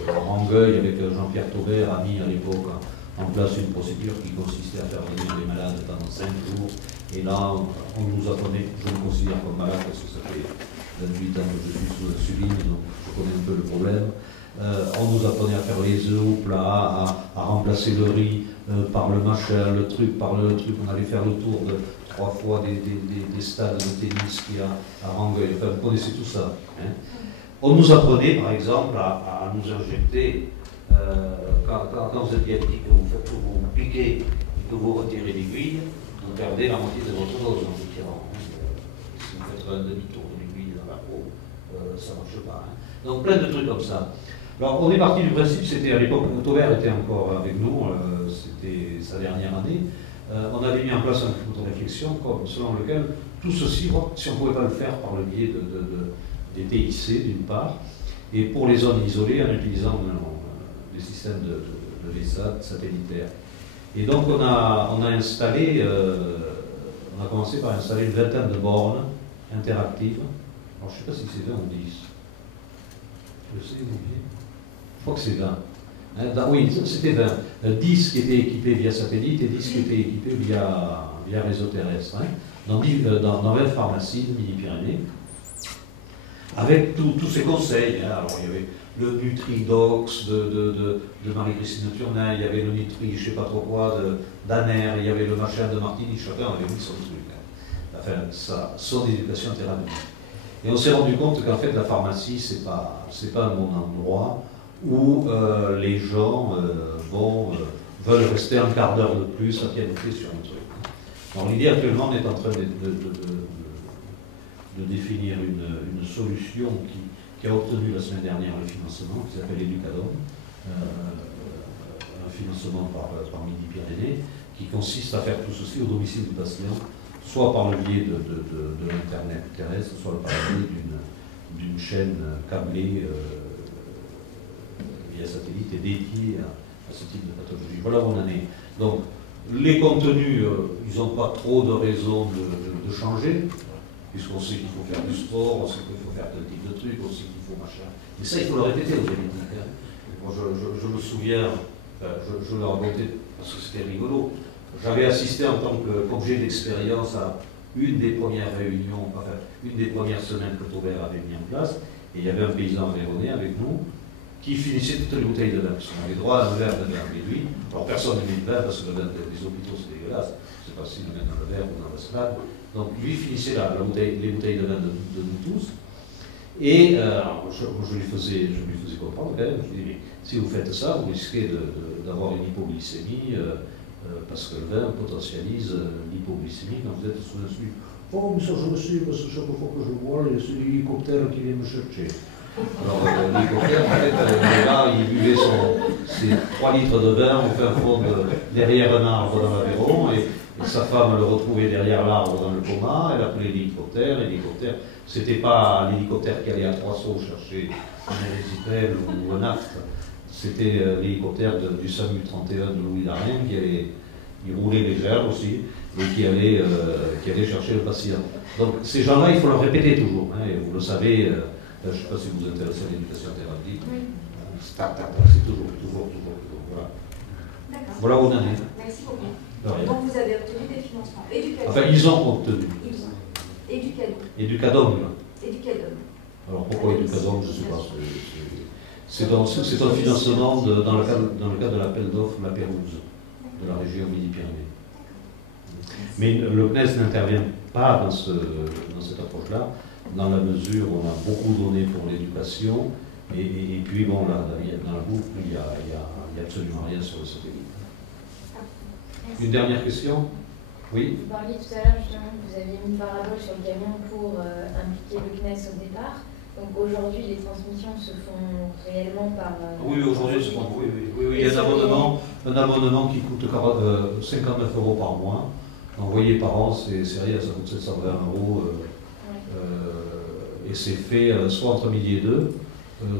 Rangueil, avec Jean-Pierre Taubert, a mis à l'époque en place une procédure qui consistait à faire venir les malades pendant 5 jours. Et là, on nous apprenait, je me considère comme malade parce que ça fait 28 ans que je suis sous l'insuline, donc je connais un peu le problème. On nous apprenait à faire les œufs au plat, à remplacer le riz par le machin, le truc par le truc. On allait faire le tour de 3 fois des stades de tennis qu'il y a à Rangueil. Enfin, vous connaissez tout ça. Hein. On nous apprenait, par exemple, à nous injecter, quand vous êtes diabétique, que vous piquez et que vous retirez l'aiguille, vous perdez la moitié de votre dose en retirant. Si vous faites un demi-tour de l'aiguille dans la peau, ça ne marche pas. Hein. Donc plein de trucs comme ça. Alors on est parti du principe, c'était à l'époque, Taubert était encore avec nous, c'était sa dernière année, on avait mis en place un groupe de réflexion selon lequel tout ceci, si on ne pouvait pas le faire par le biais des TIC d'une part, et pour les zones isolées en utilisant des systèmes de VSAT satellitaires. Et donc on a installé, on a commencé par installer une vingtaine de bornes interactives. Alors je ne sais pas si c'est 20 ou 10. Je sais, je crois que c'est 20. Hein, oui, c'était 20. 10 qui étaient équipés via satellite et 10 qui étaient équipés via réseau terrestre. Hein, dans 20 pharmacies de Midi-Pyrénées. Avec tous ces conseils. Hein, alors il y avait le Nutridox de Marie-Christine Turnin, il y avait le Nutri, je ne sais pas trop quoi, d'Aner, il y avait le machin de Martini, chacun avait mis son truc. Hein. Enfin, ça, son éducation thérapeutique. Et on s'est rendu compte qu'en fait la pharmacie, c'est pas un bon endroit où les gens veulent rester un quart d'heure de plus à pianoter sur un truc. Alors l'idée actuellement, on est en train de définir une solution qui a obtenu la semaine dernière le financement, qui s'appelle Educadom, un financement par Midi-Pyrénées, qui consiste à faire tout ceci au domicile du patient, soit par le biais de l'Internet terrestre, soit par le biais d'une chaîne câblée via satellite et dédiée à ce type de pathologie. Voilà où on en est. Donc, les contenus, ils n'ont pas trop de raisons de changer, puisqu'on sait qu'il faut faire du sport, on sait qu'il faut faire tel type de truc, on sait qu'il faut machin. Mais ça, il faut le répéter aux diabétiques. Hein. Moi, je me souviens, je le racontais parce que c'était rigolo. J'avais assisté en tant qu'objet d'expérience à une des premières réunions, enfin, une des premières semaines que Taubert avait mis en place, et il y avait un paysan aveyronais avec nous qui finissait toutes les bouteilles de vin, parce qu'on avait droit à un verre de vin. Mais lui, alors personne ne met de vin parce que le vin des hôpitaux c'est dégueulasse, c'est pas si le mettre dans le verre ou dans la salade. Donc lui finissait les bouteilles de vin de nous tous, Et alors, je lui faisais comprendre quand même, je lui dis, mais si vous faites ça, vous risquez d'avoir une hypoglycémie, parce que le vin potentialise l'hypoglycémie quand vous êtes sous un sucre. Oh, mais ça je le sais, parce que chaque fois que je bois, c'est l'hélicoptère qui vient me chercher. Alors l'hélicoptère, en fait, là, il buvait ses 3 litres de vin au fin fond derrière un arbre dans l'Aveyron, et sa femme le retrouvait derrière l'arbre dans le coma, elle appelait l'hélicoptère, c'était pas l'hélicoptère qui allait à 3 sauts chercher un érésipèle ou un aft, c'était l'hélicoptère du SAMU 31 de Louis Darien il roulait légère aussi, et qui allait chercher le patient. Donc ces gens-là, il faut leur répéter toujours, hein, et vous le savez, je ne sais pas si vous vous intéressez à l'éducation thérapeutique, c'est toujours, voilà. D'accord. Voilà où on en est. Merci beaucoup. Donc vous avez obtenu des financements. Enfin, ils ont obtenu. Educadom. Educadom. Alors pourquoi Educadom, je ne sais pas. C'est un financement dans le cadre de l'appel d'offres La Pérouse, de la région Midi-Pyrénées. Mais le CNES n'intervient pas dans cette approche-là, dans la mesure où on a beaucoup donné pour l'éducation, et puis bon, là, dans la boucle, il n'y a absolument rien sur le satellite. Une dernière question? Oui. Vous parliez tout à l'heure justement que vous aviez mis une parabole sur le camion pour impliquer le CNES au départ. Donc aujourd'hui, les transmissions se font réellement par... oui, aujourd'hui, il y a un abonnement qui coûte 59 € par mois. Envoyé par an, c'est rien, ça coûte 720 €. Et c'est fait soit entre midi et 2,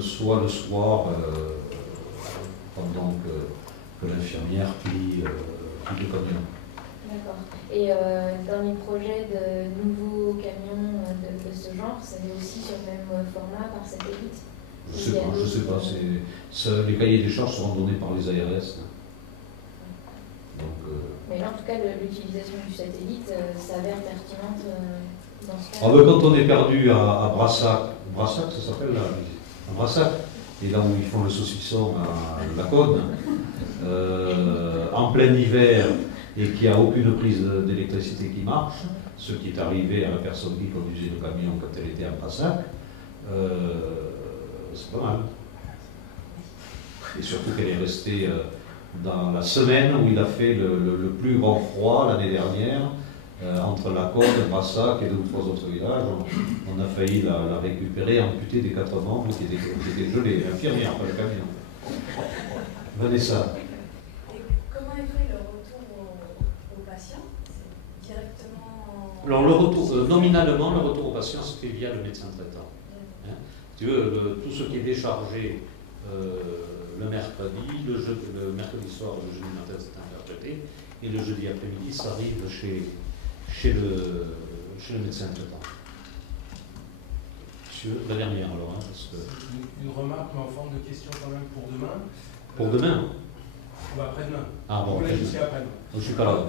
soit le soir, pendant que l'infirmière plie le camion. D'accord. Et dans les projets de nouveaux camions de ce genre, ça est aussi sur le même format par satellite? Je sais pas. Les cahiers des charges seront donnés par les ARS. Donc, mais là, en tout cas, l'utilisation du satellite s'avère pertinente dans ce cas. Quand on est perdu à Brassac, ça s'appelle là, à Brassac, et là où ils font le saucisson à la Cône, en plein hiver, et qu'il n'y a aucune prise d'électricité qui marche, ce qui est arrivé à la personne qui conduisait le camion quand elle était à Brassac, c'est pas mal. Et surtout qu'elle est restée dans la semaine où il a fait le plus grand froid l'année dernière, entre la Cône, Brassac et 2 ou 3 autres villages. On a failli la récupérer, amputer des 4 membres qui étaient gelés, infirmière, pas le camion. Vanessa. Comment est fait le retour aux patients? Directement... Alors le retour, nominalement, le retour aux patients se fait via le médecin traitant. Hein, tu veux, tout ce qui est déchargé le mercredi, le mercredi soir, le jeudi matin, c'est interprété, et le jeudi après-midi, ça arrive chez le médecin traitant. Monsieur, la dernière alors, hein, parce que... Une remarque, mais en forme de question quand même pour demain. Pour demain? Ou après-demain. Ah bon, jusqu'à après-demain. Je ne suis pas là.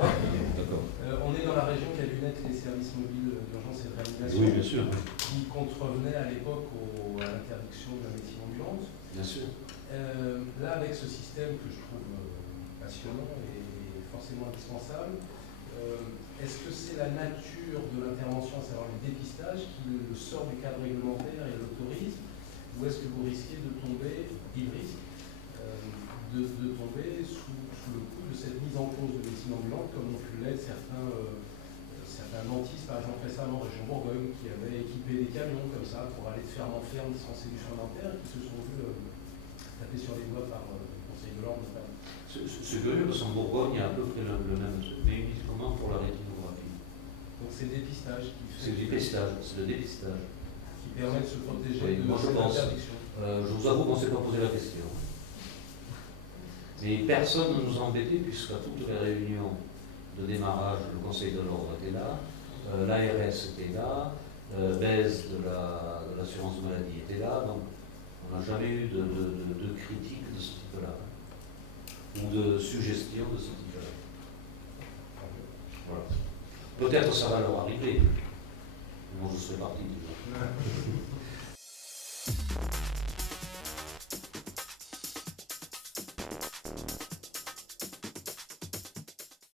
D'accord. On est dans la région qui a dû naître les services mobiles d'urgence et de réanimation. Oui, bien sûr. Qui contrevenaient à l'époque à l'interdiction de la médecine ambulante. Bien sûr. Là, avec ce système que je trouve passionnant et forcément indispensable, est-ce que c'est la nature de l'intervention, à savoir le dépistage, qui le sort du cadre réglementaire et l'autorise, ou est-ce que vous risquez de tomber, de tomber sous le coup de cette mise en cause de médecine ambulante, comme ont pu l'être certains dentistes, par exemple récemment en région Bourgogne, qui avaient équipé des camions comme ça pour aller de ferme en ferme dispenser du soin dentaire, et qui se sont vus taper sur les doigts par le Conseil de l'Ordre notamment. C'est curieux parce qu'en Bourgogne, il y a à peu près le même truc, mais uniquement pour la rétinographie. Donc c'est le dépistage qui fait... C'est le dépistage. Qui permet de se protéger de cette interdiction. Je vous avoue qu'on ne s'est pas posé la question. Mais personne ne nous a embêtés, puisqu'à toutes les réunions de démarrage, le Conseil de l'Ordre était là, l'ARS était là, BES de l'assurance maladie était là, donc on n'a jamais eu de critique de ce type-là, ou de suggestion de ce type-là. Voilà. Peut-être ça va leur arriver. Moi, je serai parti déjà.